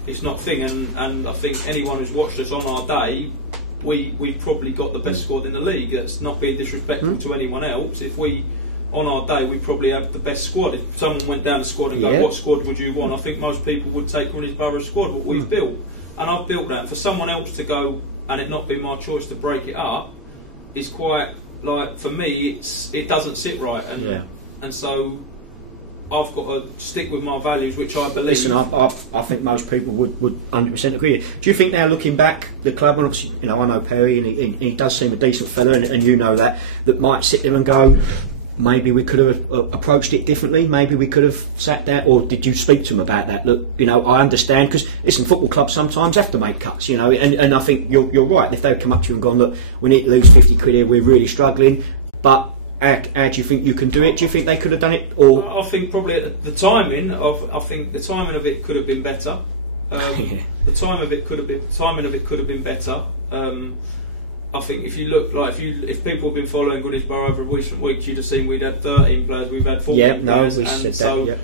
It's not thing. And I think anyone who's watched us on our day. We've probably got the best squad in the league. That's not being disrespectful to anyone else. If on our day, we probably have the best squad. If someone went down the squad and go, what squad would you want? I think most people would take Greenwich Borough's squad, what we've built. And I've built that. For someone else to go and it not be my choice to break it up is quite, for me, it doesn't sit right. And so I've got to stick with my values, which I believe. Listen, I think most people would 100% agree. Do you think now, looking back, the club, and obviously, I know Perry, and he does seem a decent fella, and you know that might sit there and go, maybe we could have approached it differently, maybe we could have sat there, or did you speak to him about that? Look, I understand, because listen, football clubs sometimes have to make cuts, and I think you're right. If they'd come up to you and gone, look, we need to lose 50 quid here, we're really struggling, but how do you think you can do it? Do you think they could have done it? Or I think probably the timing of it could have been better. The timing of it could have been better. I think if you look if people have been following Greenwich Borough over recent weeks, you'd have seen we'd had 13 players, we've had 14 players, and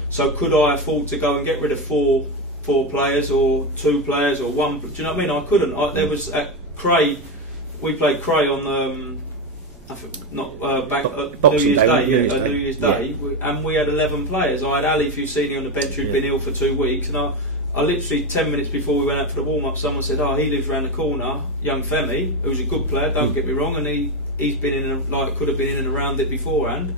so could I afford to go and get rid of four players or 2 players or 1? Do you know what I mean? I couldn't. There was at Cray, we played Cray on Not New Boxing Year's Day, Day, New Year's Day, and we had 11 players. I had Ali Fusini on the bench who'd been ill for 2 weeks, and I literally 10 minutes before we went out for the warm-up, someone said, "Oh, he lives around the corner, young Femi, who's a good player. Don't get me wrong, and he's been in could have been in and around it beforehand.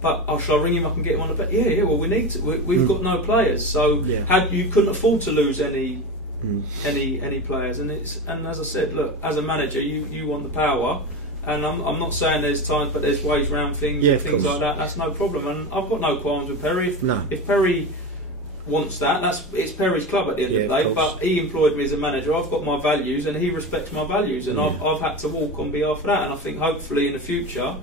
But shall I ring him up and get him on the bench? Yeah. Well, we need to. We've got no players, so you couldn't afford to lose any players. And as I said, look, as a manager, you want the power. And I'm not saying there's times, but there's ways around things and things like that. That's no problem. And I've got no qualms with Perry. If Perry wants that, it's Perry's club at the end of the day. But he employed me as a manager. I've got my values, and he respects my values. And I've had to walk on behalf of that. And I think hopefully in the future,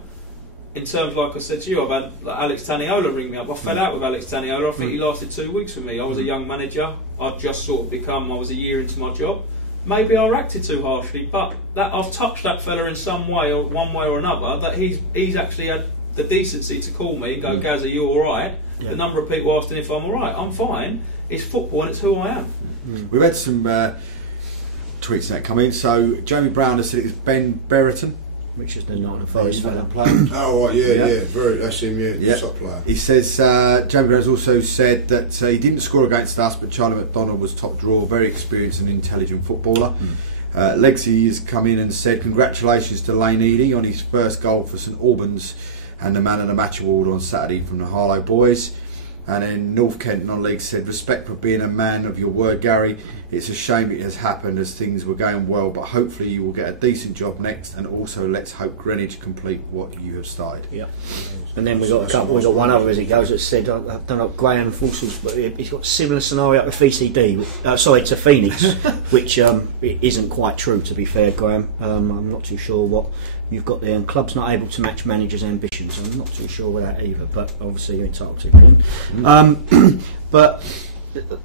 in terms, like I said to you, I've had Alex Taniola ring me up. I fell out with Alex Taniola. I think he lasted 2 weeks with me. I was a young manager. I'd just sort of I was a year into my job. Maybe I reacted too harshly, but that I've touched that fella in some way, or one way or another, that he's actually had the decency to call me and go, "Gaz, are you all right?" The number of people asking if I'm all right. I'm fine. It's football and it's who I am. We've had some tweets that come in. So Jamie Brown has said it was Ben Brereton, which is the Nottingham Forest player. Oh, right, yeah. That's him, top player. He says, Jamie Brown has also said that he didn't score against us, but Charlie McDonald was top draw, very experienced and intelligent footballer. Legacy has come in and said, congratulations to Lane Eady on his first goal for St Albans and the Man of the Match award on Saturday from the Harlow boys. And then North Kent non-league said, respect for being a man of your word, Gary. It's a shame it has happened as things were going well, but hopefully you will get a decent job next, and also let's hope Greenwich complete what you have started. Yeah. And then we got one other as it goes that said, I don't know, Graham Fussels, but he's got a similar scenario to to Phoenix, which it isn't quite true, to be fair, Graham. I'm not too sure what you've got there, and club's not able to match managers' ambitions. I'm not too sure with that either, but obviously you're entitled to opinion. But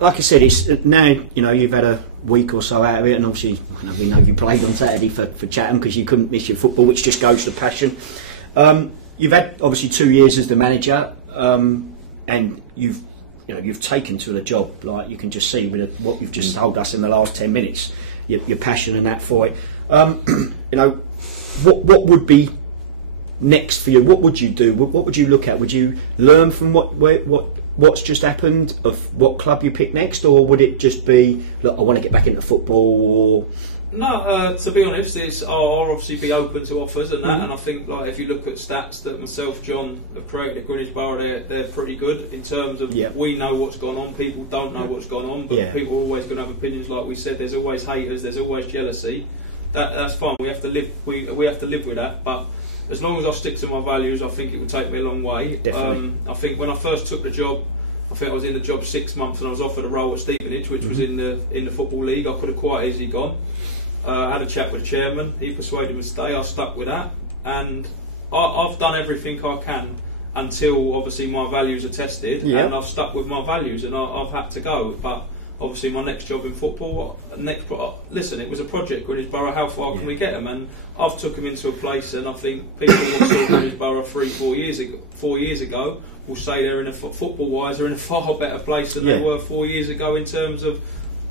like I said, it's now, you've had a week or so out of it, and obviously we know you played on Saturday for Chatham because you couldn't miss your football, which just goes to passion. You've had obviously 2 years as the manager, and you've taken to the job. Like you can just see with what you've just told us in the last 10 minutes, your passion and that for it. What would be next for you? What would you do? What would you look at? Would you learn from what's just happened of what club you pick next, or would it just be, look, I want to get back into football? No, to be honest, I'll obviously be open to offers and that, and I think if you look at stats that myself, John, have created at Greenwich Borough, they're pretty good in terms of we know what's gone on, people don't know what's gone on, but people are always going to have opinions. Like we said, there's always haters, there's always jealousy. That's fine. We have to live. We have to live with that. But as long as I stick to my values, I think it will take me a long way. Definitely. I think when I first took the job, I think I was in the job 6 months, and I was offered a role at Stevenage, which was in the football league. I could have quite easily gone. I had a chat with the chairman. He persuaded me to stay. I stuck with that, and I've done everything I can until obviously my values are tested, and I've stuck with my values, and I've had to go. But obviously my next job in football, listen, it was a project, Greenwich Borough, how far can we get them? And I've took them into a place, and I think people who saw Greenwich Borough 4 years ago will say they're in a football-wise, they're in a far better place than they were 4 years ago in terms of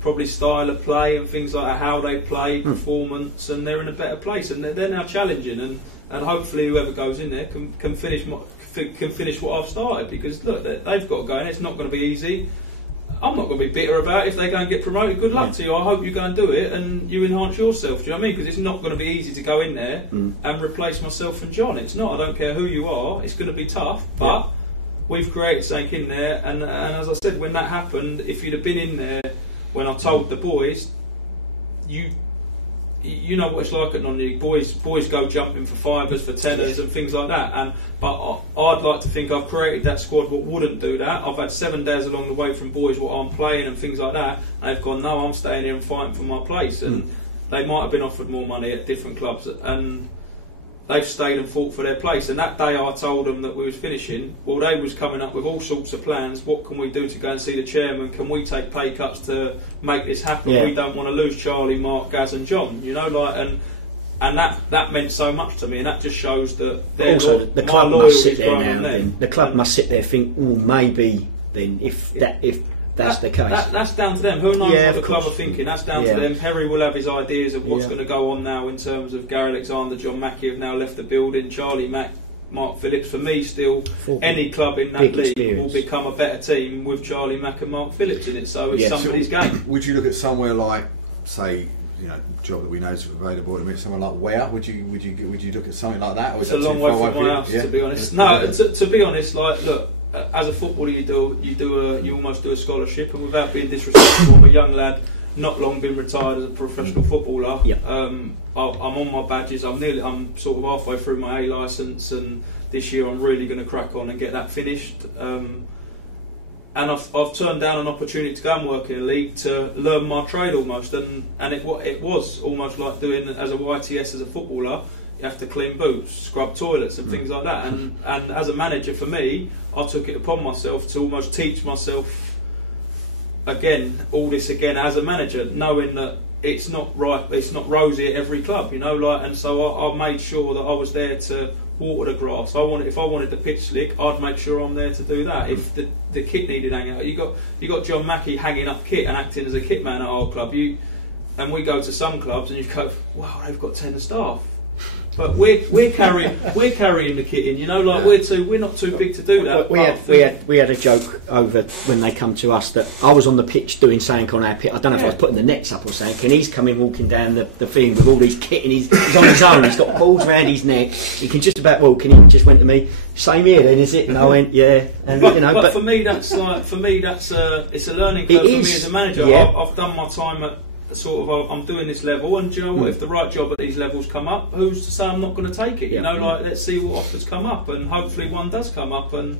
probably style of play and things like that, how they play, performance, and they're in a better place, and they're now challenging, and hopefully whoever goes in there can finish what I've started, because look, they've got to go in, it's not going to be easy. I'm not going to be bitter about it if they go and get promoted. Good luck to you. I hope you go and do it and you enhance yourself. Do you know what I mean? Because it's not going to be easy to go in there and replace myself and John. It's not. I don't care who you are. It's going to be tough. But we've created something in there. And as I said, when that happened, if you'd have been in there when I told the boys, you know what it's like at non-league. Boys go jumping for fivers, for tenors and things like that. But I'd like to think I've created that squad what wouldn't do that. I've had 7 days along the way from boys what I'm playing and things like that. And they've gone, no, I'm staying here and fighting for my place. And they might have been offered more money at different clubs, and they've stayed and fought for their place. And that day I told them that we was finishing, well, they was coming up with all sorts of plans. What can we do to go and see the chairman? Can we take pay cuts to make this happen? We don't want to lose Charlie, Mark, Gaz and John, and that meant so much to me, and that just shows that the club must sit there now. The club must sit there and think, maybe then if that's the case. That's down to them. Who knows what the club course. are thinking? That's down to them. Perry will have his ideas of what's going to go on now in terms of Gary Alexander, John Mackey have now left the building, Charlie Mack, Mark Phillips. For me, still, any club in that league will become a better team with Charlie Mack and Mark Phillips in it. So it's somebody's game. Would you look at somewhere like, say, job that we know is available at the minute, somewhere like Ware? Would you look at something like that? Or It's a long way from my house, to be honest. No, to be honest, like, look, as a footballer, you almost do a scholarship, and without being disrespectful, I'm a young lad, not long been retired as a professional footballer. I'm on my badges. I'm sort of halfway through my A licence, and this year I'm really going to crack on and get that finished. And I've turned down an opportunity to go and work in a league to learn my trade almost, and it was almost like doing as a YTS as a footballer. You have to clean boots, scrub toilets and things like that, and as a manager, for me, I took it upon myself to almost teach myself all this again as a manager, knowing that it's not rosy at every club, and so I made sure that I was there to water the grass. If I wanted the pitch slick, I'd make sure I'm there to do that. If the kit needed hanging out, you got John Mackey hanging up kit and acting as a kit man at our club. And we go to some clubs and you go, wow, they've got 10 staff. But we're carrying the kit in, we're not too big to do that. We had a joke over when they come to us that I was on the pitch doing something on our pitch. I don't know if I was putting the nets up or something, and he's coming walking down the thing with all these kit, and he's on his own. He's got balls around his neck. He can just about walk, and he just went to me, "Same here, then, is it?" And I went, "Yeah." And but for me, it's a learning curve for me as a manager. Yeah. I've done my time at. I'm doing this level, and do you know what? If the right job at these levels come up, who's to say I'm not going to take it? Let's see what offers come up, and hopefully one does come up, and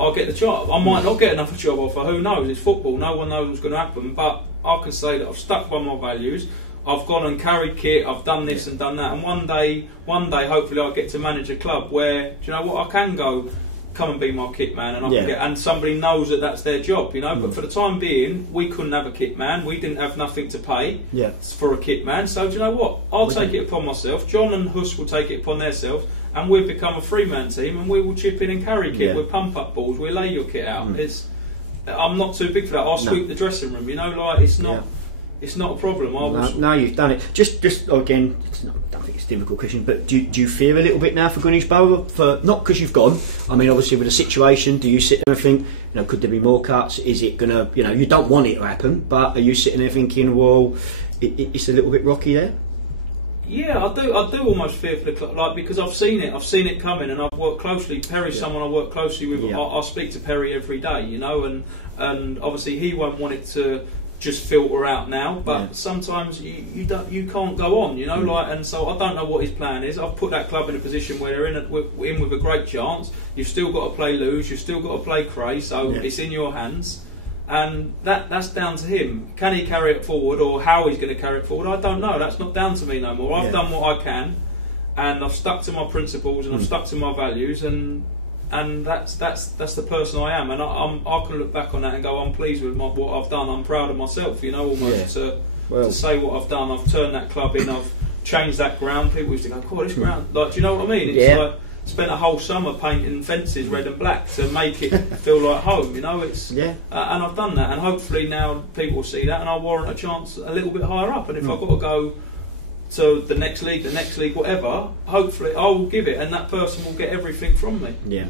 I'll get the job. I might not get another job offer. Who knows? It's football. No one knows what's going to happen. But I can say that I've stuck by my values. I've gone and carried kit. I've done this and done that, and one day, hopefully, I'll get to manage a club where, do you know what? I can go. Come and be my kit man, and I can and somebody knows that that's their job, But for the time being, we couldn't have a kit man. We didn't have nothing to pay for a kit man. So do you know what? I'll take it upon myself. John and Huss will take it upon themselves, and we've become a three-man team, and we will chip in and carry kit. We'll pump up balls. We'll lay your kit out. I'm not too big for that. I'll sweep the dressing room. It's not. It's not a problem. No, you've done it. Just again, I don't think it's a difficult question, but do you fear a little bit now for Greenwich Borough? Not because you've gone. I mean, obviously with the situation, do you sit there and think, could there be more cuts? Is it going to, you don't want it to happen, but are you sitting there thinking, well, it's a little bit rocky there? Yeah, I do almost fear for the club, because I've seen it coming, and I've worked closely. Perry's someone I work closely with. I speak to Perry every day, and obviously he won't want it to just filter out now, but sometimes you can't go on, and so I don't know what his plan is. I've put that club in a position where they're in with a great chance. You've still got to play lose, you've still got to play cray, so it's in your hands, and that's down to him. Can he carry it forward, or how he's going to carry it forward? I don't know. That's not down to me no more. I've done what I can, and I've stuck to my principles, and I've stuck to my values, and that's the person I am, and I can look back on that and go, I'm pleased with what I've done. I'm proud of myself, almost to say what I've done. I've turned that club in. I've changed that ground. People used to go, "Oh, this ground!" Like, do you know what I mean? It's like spent a whole summer painting fences red and black to make it feel like home. It's and I've done that, and hopefully now people will see that, and I'll warrant a chance a little bit higher up. And if I've got to go to the next league, whatever, hopefully I will give it, and that person will get everything from me. Yeah.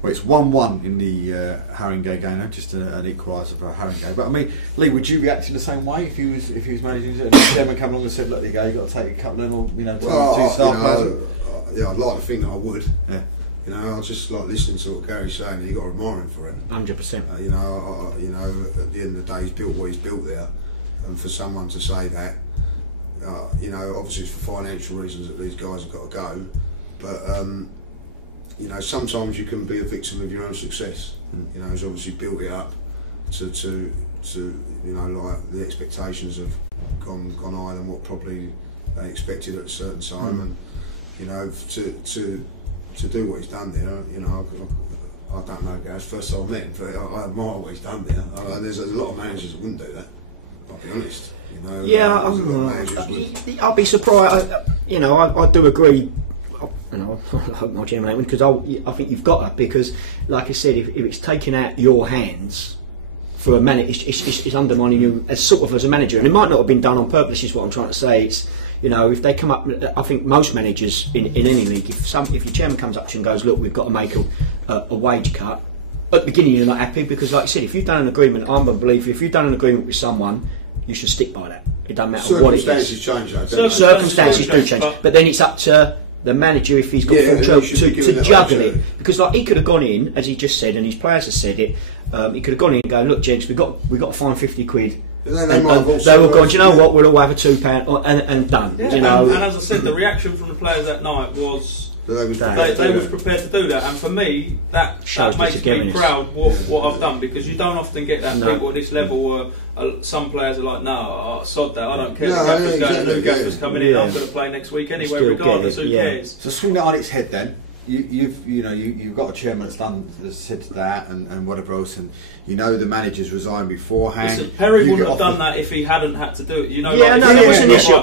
Well, it's 1-1 in the Haringey game now, just an equaliser for Haringey. But I mean, Lee, would you react in the same way if he was managing it? And the chairman come along and said, "Look, there you go, you've got to take a couple of them, two star players." I'd like to think that I would. Yeah. I just like listening to what Gary's saying. You got to admire him for it. 100%. At the end of the day, he's built what he's built there, and for someone to say that. Obviously it's for financial reasons that these guys have got to go, but sometimes you can be a victim of your own success. He's obviously built it up to like the expectations have gone higher than what probably they expected at a certain time, and to do what he's done there, I don't know, guys. First time I met him, but I admire what he's done there. There's a lot of managers that wouldn't do that. I'll be honest. I'll be surprised. I do agree. I hope my chairman ain't, because I think you've got to, because, like I said, if it's taken out your hands for a man, it's undermining you as sort of as a manager, and it might not have been done on purpose. Is what I'm trying to say. It's, you know, if they come up, I think most managers in any league, if your chairman comes up to you and goes, look, we've got to make a wage cut. At the beginning, you're not happy because, like I said, if you've done an agreement, I'm a believer. If you've done an agreement with someone, you should stick by that. It doesn't matter what it is. Circumstances change, though, don't they? Circumstances do change, but then it's up to the manager, if he's got full control, to juggle it. Because like he could have gone in, as he just said, and his players have said it. He could have gone in and go, look, gents, we've got to find 50 quid. And they were going, do you know what? We'll all have a £2 and done. Yeah, you know, and as I said, the reaction from the players that night was. They was prepared to do that, and for me, that makes me proud what I've done, because you don't often get that. People at this level. Some players are like, no, sod that, I don't care. The gaffer's going, new gaffer's coming in. I'm going to play next week anyway, regardless. Who cares? So swing that on its head then. You've got a chairman that's said that and whatever else, and you know the managers resigned beforehand. Listen, Perry wouldn't have done that if he hadn't had to do it. You know, was an issue.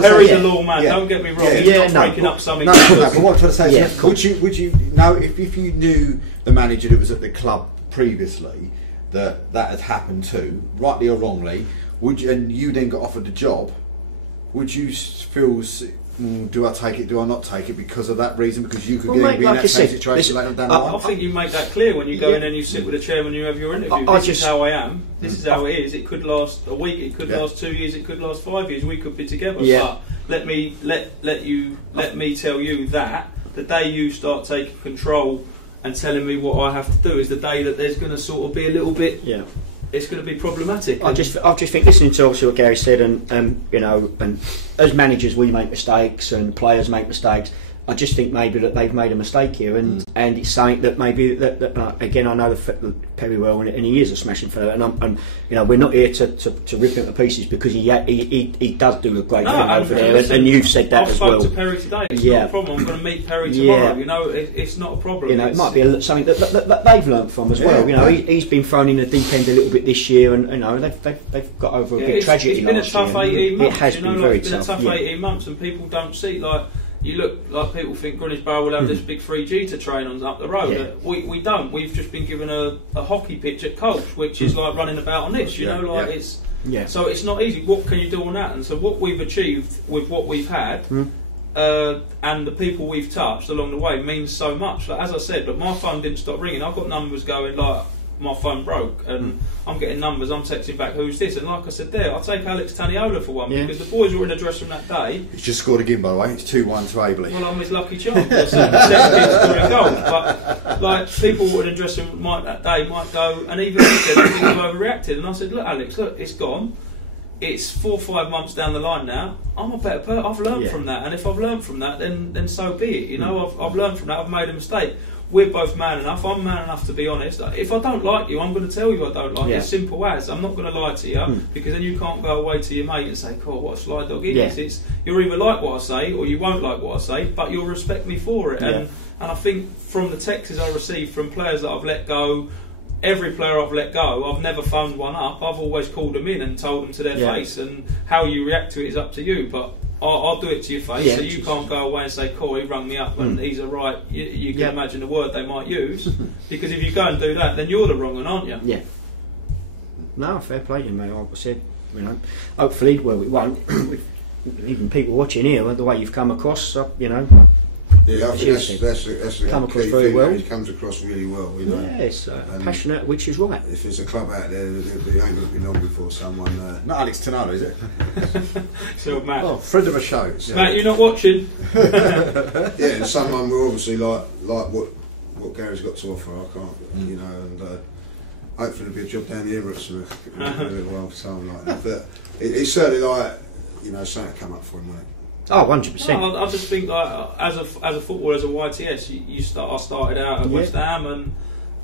Perry's a lawman. Don't get me wrong. He's not breaking up something. No, but what I'm trying to say is, would you know if you knew the manager that was at the club previously that had happened to, rightly or wrongly, would you, and you then got offered the job, would you feel? Do I take it? Do I not take it because of that reason? Because you could be in that same situation later down the line. I think you make that clear when you go in and you sit with the chairman. You have your interview. This is how I am. This is how it is. It could last a week. It could last 2 years. It could last 5 years. We could be together. But let me tell you that the day you start taking control and telling me what I have to do is the day that there's going to sort of be a little bit. Yeah. It's going to be problematic. I just think, listening to obviously what Gary said, and you know, and as managers we make mistakes and players make mistakes. I just think maybe that they've made a mistake here, and it's something that maybe that again, I know Perry well, and he is a smashing fella, and you know, we're not here to rip him to pieces because he does do a great thing over there, and you've said that as well. I spoke to Perry today. It's not a problem. I'm going to meet Perry tomorrow. You know, it's not a problem. You know, it might be something that they've learnt from as well. You know, he's been thrown in the deep end a little bit this year, and you know, they've got over a big tragedy. It's been a tough 18 months. It has been very tough. It's been a tough 18 months, and people don't see like. You look like people think Greenwich Borough will have this big 3G to train on up the road. We don't. We've just been given a hockey pitch at Colch, which is like running about on this. You know, like it's. Yeah. So it's not easy. What can you do on that? And so what we've achieved with what we've had, and the people we've touched along the way means so much. Like, as I said, but my phone didn't stop ringing. I've got numbers going like. My phone broke and I'm getting numbers, I'm texting back, who's this? And like I said there, I'll take Alex Taniola for one because the boys were in the dressing room that day. He's just scored again, by the way. It's 2-1 to Abley. Well, I'm his lucky charm. Scoring goals. But like people were in the dressing room that day might go, and even he said I think I've overreacted. And I said, look, Alex, look, it's gone. It's 4 or 5 months down the line now. I'm a better person. I've learned from that, and if I've learned from that, then so be it. You know, I've learned from that. I've made a mistake. We're both man enough. I'm man enough to be honest. If I don't like you, I'm going to tell you I don't like you. As simple as. I'm not going to lie to you because then you can't go away to your mate and say, "Cool, what a sly dog he is." It's you're either like what I say or you won't like what I say, but you'll respect me for it. And I think from the texts I received from players that I've let go, every player I've let go, I've never phoned one up. I've always called them in and told them to their face. And how you react to it is up to you. But I'll do it to your face, so you can't go away and say, "Cool, he rung me up and he's a right." You can imagine the word they might use, because if you go and do that, then you're the wrong one, aren't you? Yeah. No, fair play to you, mate. Like I said, you know, hopefully, well, we won't. Even people watching here, the way you've come across, you know. Yeah, I think that's the come across key very thing. well. He comes across really well, you know. Yes, passionate, which is right. If there's a club out there, they ain't going to be long before someone. Not Alex Tanaro, is it? So Matt, friend of a show. Matt, you're not watching. Yeah, and someone will obviously like what Gary's got to offer. I can't, you know, and hopefully there'll be a job down the Emirates in a little while, something like that. But it's certainly like, you know, something come up for him, mate. Oh, 100%. No, I just think like as a footballer, as a YTS, I started out at West Ham, and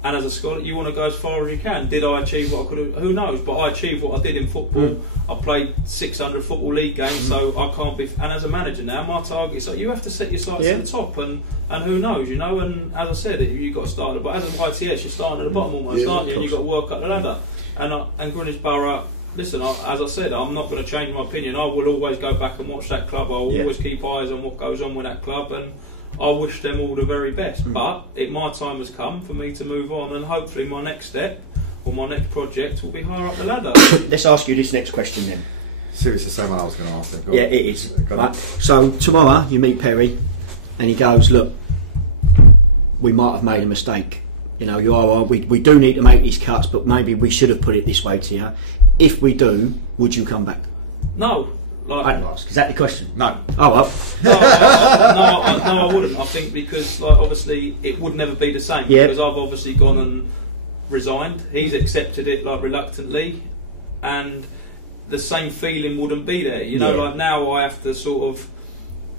as a scholar, you want to go as far as you can. Did I achieve what I could have? Who knows? But I achieved what I did in football. I played 600 football league games, so I can't be. And as a manager now, my target is like you have to set your sights at the top, and who knows, you know. And as I said, you've got to start. But as a YTS, you're starting at the bottom almost, aren't you? And you've got to work up the ladder. And Greenwich Borough. Listen, as I said, I'm not going to change my opinion. I will always go back and watch that club. I'll always keep eyes on what goes on with that club, and I wish them all the very best. But my time has come for me to move on, and hopefully my next step or my next project will be higher up the ladder. Let's ask you this next question then. See, it's the same one I was going to ask then. Go Yeah, on. it is. Go on. Right. So tomorrow you meet Perry, and he goes, "Look, we might have made a mistake. You know, we do need to make these cuts, but maybe we should have put it this way to you. If we do, would you come back?" No. Like, I didn't ask. Is that the question? No. Oh well. No, I wouldn't. I think because, like, obviously, it would never be the same. Yeah. Because I've obviously gone and resigned. He's accepted it, like, reluctantly, and the same feeling wouldn't be there. You know, Yeah. like, now I have to sort of.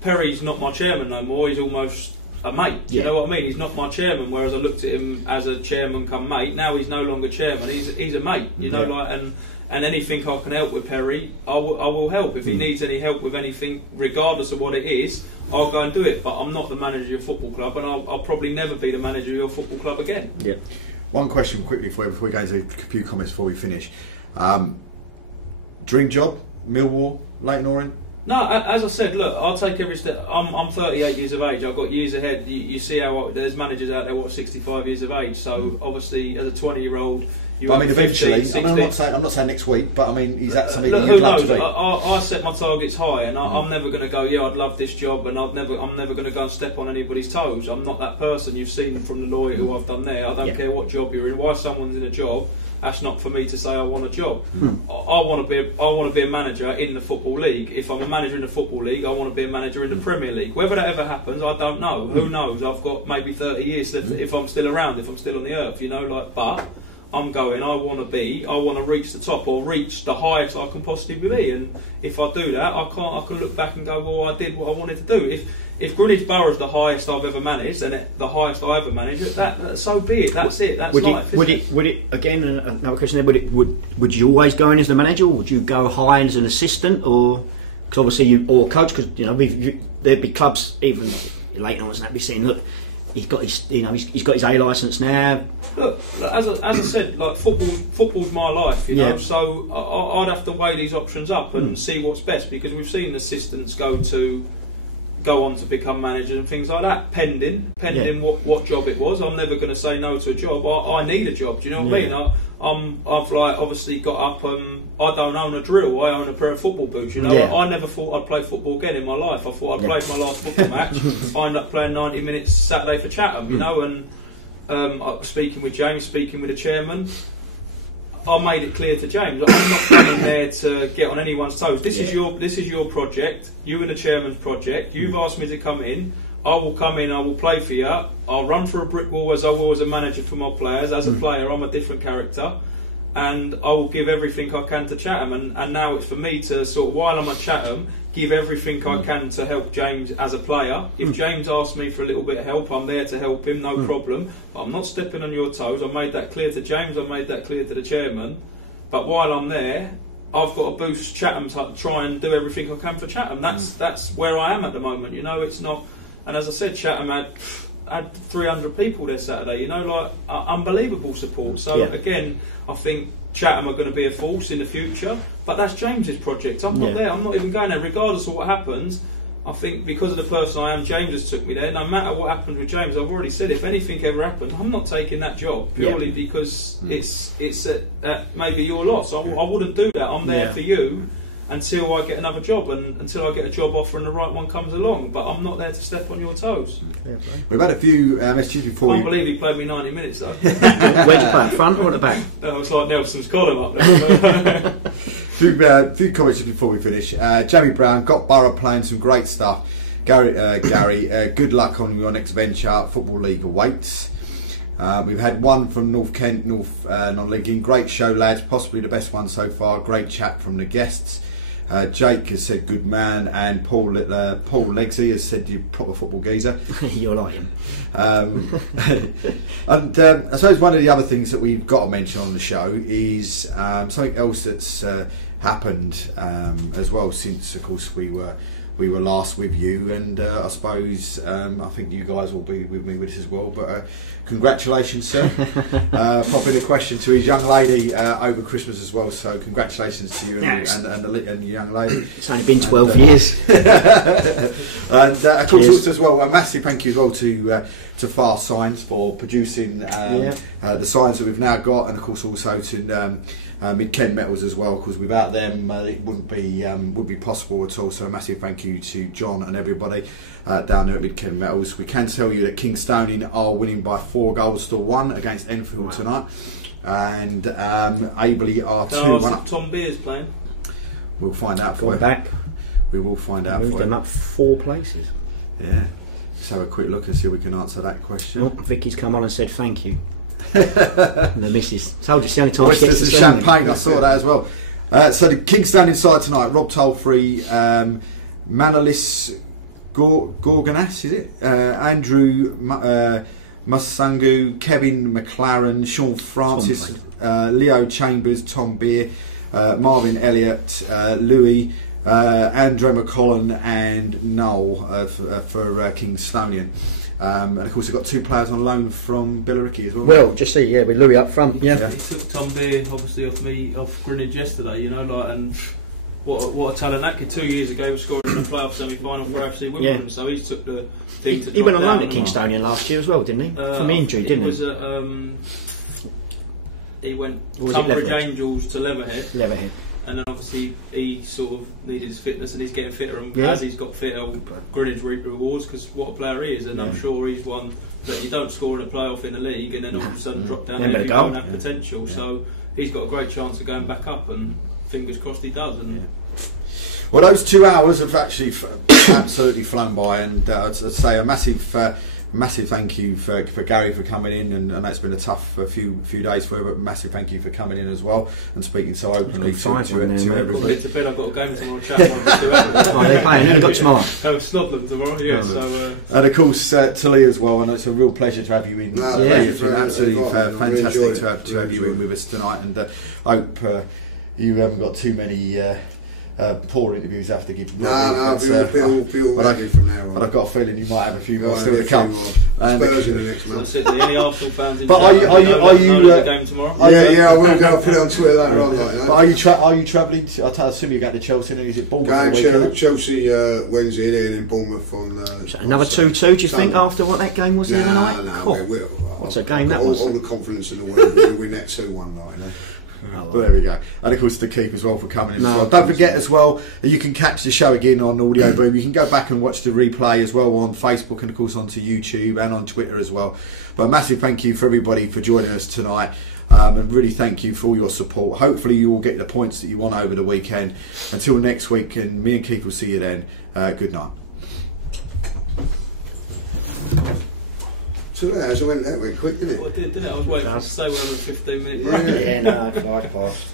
Perry's not my chairman no more. He's almost a mate. Yeah. You know what I mean? He's not my chairman. Whereas I looked at him as a chairman come mate. Now he's no longer chairman. He's a mate. You know, Yeah. like, and anything I can help with Perry, I will help. If he needs any help with anything, regardless of what it is, I'll go and do it. But I'm not the manager of your football club, and I'll probably never be the manager of your football club again. Yeah. One question quickly for you before we go into a few comments before we finish. Dream job, Millwall, Leighton Orient? No, as I said, look, I'll take every step. I'm 38 years of age. I've got years ahead. You see how there's managers out there what 65 years of age. So obviously, as a 20-year-old, you. But I mean, 15, eventually. 16, I'm not saying next week, but I mean, is that something look, you'd who love knows? to do? I set my targets high, and I'm never going to go. Yeah, I'd love this job, and I'm never going to go and step on anybody's toes. I'm not that person. You've seen from the lawyer who I've done there. I don't care what job you're in. Why someone's in a job. That's not for me to say I want a job. I want to be a manager in the Football League. If I'm a manager in the Football League, I want to be a manager in the Premier League. Whether that ever happens, I don't know. Who knows? I've got maybe 30 years left if I'm still around, if I'm still on the earth, you know. Like, but I'm going. I want to reach the top or reach the highest I can possibly be. And if I do that, I can look back and go, well, I did what I wanted to do. If Greenwich Borough is the highest I've ever managed, and the highest I ever managed, that so be it. That's it. That's life. Would it again? Another question there. Would you always go in as the manager, or would you go high as an assistant, or because obviously or coach? Because there'd be clubs even Leighton Orient that be saying, look, he's got his A licence now. Look, as I said, like football's my life, you know. So I'd have to weigh these options up and see what's best, because we've seen assistants go on to become managers and things like that, pending what job it was. I'm never going to say no to a job. I need a job. Do you know what I mean? I've obviously got up. I don't own a drill. I own a pair of football boots. You know, I never thought I'd play football again in my life. I thought I'd played my last football match. I ended up playing 90 minutes Saturday for Chatham. You know, and speaking with James, speaking with the chairman. I made it clear to James, I'm not coming there to get on anyone's toes. This is your project, you and the chairman's project. You've asked me to come in. I will come in, I will play for you. I'll run for a brick wall as I will as a manager for my players. As a player, I'm a different character. And I will give everything I can to Chatham. And now it's for me to sort of, while I'm at Chatham, give everything I can to help James as a player. If James asks me for a little bit of help, I'm there to help him, no problem. But I'm not stepping on your toes. I made that clear to James, I made that clear to the chairman. But while I'm there, I've got to boost Chatham, to try and do everything I can for Chatham. That's where I am at the moment, you know. It's not. And as I said, Chatham had 300 people there Saturday, you know, like unbelievable support. So again, I think Chatham are going to be a force in the future, but that's James's project. I'm not there. I'm not even going there. Regardless of what happens, I think because of the person I am, James has took me there. No matter what happens with James, I've already said if anything ever happens, I'm not taking that job purely because it's maybe your loss. I wouldn't do that. I'm there for you until I get another job and until I get a job offer and the right one comes along. But I'm not there to step on your toes. We've had a few messages before. I can't believe he played me 90 minutes though. Where'd you play, front or at the back? That was like Nelson's column up there. Few comments before we finish. Jamie Brown, got Borough playing some great stuff. Gary, good luck on your next venture. Football League awaits. We've had one from North Kent, non-leaguing. Great show, lads. Possibly the best one so far. Great chat from the guests. Jake has said good man, and Paul Legsy has said you proper football geezer. You're like him. And I suppose one of the other things that we've got to mention on the show is something else that's happened as well since, of course, we were we were last with you, and I suppose I think you guys will be with me with this as well. But congratulations, sir. Popping a question to his young lady over Christmas as well. So congratulations to you and the young lady. It's only been 12 years. And of course, also as well, a massive thank you as well to Fast Signs for producing the signs that we've now got, and of course also to Mid-Kent Metals as well, because without them it wouldn't be possible at all. So a massive thank you to John and everybody down there at Mid-Kent Metals. We can tell you that Kingstonian are winning by 4 goals to 1 against Enfield tonight, and Abley are 2-1 up. Tom Beer's playing. We'll find out for you. Back. We will find out Moved for you. them up 4 places. Yeah. Let's have a quick look and see if we can answer that question. Oh, Vicky's come on and said thank you. And the missus told you it's the only time she gets to Oysters see and me. champagne, I saw that as well. So the Kingstonian side tonight: Rob Tolfrey, Manolis Gorganas, is it? Andrew Musangu, Kevin McLaren, Sean Francis, Leo Chambers, Tom Beer, Marvin Elliott, Louis, Andre McCollum, and Noel for Kingstonian. And of course, we've got 2 players on loan from Billericay as well. Well, just see, with Louis up front. Yeah. He took Tom Beer obviously off Greenwich yesterday, and what a talent that kid. 2 years ago was scoring in the playoff semi-final for FC Wimbledon, so he took the thing to He went on drop loan at down. Kingstonian last year as well, didn't he? From injury, didn't he? It was he went Was it Tunbridge Leatherhead? Angels to Leatherhead. And then obviously he sort of needed his fitness, and he's getting fitter, and as he's got fitter, Greenwich reap rewards, because what a player he is, and I'm sure he's one that you don't score in a playoff in the league and then all of a sudden drop down there if you don't have potential. So he's got a great chance of going back up, and fingers crossed he does. And well, those 2 hours have actually absolutely flown by, and I'd say a massive thank you for Gary for coming in, and that's been a tough few days for him, but massive thank you for coming in as well and speaking so openly to everybody. Get to bed, I've got a game tomorrow. They're playing, who've got tomorrow? Snodland tomorrow, So, and of course to Lee as well, and it's a real pleasure to have you in. It's been absolutely fantastic to have you in with us tonight, and I hope you haven't got too many poor interviews after giving. Be all ready from now on. But I've got a feeling you might have a few more still to come. Spurs in the next month. Any Arsenal fans in but are you the game tomorrow? Yeah, I will go. I'll put it on Twitter later on. But are you travelling? I assume you're going to Chelsea. Is it Bournemouth? Going Chelsea Wednesday, and then Bournemouth on. Another 2-2. Do you think after what that game was the other night? No, we will. What's a game that all, was? All the confidence in the world. We'll win that 2-1 night. But there we go, and of course to Keith as well for coming in as well. Don't forget as well, you can catch the show again on Audio Boom. You can go back and watch the replay as well on Facebook, and of course onto YouTube and on Twitter as well. But a massive thank you for everybody for joining us tonight, and really thank you for all your support. Hopefully you will get the points that you want over the weekend. Until next week, and me and Keith will see you then. Good night. 2 hours, I went that way quick, didn't it? Well, it did, didn't it? I was waiting for it to say we're having a 15-minute break. Yeah, no, 5 past.